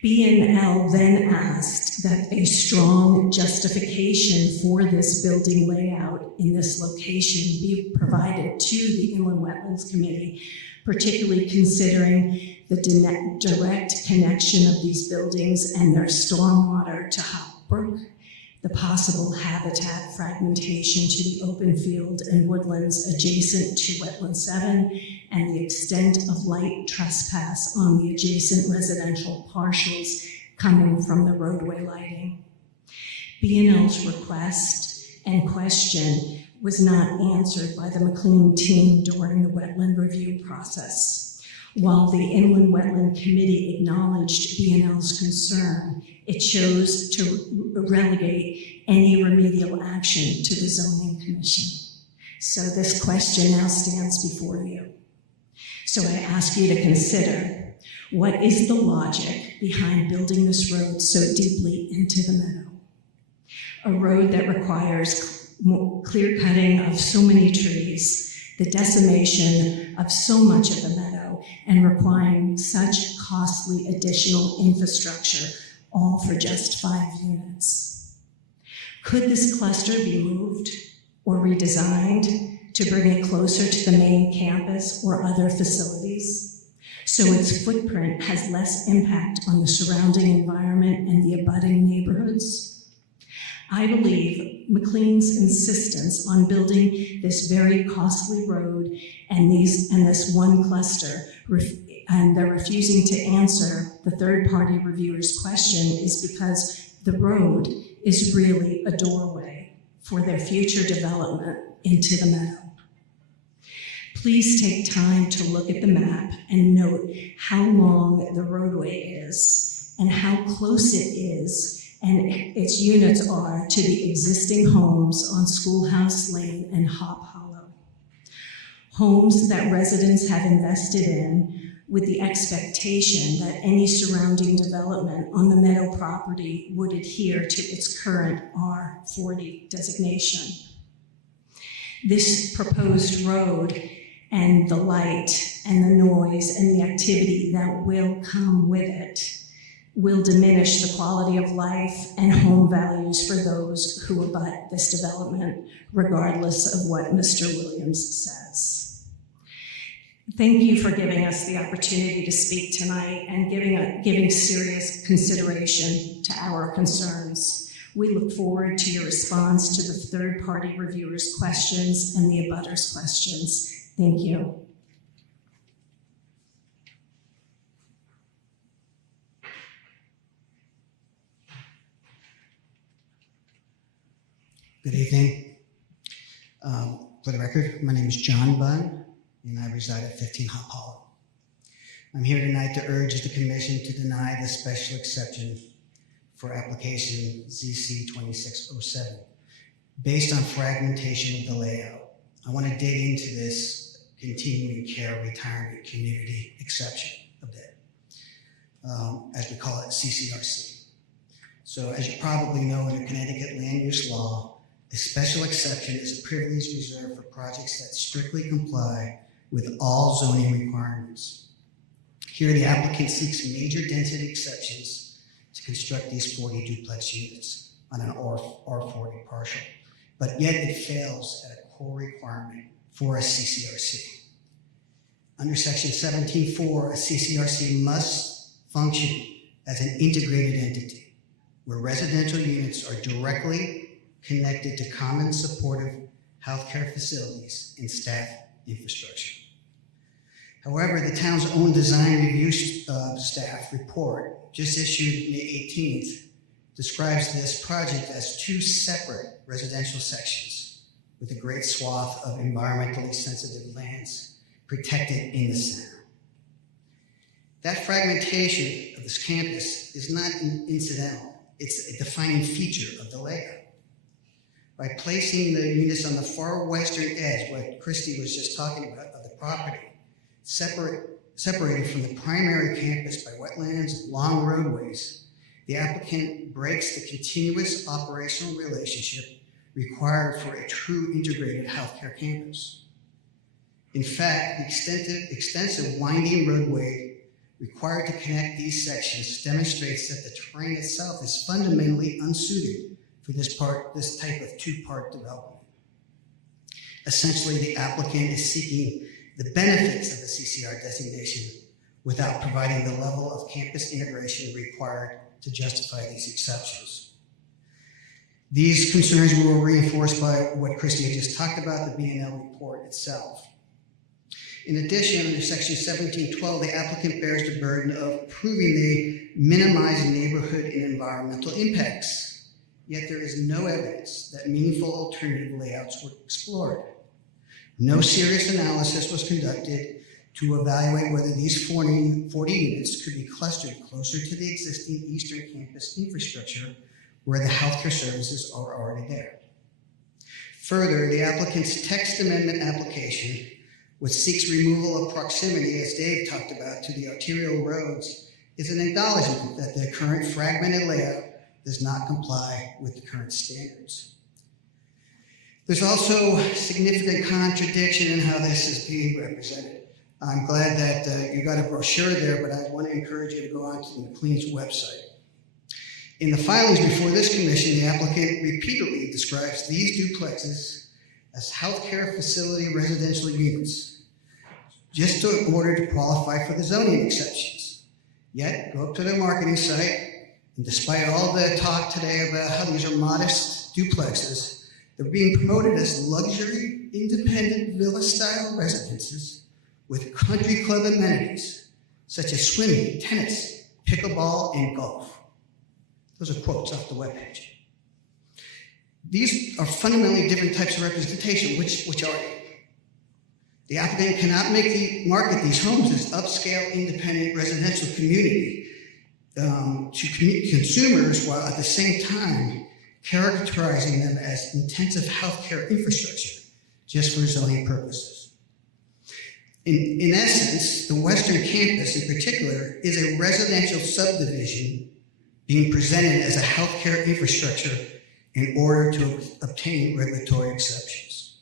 B&L then asked that a strong justification for this building layout in this location be provided to the Inland Wetlands Committee, particularly considering the direct connection of these buildings and their stormwater to Hop Brook, the possible habitat fragmentation to the open field and woodlands adjacent to Wetland 7, and the extent of light trespass on the adjacent residential partials coming from the roadway lighting. B&L's request and question was not answered by the McLean team during the wetland review process. While the Inland Wetland Committee acknowledged B&L's concern, it chose to relegate any remedial action to the Zoning Commission. So this question now stands before you. So I ask you to consider, what is the logic behind building this road so deeply into the meadow? A road that requires clear cutting of so many trees, the decimation of so much of the meadow, and requiring such costly additional infrastructure, all for just 5 units. Could this cluster be moved or redesigned to bring it closer to the main campus or other facilities, so its footprint has less impact on the surrounding environment and the abutting neighborhoods? I believe McLean's insistence on building this very costly road and this one cluster, and they're refusing to answer the third-party reviewer's question, is because the road is really a doorway for their future development into the meadow. Please take time to look at the map and note how long the roadway is and how close it is and its units are to the existing homes on Schoolhouse Lane and Hop Hollow. Homes that residents have invested in with the expectation that any surrounding development on the meadow property would adhere to its current R40 designation. This proposed road and the light and the noise and the activity that will come with it will diminish the quality of life and home values for those who abut this development, regardless of what Mr. Williams says. Thank you for giving us the opportunity to speak tonight and giving serious consideration to our concerns. We look forward to your response to the third-party reviewers' questions and the abutters' questions. Thank you. Good evening. For the record, my name is John Bunn, and I reside at 15 Hop Hollow. I'm here tonight to urge the Commission to deny the special exception for application ZC 2607 based on fragmentation of the layout. I want to dig into this continuing care retirement community exception a bit, as we call it, CCRC. So as you probably know, in the Connecticut land use law, a special exception is a privilege reserved for projects that strictly comply with all zoning requirements. Here, the applicant seeks major density exceptions to construct these 40 duplex units on an R40 partial, but yet it fails at a core requirement for a CCRC. Under section 17.4, a CCRC must function as an integrated entity where residential units are directly connected to common supportive healthcare facilities and staff infrastructure. However, the town's own design review staff report, just issued May 18th, describes this project as 2 separate residential sections with a great swath of environmentally sensitive lands protected in the center. That fragmentation of this campus is not incidental. It's a defining feature of the layout. By placing the units on the far western edge, what Christy was just talking about, of the property, separated from the primary campus by wetlands and long roadways, the applicant breaks the continuous operational relationship required for a true integrated healthcare campus. In fact, the extensive winding roadway required to connect these sections demonstrates that the terrain itself is fundamentally unsuited for this type of 2-part development. Essentially, the applicant is seeking the benefits of the CCR designation without providing the level of campus integration required to justify these exceptions. These concerns were reinforced by what Christy had just talked about, the B&L report itself. In addition, under section 1712, the applicant bears the burden of proving they minimize neighborhood and environmental impacts. Yet there is no evidence that meaningful alternative layouts were explored. No serious analysis was conducted to evaluate whether these 40 units could be clustered closer to the existing eastern campus infrastructure where the healthcare services are already there. Further, the applicant's text amendment application, which seeks removal of proximity, as Dave talked about, to the arterial roads, is an acknowledgement that the current fragmented layout does not comply with the current standards. There's also significant contradiction in how this is being represented. I'm glad that you got a brochure there, but I want to encourage you to go onto the McLean's website. In the filings before this commission, the applicant repeatedly describes these duplexes as healthcare facility residential units, just in order to qualify for the zoning exceptions. Yet, go up to their marketing site, and despite all the talk today about how these are modest duplexes, they're being promoted as luxury, independent villa-style residences with country club amenities, such as swimming, tennis, pickleball, and golf. Those are quotes off the webpage. These are fundamentally different types of representation. Which are they? The applicant cannot market these homes as upscale, independent residential community to consumers, while at the same time characterizing them as intensive healthcare infrastructure, just for zoning purposes. In essence, the Western Campus in particular is a residential subdivision being presented as a healthcare infrastructure in order to obtain regulatory exceptions.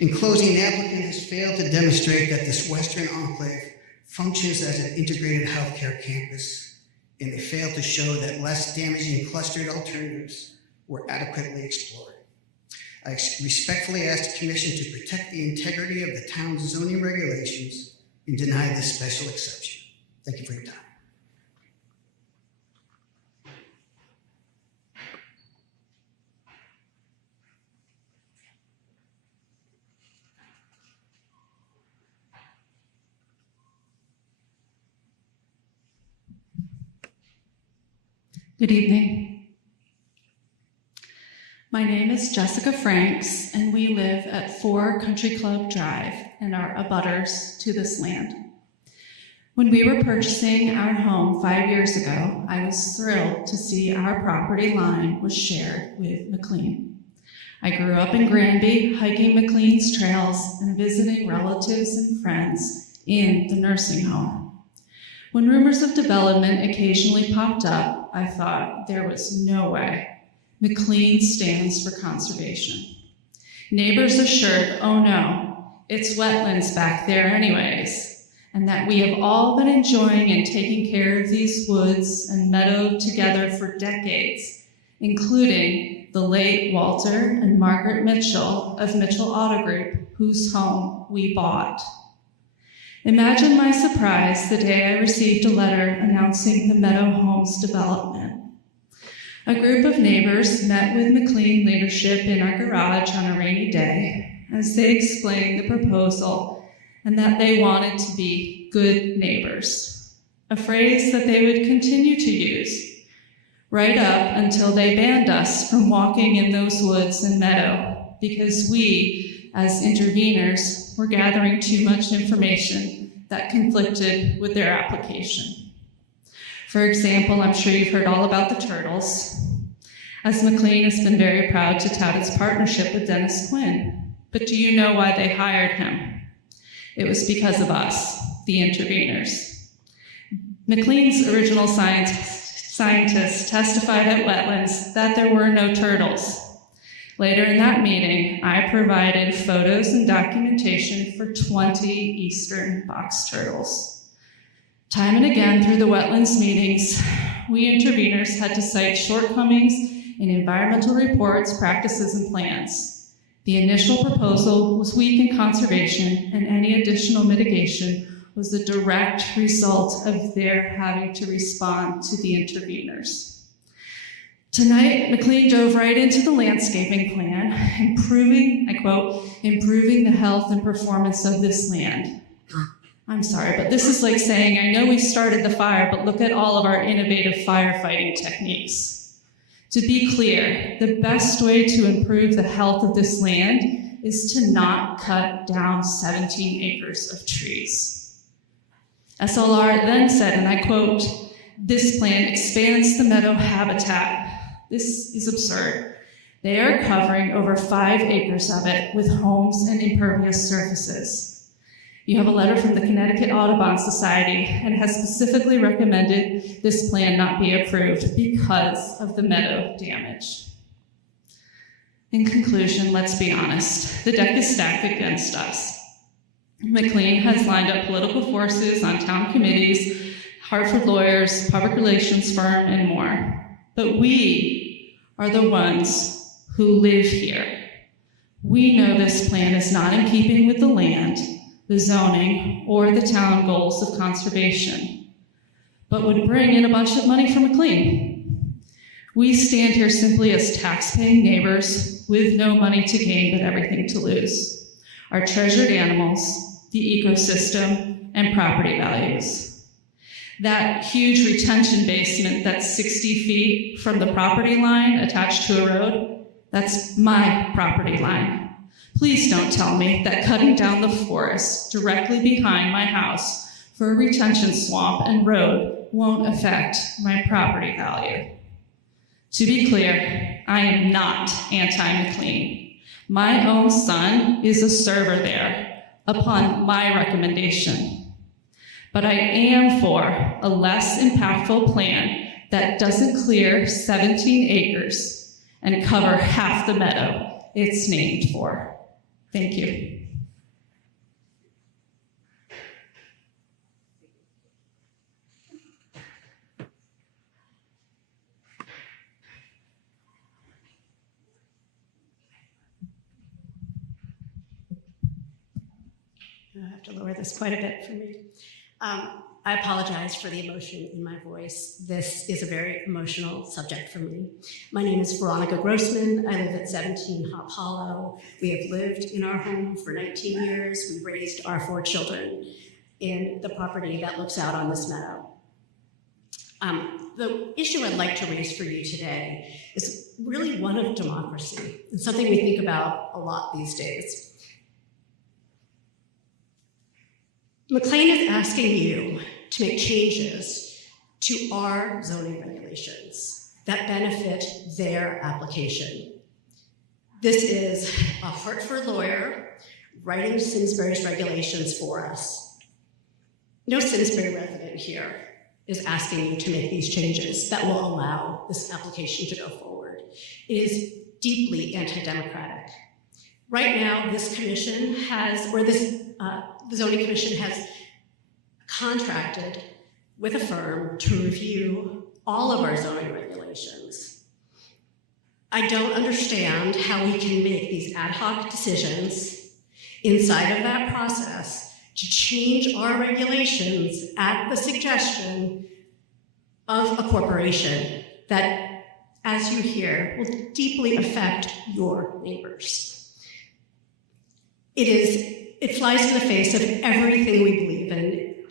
In closing, the applicant has failed to demonstrate that this Western enclave functions as an integrated healthcare campus, and they failed to show that less damaging clustered alternatives were adequately explored. I respectfully ask the Commission to protect the integrity of the town's zoning regulations and deny this special exception. Thank you for your time. Good evening. My name is Jessica Franks, and we live at 4 Country Club Drive and are abutters to this land. When we were purchasing our home 5 years ago, I was thrilled to see our property line was shared with McLean. I grew up in Granby, hiking McLean's trails and visiting relatives and friends in the nursing home. When rumors of development occasionally popped up, I thought there was no way. McLean stands for conservation. Neighbors assured, oh no, it's wetlands back there anyways, and that we have all been enjoying and taking care of these woods and meadow together for decades, including the late Walter and Margaret Mitchell of Mitchell Auto Group, whose home we bought. Imagine my surprise the day I received a letter announcing the Meadow Homes development. A group of neighbors met with McLean leadership in our garage on a rainy day as they explained the proposal and that they wanted to be good neighbors, a phrase that they would continue to use right up until they banned us from walking in those woods and meadow because we, as interveners, were gathering too much information that conflicted with their application. For example, I'm sure you've heard all about the turtles, as McLean has been very proud to tout its partnership with Dennis Quinn. But do you know why they hired him? It was because of us, the interveners. McLean's original scientist testified at Wetlands that there were no turtles. Later in that meeting, I provided photos and documentation for 20 eastern box turtles. Time and again through the Wetlands meetings, we interveners had to cite shortcomings in environmental reports, practices, and plans. The initial proposal was weak in conservation, and any additional mitigation was the direct result of their having to respond to the interveners. Tonight, McLean dove right into the landscaping plan, improving, I quote, improving the health and performance of this land. I'm sorry, but this is like saying, I know we started the fire, but look at all of our innovative firefighting techniques. To be clear, the best way to improve the health of this land is to not cut down 17 acres of trees. SLR then said, and I quote, this plan expands the meadow habitat. This is absurd. They are covering over 5 acres of it with homes and impervious surfaces. You have a letter from the Connecticut Audubon Society and has specifically recommended this plan not be approved because of the meadow damage. In conclusion, let's be honest, the deck is stacked against us. McLean has lined up political forces on town committees, Hartford lawyers, public relations firm, and more. But we are the ones who live here. We know this plan is not in keeping with the land, the zoning, or the town goals of conservation, but would bring in a bunch of money for McLean. We stand here simply as tax-paying neighbors with no money to gain but everything to lose. Our treasured animals, the ecosystem, and property values. That huge retention basement that's 60 feet from the property line attached to a road, that's my property line. Please don't tell me that cutting down the forest directly behind my house for a retention swamp and road won't affect my property value. To be clear, I am not anti-McLean. My own son is a server there upon my recommendation. But I am for a less impactful plan that doesn't clear 17 acres and cover half the meadow it's named for. Thank you. I have to lower this quite a bit for me. I apologize for the emotion in my voice. This is a very emotional subject for me. My name is Veronica Grossman. I live at 17 Hop Hollow. We have lived in our home for 19 years. We raised our 4 children in the property that looks out on this meadow. The issue I'd like to raise for you today is really one of democracy, and something we think about a lot these days. McLean is asking you to make changes to our zoning regulations that benefit their application. This is a Hartford lawyer writing Simsbury's regulations for us. No Simsbury resident here is asking you to make these changes that will allow this application to go forward. It is deeply anti-democratic. Right now, this commission has, or this, the zoning commission has contracted with a firm to review all of our zoning regulations. I don't understand how we can make these ad hoc decisions inside of that process to change our regulations at the suggestion of a corporation that, as you hear, will deeply affect your neighbors. It is it flies in the face of everything we believe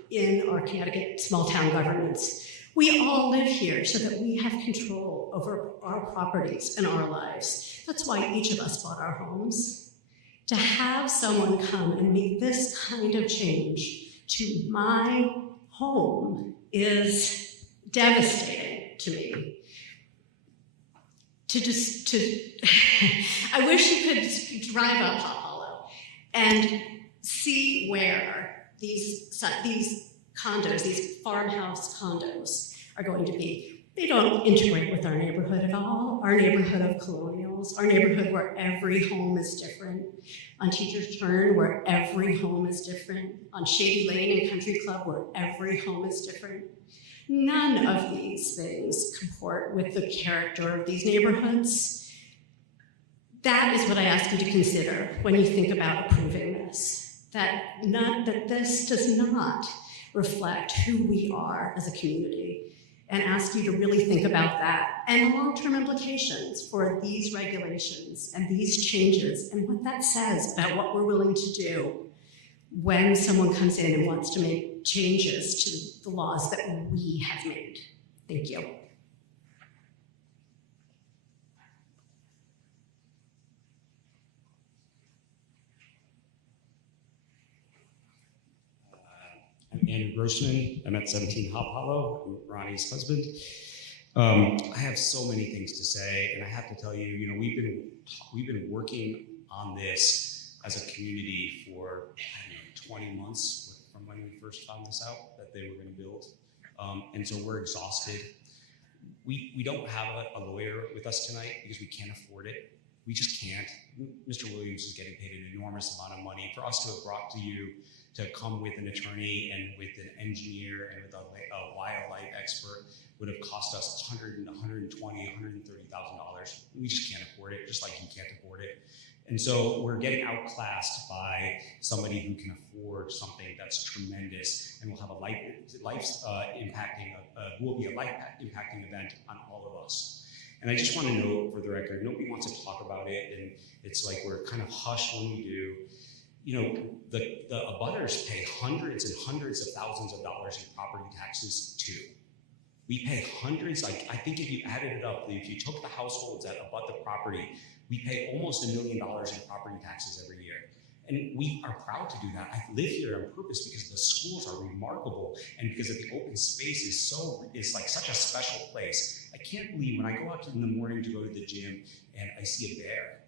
in our Connecticut small-town governments. We all live here so that we have control over our properties and our lives. That's why each of us bought our homes. To have someone come and make this kind of change to my home is devastating to me. I wish you could drive up Hop Hollow and see where these condos, these farmhouse condos are going to be. They don't integrate with our neighborhood at all, our neighborhood of colonials, our neighborhood where every home is different, on Teacher's Turn where every home is different, on Shady Lane and Country Club where every home is different. None of these things comport with the character of these neighborhoods. That is what I ask you to consider when you think about approving this, that this does not reflect who we are as a community, and ask you to really think about that and the long-term implications for these regulations and these changes and what that says about what we're willing to do when someone comes in and wants to make changes to the laws that we have made. Thank you. I'm Andrew Grossman. I'm at 17 Hop Hollow. I'm Ronnie's husband. I have so many things to say, and I have to tell you, we've been working on this as a community for 20 months from when we first found this out that they were going to build, and so we're exhausted. We don't have a lawyer with us tonight because we can't afford it. We just can't. Mr. Williams is getting paid an enormous amount of money for us to have brought to you to come with an attorney and with an engineer and with a wildlife expert would have cost us $120,000, $130,000. We just can't afford it, just like you can't afford it. And so we're getting outclassed by somebody who can afford something that's tremendous and will have a life-impacting event on all of us. And I just want to note for the record, nobody wants to talk about it, and it's like we're kind of hushed when we do. The abutters pay hundreds and hundreds of thousands of dollars in property taxes too. We pay hundreds, I think if you added it up, if you took the households that abut the property, we pay almost $1 million in property taxes every year. And we are proud to do that. I live here on purpose because the schools are remarkable and because of the open space is like such a special place. I can't believe when I go out in the morning to go to the gym and I see a bear,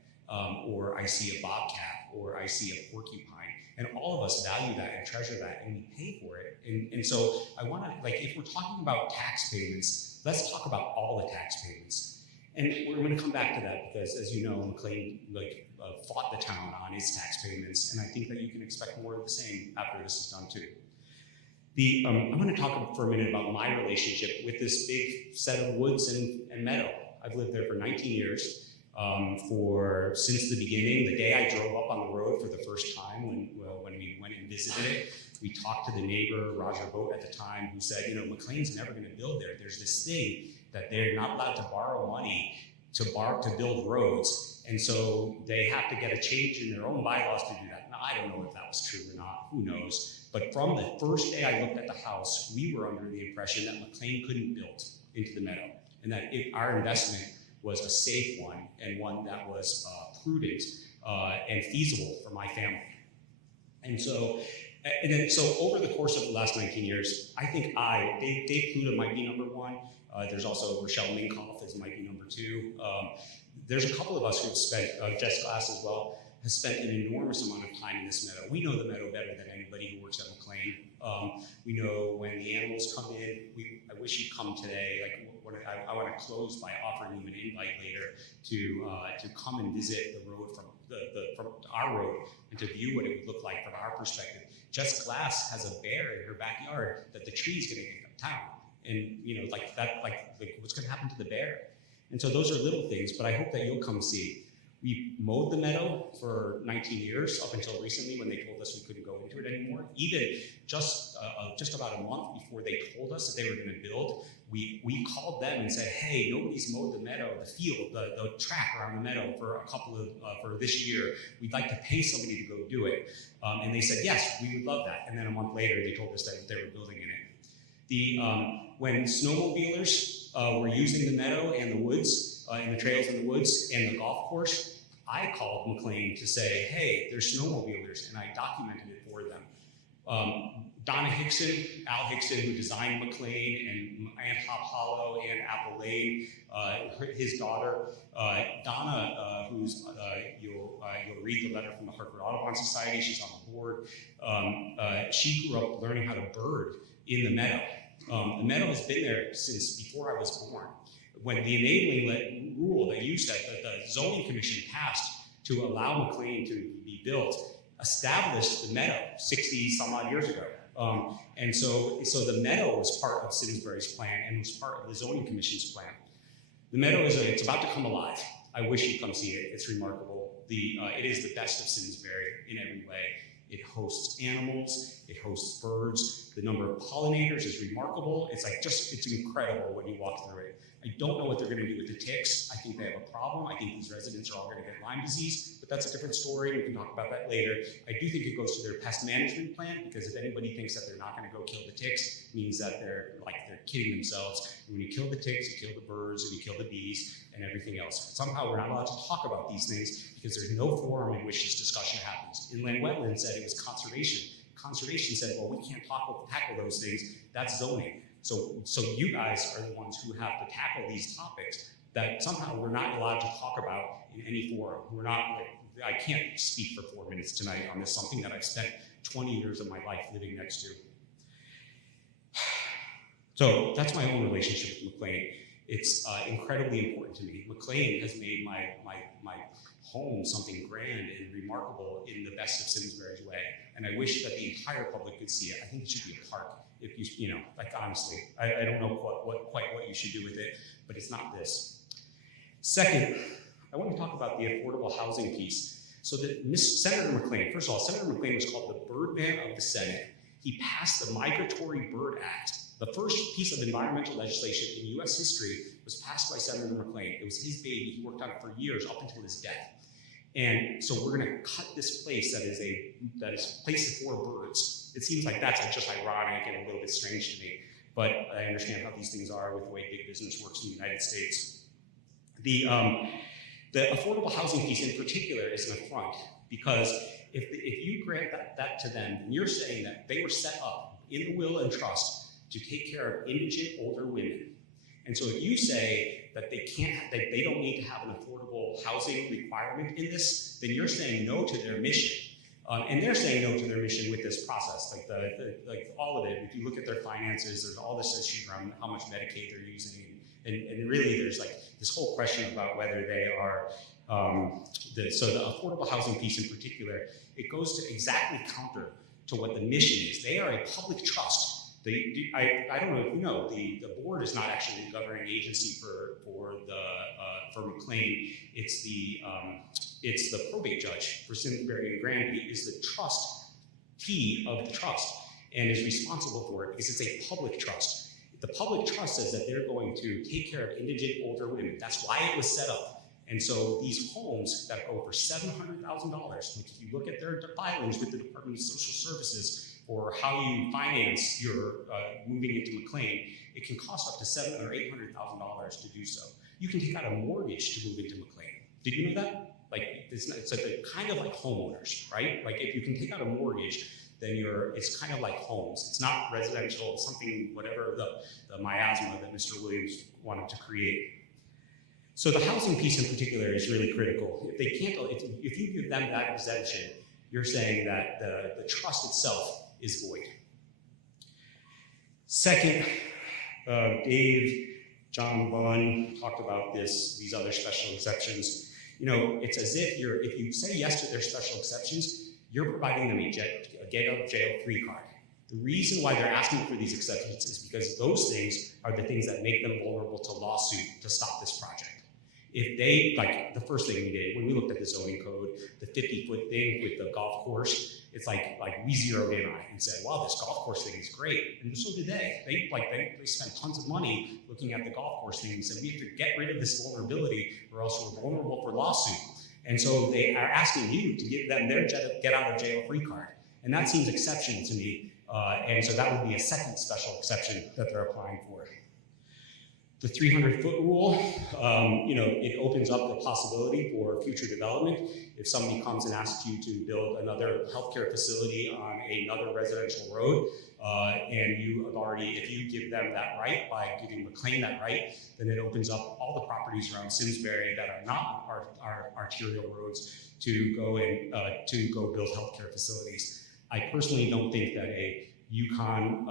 or I see a bobcat, or I see a porcupine, and all of us value that and treasure that, and we pay for it. And so I want to, if we're talking about tax payments, let's talk about all the tax payments. And we're going to come back to that because, as you know, McLean fought the town on its tax payments, and I think that you can expect more of the same after this is done too. I want to talk for a minute about my relationship with this big set of woods and meadow. I've lived there for 19 years. Since the beginning, the day I drove up on the road for the first time when we went and visited it, we talked to the neighbor, Roger Boat at the time, who said, McLean's never going to build there. There's this thing that they're not allowed to borrow money to build roads, and so they have to get a change in their own bylaws to do that. Now, I don't know if that was true or not, who knows, but from the first day I looked at the house, we were under the impression that McLean couldn't build into the meadow, and that our investment was a safe one and one that was prudent and feasible for my family. And so over the course of the last 19 years, I think Dave Pluta might be number one. There's also Rochelle Minkoff as might be number two. There's a couple of us who have spent, Jess Glass as well, has spent an enormous amount of time in this meadow. We know the meadow better than anybody who works at McLean. We know when the animals come in. I wish you'd come today. I want to close by offering you an invite later to come and visit the road from our road and to view what it would look like from our perspective. Jess Glass has a bear in her backyard that the tree's going to get down, and what's going to happen to the bear? And so those are little things, but I hope that you'll come see. We mowed the meadow for 19 years, up until recently when they told us we couldn't go into it anymore. Even just about a month before they told us that they were going to build, we called them and said, hey, nobody's mowed the meadow, the field, the track around the meadow for for this year. We'd like to pay somebody to go do it. And they said, yes, we would love that. And then a month later, they told us that they were building in it. When snowmobilers were using the meadow and the woods, and the trails in the woods and the golf course, I called McLean to say, hey, there's snowmobilers, and I documented it for them. Donna Hickson, Al Hickson, who designed McLean and Antop Hollow and Apple Lane, his daughter, Donna, who's, you'll read the letter from the Hartford Audubon Society, she's on the board. She grew up learning how to bird in the meadow. The meadow has been there since before I was born. When the enabling rule that you said that the zoning commission passed to allow McLean to be built established the meadow 60 some odd years ago. And so the meadow was part of Simsbury's plan and was part of the zoning commission's plan. The meadow it's about to come alive. I wish you'd come see it. It's remarkable. It is the best of Simsbury in every way. It hosts animals, it hosts birds. The number of pollinators is remarkable. It's incredible when you walk through it. I don't know what they're going to do with the ticks. I think they have a problem. I think these residents are all going to get Lyme disease, but that's a different story. We can talk about that later. I do think it goes to their pest management plan, because if anybody thinks that they're not going to go kill the ticks, it means that they're kidding themselves. And when you kill the ticks, you kill the birds, and you kill the bees, and everything else. But somehow we're not allowed to talk about these things because there's no forum in which this discussion happens. Inland Wetlands said it was conservation. Conservation said, well, we can't tackle those things. That's zoning. So you guys are the ones who have to tackle these topics that somehow we're not allowed to talk about in any forum. I can't speak for 4 minutes tonight on this, something that I've spent 20 years of my life living next to. So that's my own relationship with McLean. It's incredibly important to me. McLean has made my home something grand and remarkable in the best of Simsbury's way. And I wish that the entire public could see it. I think it should be a park. If honestly, I don't know quite what you should do with it, but it's not this. Second, I want to talk about the affordable housing piece. So that Senator McLean, first of all, Senator McLean was called the Birdman of the Senate. He passed the Migratory Bird Act. The first piece of environmental legislation in US history was passed by Senator McLean. It was his baby. He worked on it for years up until his death. And so we're going to cut this place that is a place for birds. It seems like that's just ironic and a little bit strange to me, but I understand how these things are with the way big business works in the United States. The affordable housing piece in particular is an affront, because if you grant that to them, you're saying that they were set up in the will and trust to take care of indigent older women. And so if you say that they don't need to have an affordable housing requirement in this, then you're saying no to their mission. And they're saying no to their mission with this process, like all of it. If you look at their finances, there's all this issue around how much Medicaid they're using, and really there's like this whole question about whether they are. So the affordable housing piece in particular, it goes to exactly counter to what the mission is. They are a public trust. I don't know if you know, the board is not actually the governing agency for McLean. It's the probate judge for Simsbury and Granby is the trustee of the trust and is responsible for it because it's a public trust. The public trust says that they're going to take care of indigent older women. That's why it was set up. And so these homes that go for $700,000, like if you look at their filings with the Department of Social Services or how you finance your moving into McLean, it can cost up to $700,000 or $800,000 to do so. You can take out a mortgage to move into McLean. Did you know that? Like it's like kind of like homeowners, right? Like if you can take out a mortgage, then it's kind of like homes. It's not residential, it's something, whatever the miasma that Mr. Williams wanted to create. So the housing piece in particular is really critical. If they can't, if you give them that exemption, you're saying that the trust itself is void. Second, Dave, John Bunn talked about these other special exceptions. You know, it's as if if you say yes to their special exceptions, you're providing them a get out of jail free card. The reason why they're asking for these exceptions is because those things are the things that make them vulnerable to lawsuit to stop this project. If they, like the first thing we did, when we looked at the zoning code, the 50-foot thing with the golf course, it's like we zeroed in on it and said, wow, this golf course thing is great. And so did they. They spent tons of money looking at the golf course thing and said, we have to get rid of this vulnerability or else we're vulnerable for lawsuit. And so they are asking you to give them their get out of jail free card. And that seems exceptional to me. And so that would be a second special exception that they're applying for. The 300-foot rule, it opens up the possibility for future development. If somebody comes and asks you to build another healthcare facility on another residential road, and you have already, if you give them that right by giving McLean that right, then it opens up all the properties around Simsbury that are not our arterial roads to go build healthcare facilities. I personally don't think that a Yukon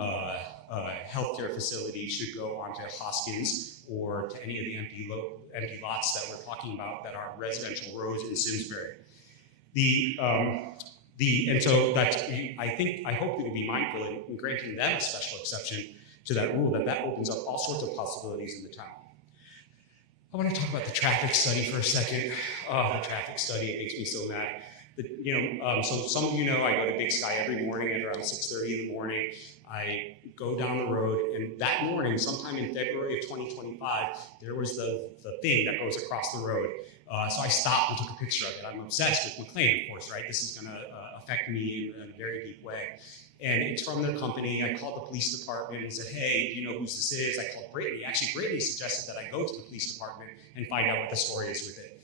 healthcare facility should go onto Hoskins or to any of the empty lots that we're talking about that are residential roads in Simsbury. And so that's, I hope that we'll be mindful in granting them a special exception to that rule, that opens up all sorts of possibilities in the town. I want to talk about the traffic study for a second. The traffic study, it makes me so mad. So some of you know I go to Big Sky every morning at around 6:30 in the morning. I go down the road, and that morning, sometime in February of 2025, there was the thing that goes across the road. So I stopped and took a picture of it. I'm obsessed with McLean, of course, right? This is going to affect me in a very deep way. And it's from their company. I called the police department and said, hey, do you know whose this is? I called Brittany. Actually, Brittany suggested that I go to the police department and find out what the story is with it.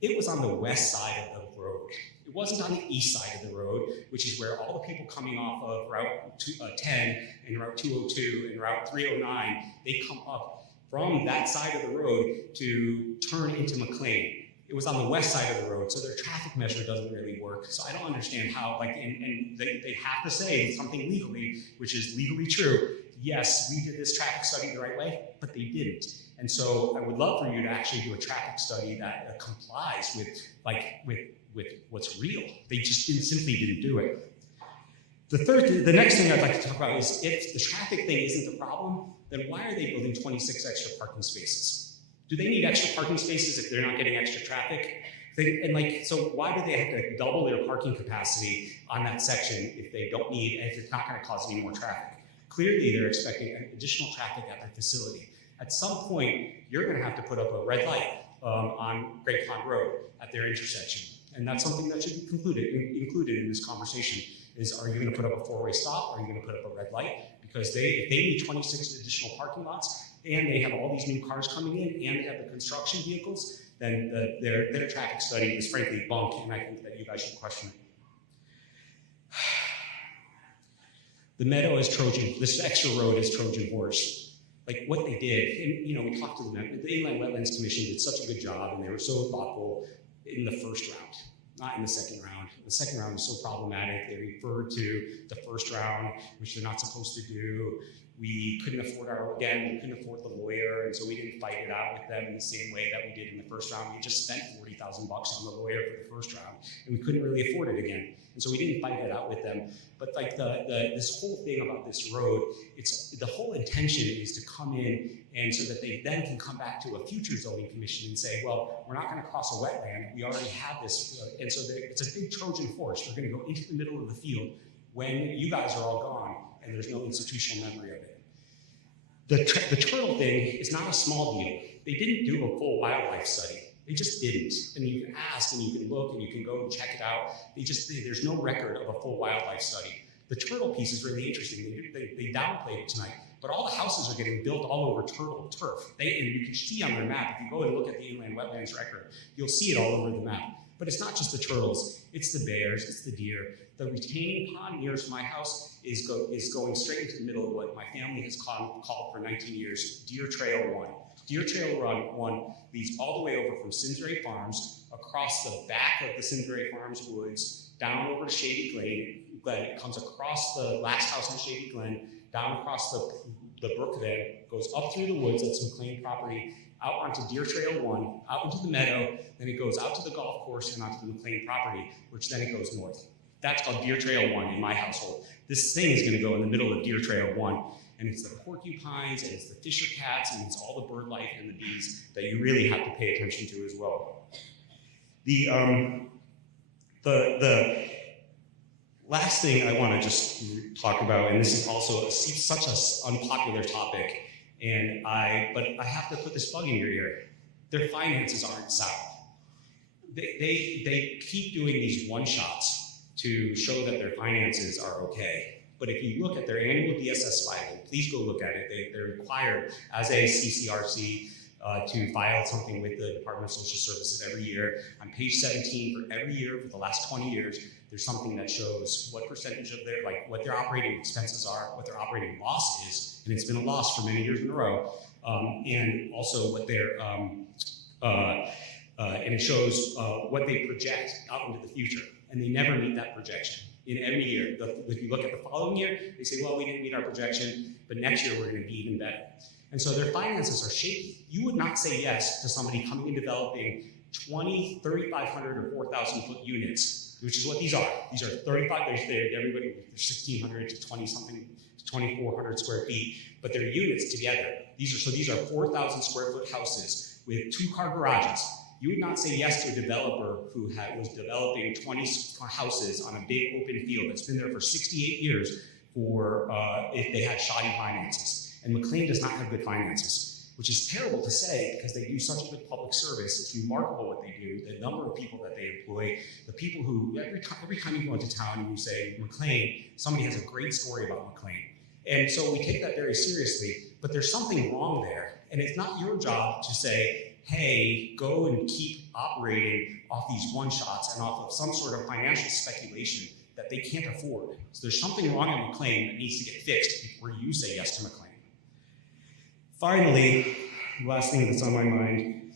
It was on the west side of the road. It wasn't on the east side of the road, which is where all the people coming off of Route 10 and Route 202 and Route 309, they come up from that side of the road to turn into McLean. It was on the west side of the road, so their traffic measure doesn't really work. So I don't understand how, and they have to say something legally, which is legally true. Yes, we did this traffic study the right way, but they didn't. And so I would love for you to actually do a traffic study that complies with what's real. They just simply didn't do it. The next thing I'd like to talk about is if the traffic thing isn't the problem, then why are they building 26 extra parking spaces? Do they need extra parking spaces if they're not getting extra traffic? So why do they have to double their parking capacity on that section if they don't need, if it's not going to cause any more traffic? Clearly, they're expecting additional traffic at their facility. At some point, you're going to have to put up a red light on Great Pond Road at their intersection. And that's something that should be included in this conversation is, are you going to put up a four-way stop? Or are you going to put up a red light? Because if they need 26 additional parking lots and they have all these new cars coming in and they have the construction vehicles, then their traffic study is frankly bunk, and I think that you guys should question it. The meadow is Trojan, this extra road is Trojan horse. Like what they did, and we talked to them, the Inland Wetlands Commission did such a good job and they were so thoughtful in the first round, not in the second round. The second round was so problematic. They referred to the first round, which they're not supposed to do. We couldn't afford the lawyer, and so we didn't fight it out with them in the same way that we did in the first round. We just spent $40,000 on the lawyer for the first round, and we couldn't really afford it again. And so we didn't fight it out with them. But like this whole thing about this road, the whole intention is to come in and so that they then can come back to a future zoning commission and say, well, we're not going to cross a wetland. We already have this. And so it's a big Trojan horse. They're going to go into the middle of the field when you guys are all gone and there's no institutional memory of it. The turtle thing is not a small deal. They didn't do a full wildlife study. They just didn't. And you can ask and you can look and you can go and check it out. There's no record of a full wildlife study. The turtle piece is really interesting. They downplayed it tonight, but all the houses are getting built all over turtle turf. And you can see on their map, if you go and look at the Inland Wetlands record, you'll see it all over the map. But it's not just the turtles, it's the bears, it's the deer. The retaining pond nearest my house is going straight into the middle of what my family has called for 19 years, Deer Trail 1. Deer Trail 1 leads all the way over from Simsbury Farms, across the back of the Simsbury Farms woods, down over to Shady Glen. It comes across the last house on Shady Glen, down across the brook there, goes up through the woods, that's McLean property, out onto Deer Trail 1, out into the meadow, then it goes out to the golf course and onto the McLean property, which then it goes north. That's called Deer Trail 1 in my household. This thing is going to go in the middle of Deer Trail 1. and it's the porcupines, and it's the fisher cats, and it's all the bird life and the bees that you really have to pay attention to as well. The last thing I want to just talk about, and this is also such an unpopular topic, but I have to put this bug in your ear. Their finances aren't sound. They keep doing these one-shots to show that their finances are okay. But if you look at their annual DSS filing, please go look at it. They're required as a CCRC to file something with the Department of Social Services every year. On page 17, for every year for the last 20 years, there's something that shows what percentage of their, what their operating expenses are, what their operating loss is, and it's been a loss for many years in a row, and also what their, and it shows what they project out into the future, and they never meet that projection. In every year, if you look at the following year, they say, well, we didn't meet our projection, but next year we're going to be even better. And so their finances are shaky. You would not say yes to somebody coming and developing 20, 3,500 or 4,000 foot units, which is what these are. These are 35, everybody, they're 1,600 to 20 something, 2,400 square feet, but they're units together. These are 4,000 square foot houses with 2-car garages. You would not say yes to a developer who was developing 20 houses on a big open field that's been there for 68 years if they had shoddy finances. And McLean does not have good finances, which is terrible to say because they do such a good public service. It's remarkable what they do, the number of people that they employ, the people who, every time you go into town and you say, McLean, somebody has a great story about McLean. And so we take that very seriously, but there's something wrong there. And it's not your job to say, hey, go and keep operating off these one-shots and off of some sort of financial speculation that they can't afford. So there's something wrong at McLean that needs to get fixed before you say yes to McLean. Finally, the last thing that's on my mind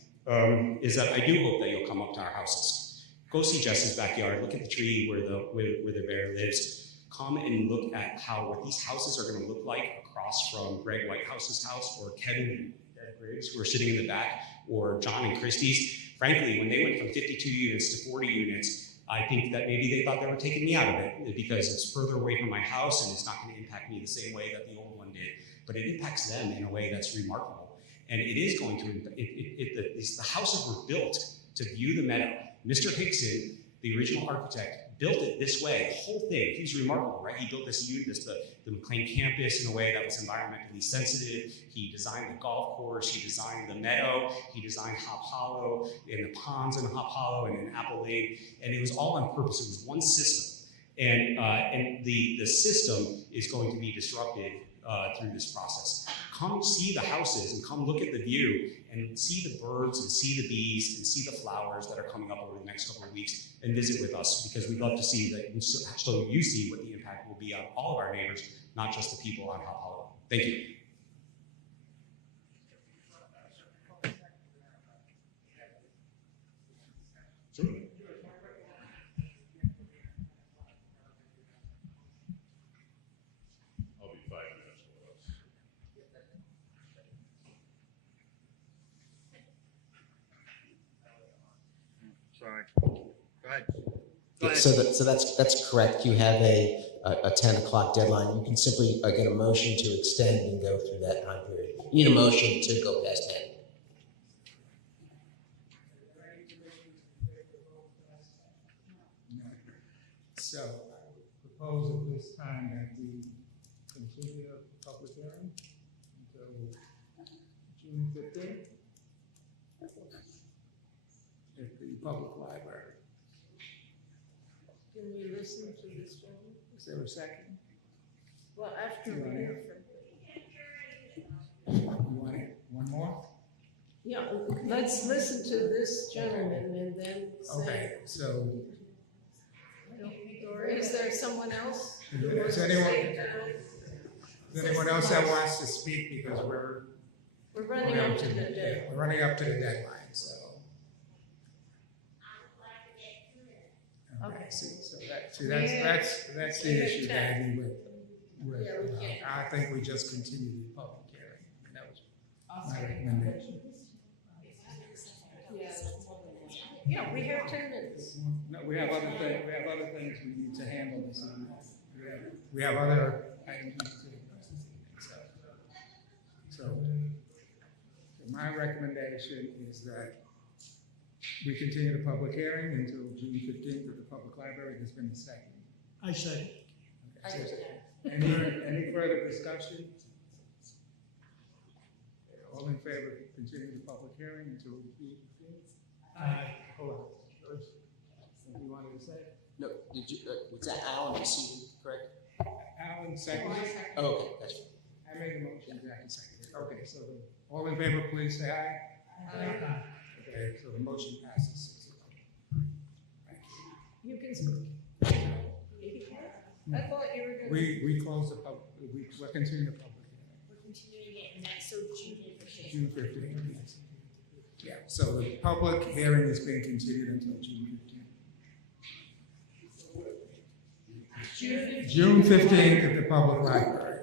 is that I do hope that you'll come up to our houses. Go see Jess's backyard, look at the tree where the bear lives. Come and look at what these houses are going to look like across from Greg Whitehouse's house, or Kevin and Deb Briggs, who are sitting in the back, or John and Christie's. Frankly, when they went from 52 units to 40 units, I think that maybe they thought they were taking me out of it because it's further away from my house and it's not going to impact me the same way that the old one did. But it impacts them in a way that's remarkable. And it is going to, the houses were built to view the meadow. Mr. Hickson, the original architect, built it this way, the whole thing. He's remarkable, right? He built the McLean campus in a way that was environmentally sensitive. He designed the golf course, he designed the meadow, he designed Hop Hollow, and the ponds in Hop Hollow and in Apple Lane, and it was all on purpose. It was one system. And the system is going to be disrupted through this process. Come see the houses and come look at the view and see the birds and see the bees and see the flowers that are coming up over the next couple of weeks and visit with us, because we'd love to see that, so you see what the impact will be on all of our neighbors, not just the people on Hop Hollow. Thank you. Sure. Sorry. Go ahead. Go ahead. So that's correct. You have a 10 o'clock deadline. You can simply get a motion to extend and go through that time period. You need a motion to go past 10. So I propose at this time that we continue the public hearing until June 15th at the public library. Can we listen to this one? Is there a second? Well, after we hear from. You want it? One more? Yeah, let's listen to this gentleman and then say. Okay, so. Or is there someone else? Is anyone else that wants to speak, because we're running up to the deadline. We're running up to the deadline, so. Okay, so that's the issue that I mean with I think we just continue the public hearing. And that was my recommendation. Yeah, we have 10 minutes. No, we have other things we need to handle this evening. We have other items to address this evening, so. my recommendation is that we continue the public hearing until June 15th at the public library. There's been a second. I second. Any further discussion? All in favor of continuing the public hearing until June 15th? Aye. Hold on. First, something you wanted to say? No, did you, was that Alan, is he correct? Alan, second. Oh, okay, gotcha. I made the motion, Jackie seconded. Okay, so all in favor, please say aye. Aye. Okay, so the motion passes 6-0. You can speak. I thought you were gonna. We close the public, we're continuing the public hearing. We're continuing it, and that's so June 15th. Yeah, so the public hearing is being continued until June 15th. June 15th at the public library.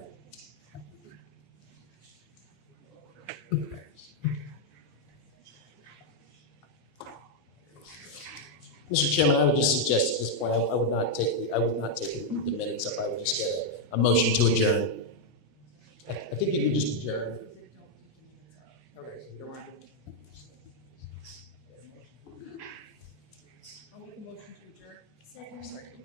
Mr. Chairman, I would just suggest at this point, I would not take the minutes up. I would just get a motion to adjourn. I think you could just adjourn. Okay, so you don't want to. I'll make a motion to adjourn. Second.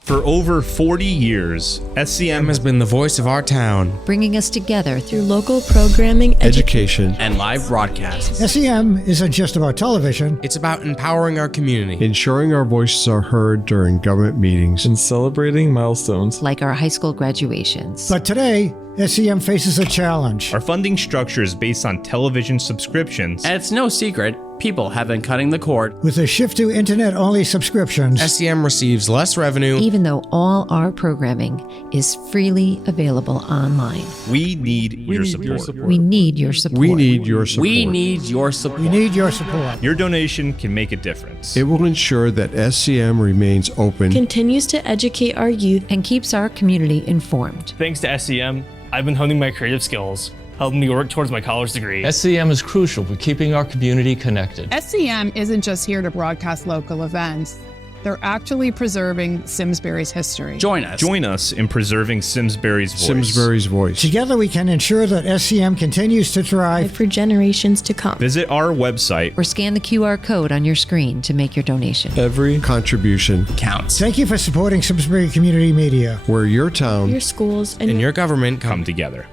For over 40 years, SCM has been the voice of our town, bringing us together through local programming, education, and live broadcasts. SEM isn't just about television. It's about empowering our community, ensuring our voices are heard during government meetings, and celebrating milestones like our high school graduations. But today, SEM faces a challenge. Our funding structure is based on television subscriptions. And it's no secret, people have been cutting the cord. With a shift to internet-only subscriptions, SEM receives less revenue, even though all our programming is freely available online. We need your support. We need your support. We need your support. We need your support. We need your support. Your donation can make a difference. It will ensure that SCM remains open, continues to educate our youth, and keeps our community informed. Thanks to SCM, I've been honing my creative skills, helping me work towards my college degree. SCM is crucial for keeping our community connected. SCM isn't just here to broadcast local events. They're actually preserving Simsbury's history. Join us in preserving Simsbury's voice. Simsbury's voice. Together we can ensure that SCM continues to thrive for generations to come. Visit our website or scan the QR code on your screen to make your donation. Every contribution counts. Thank you for supporting Simsbury Community Media, where your town, your schools, and your government come together.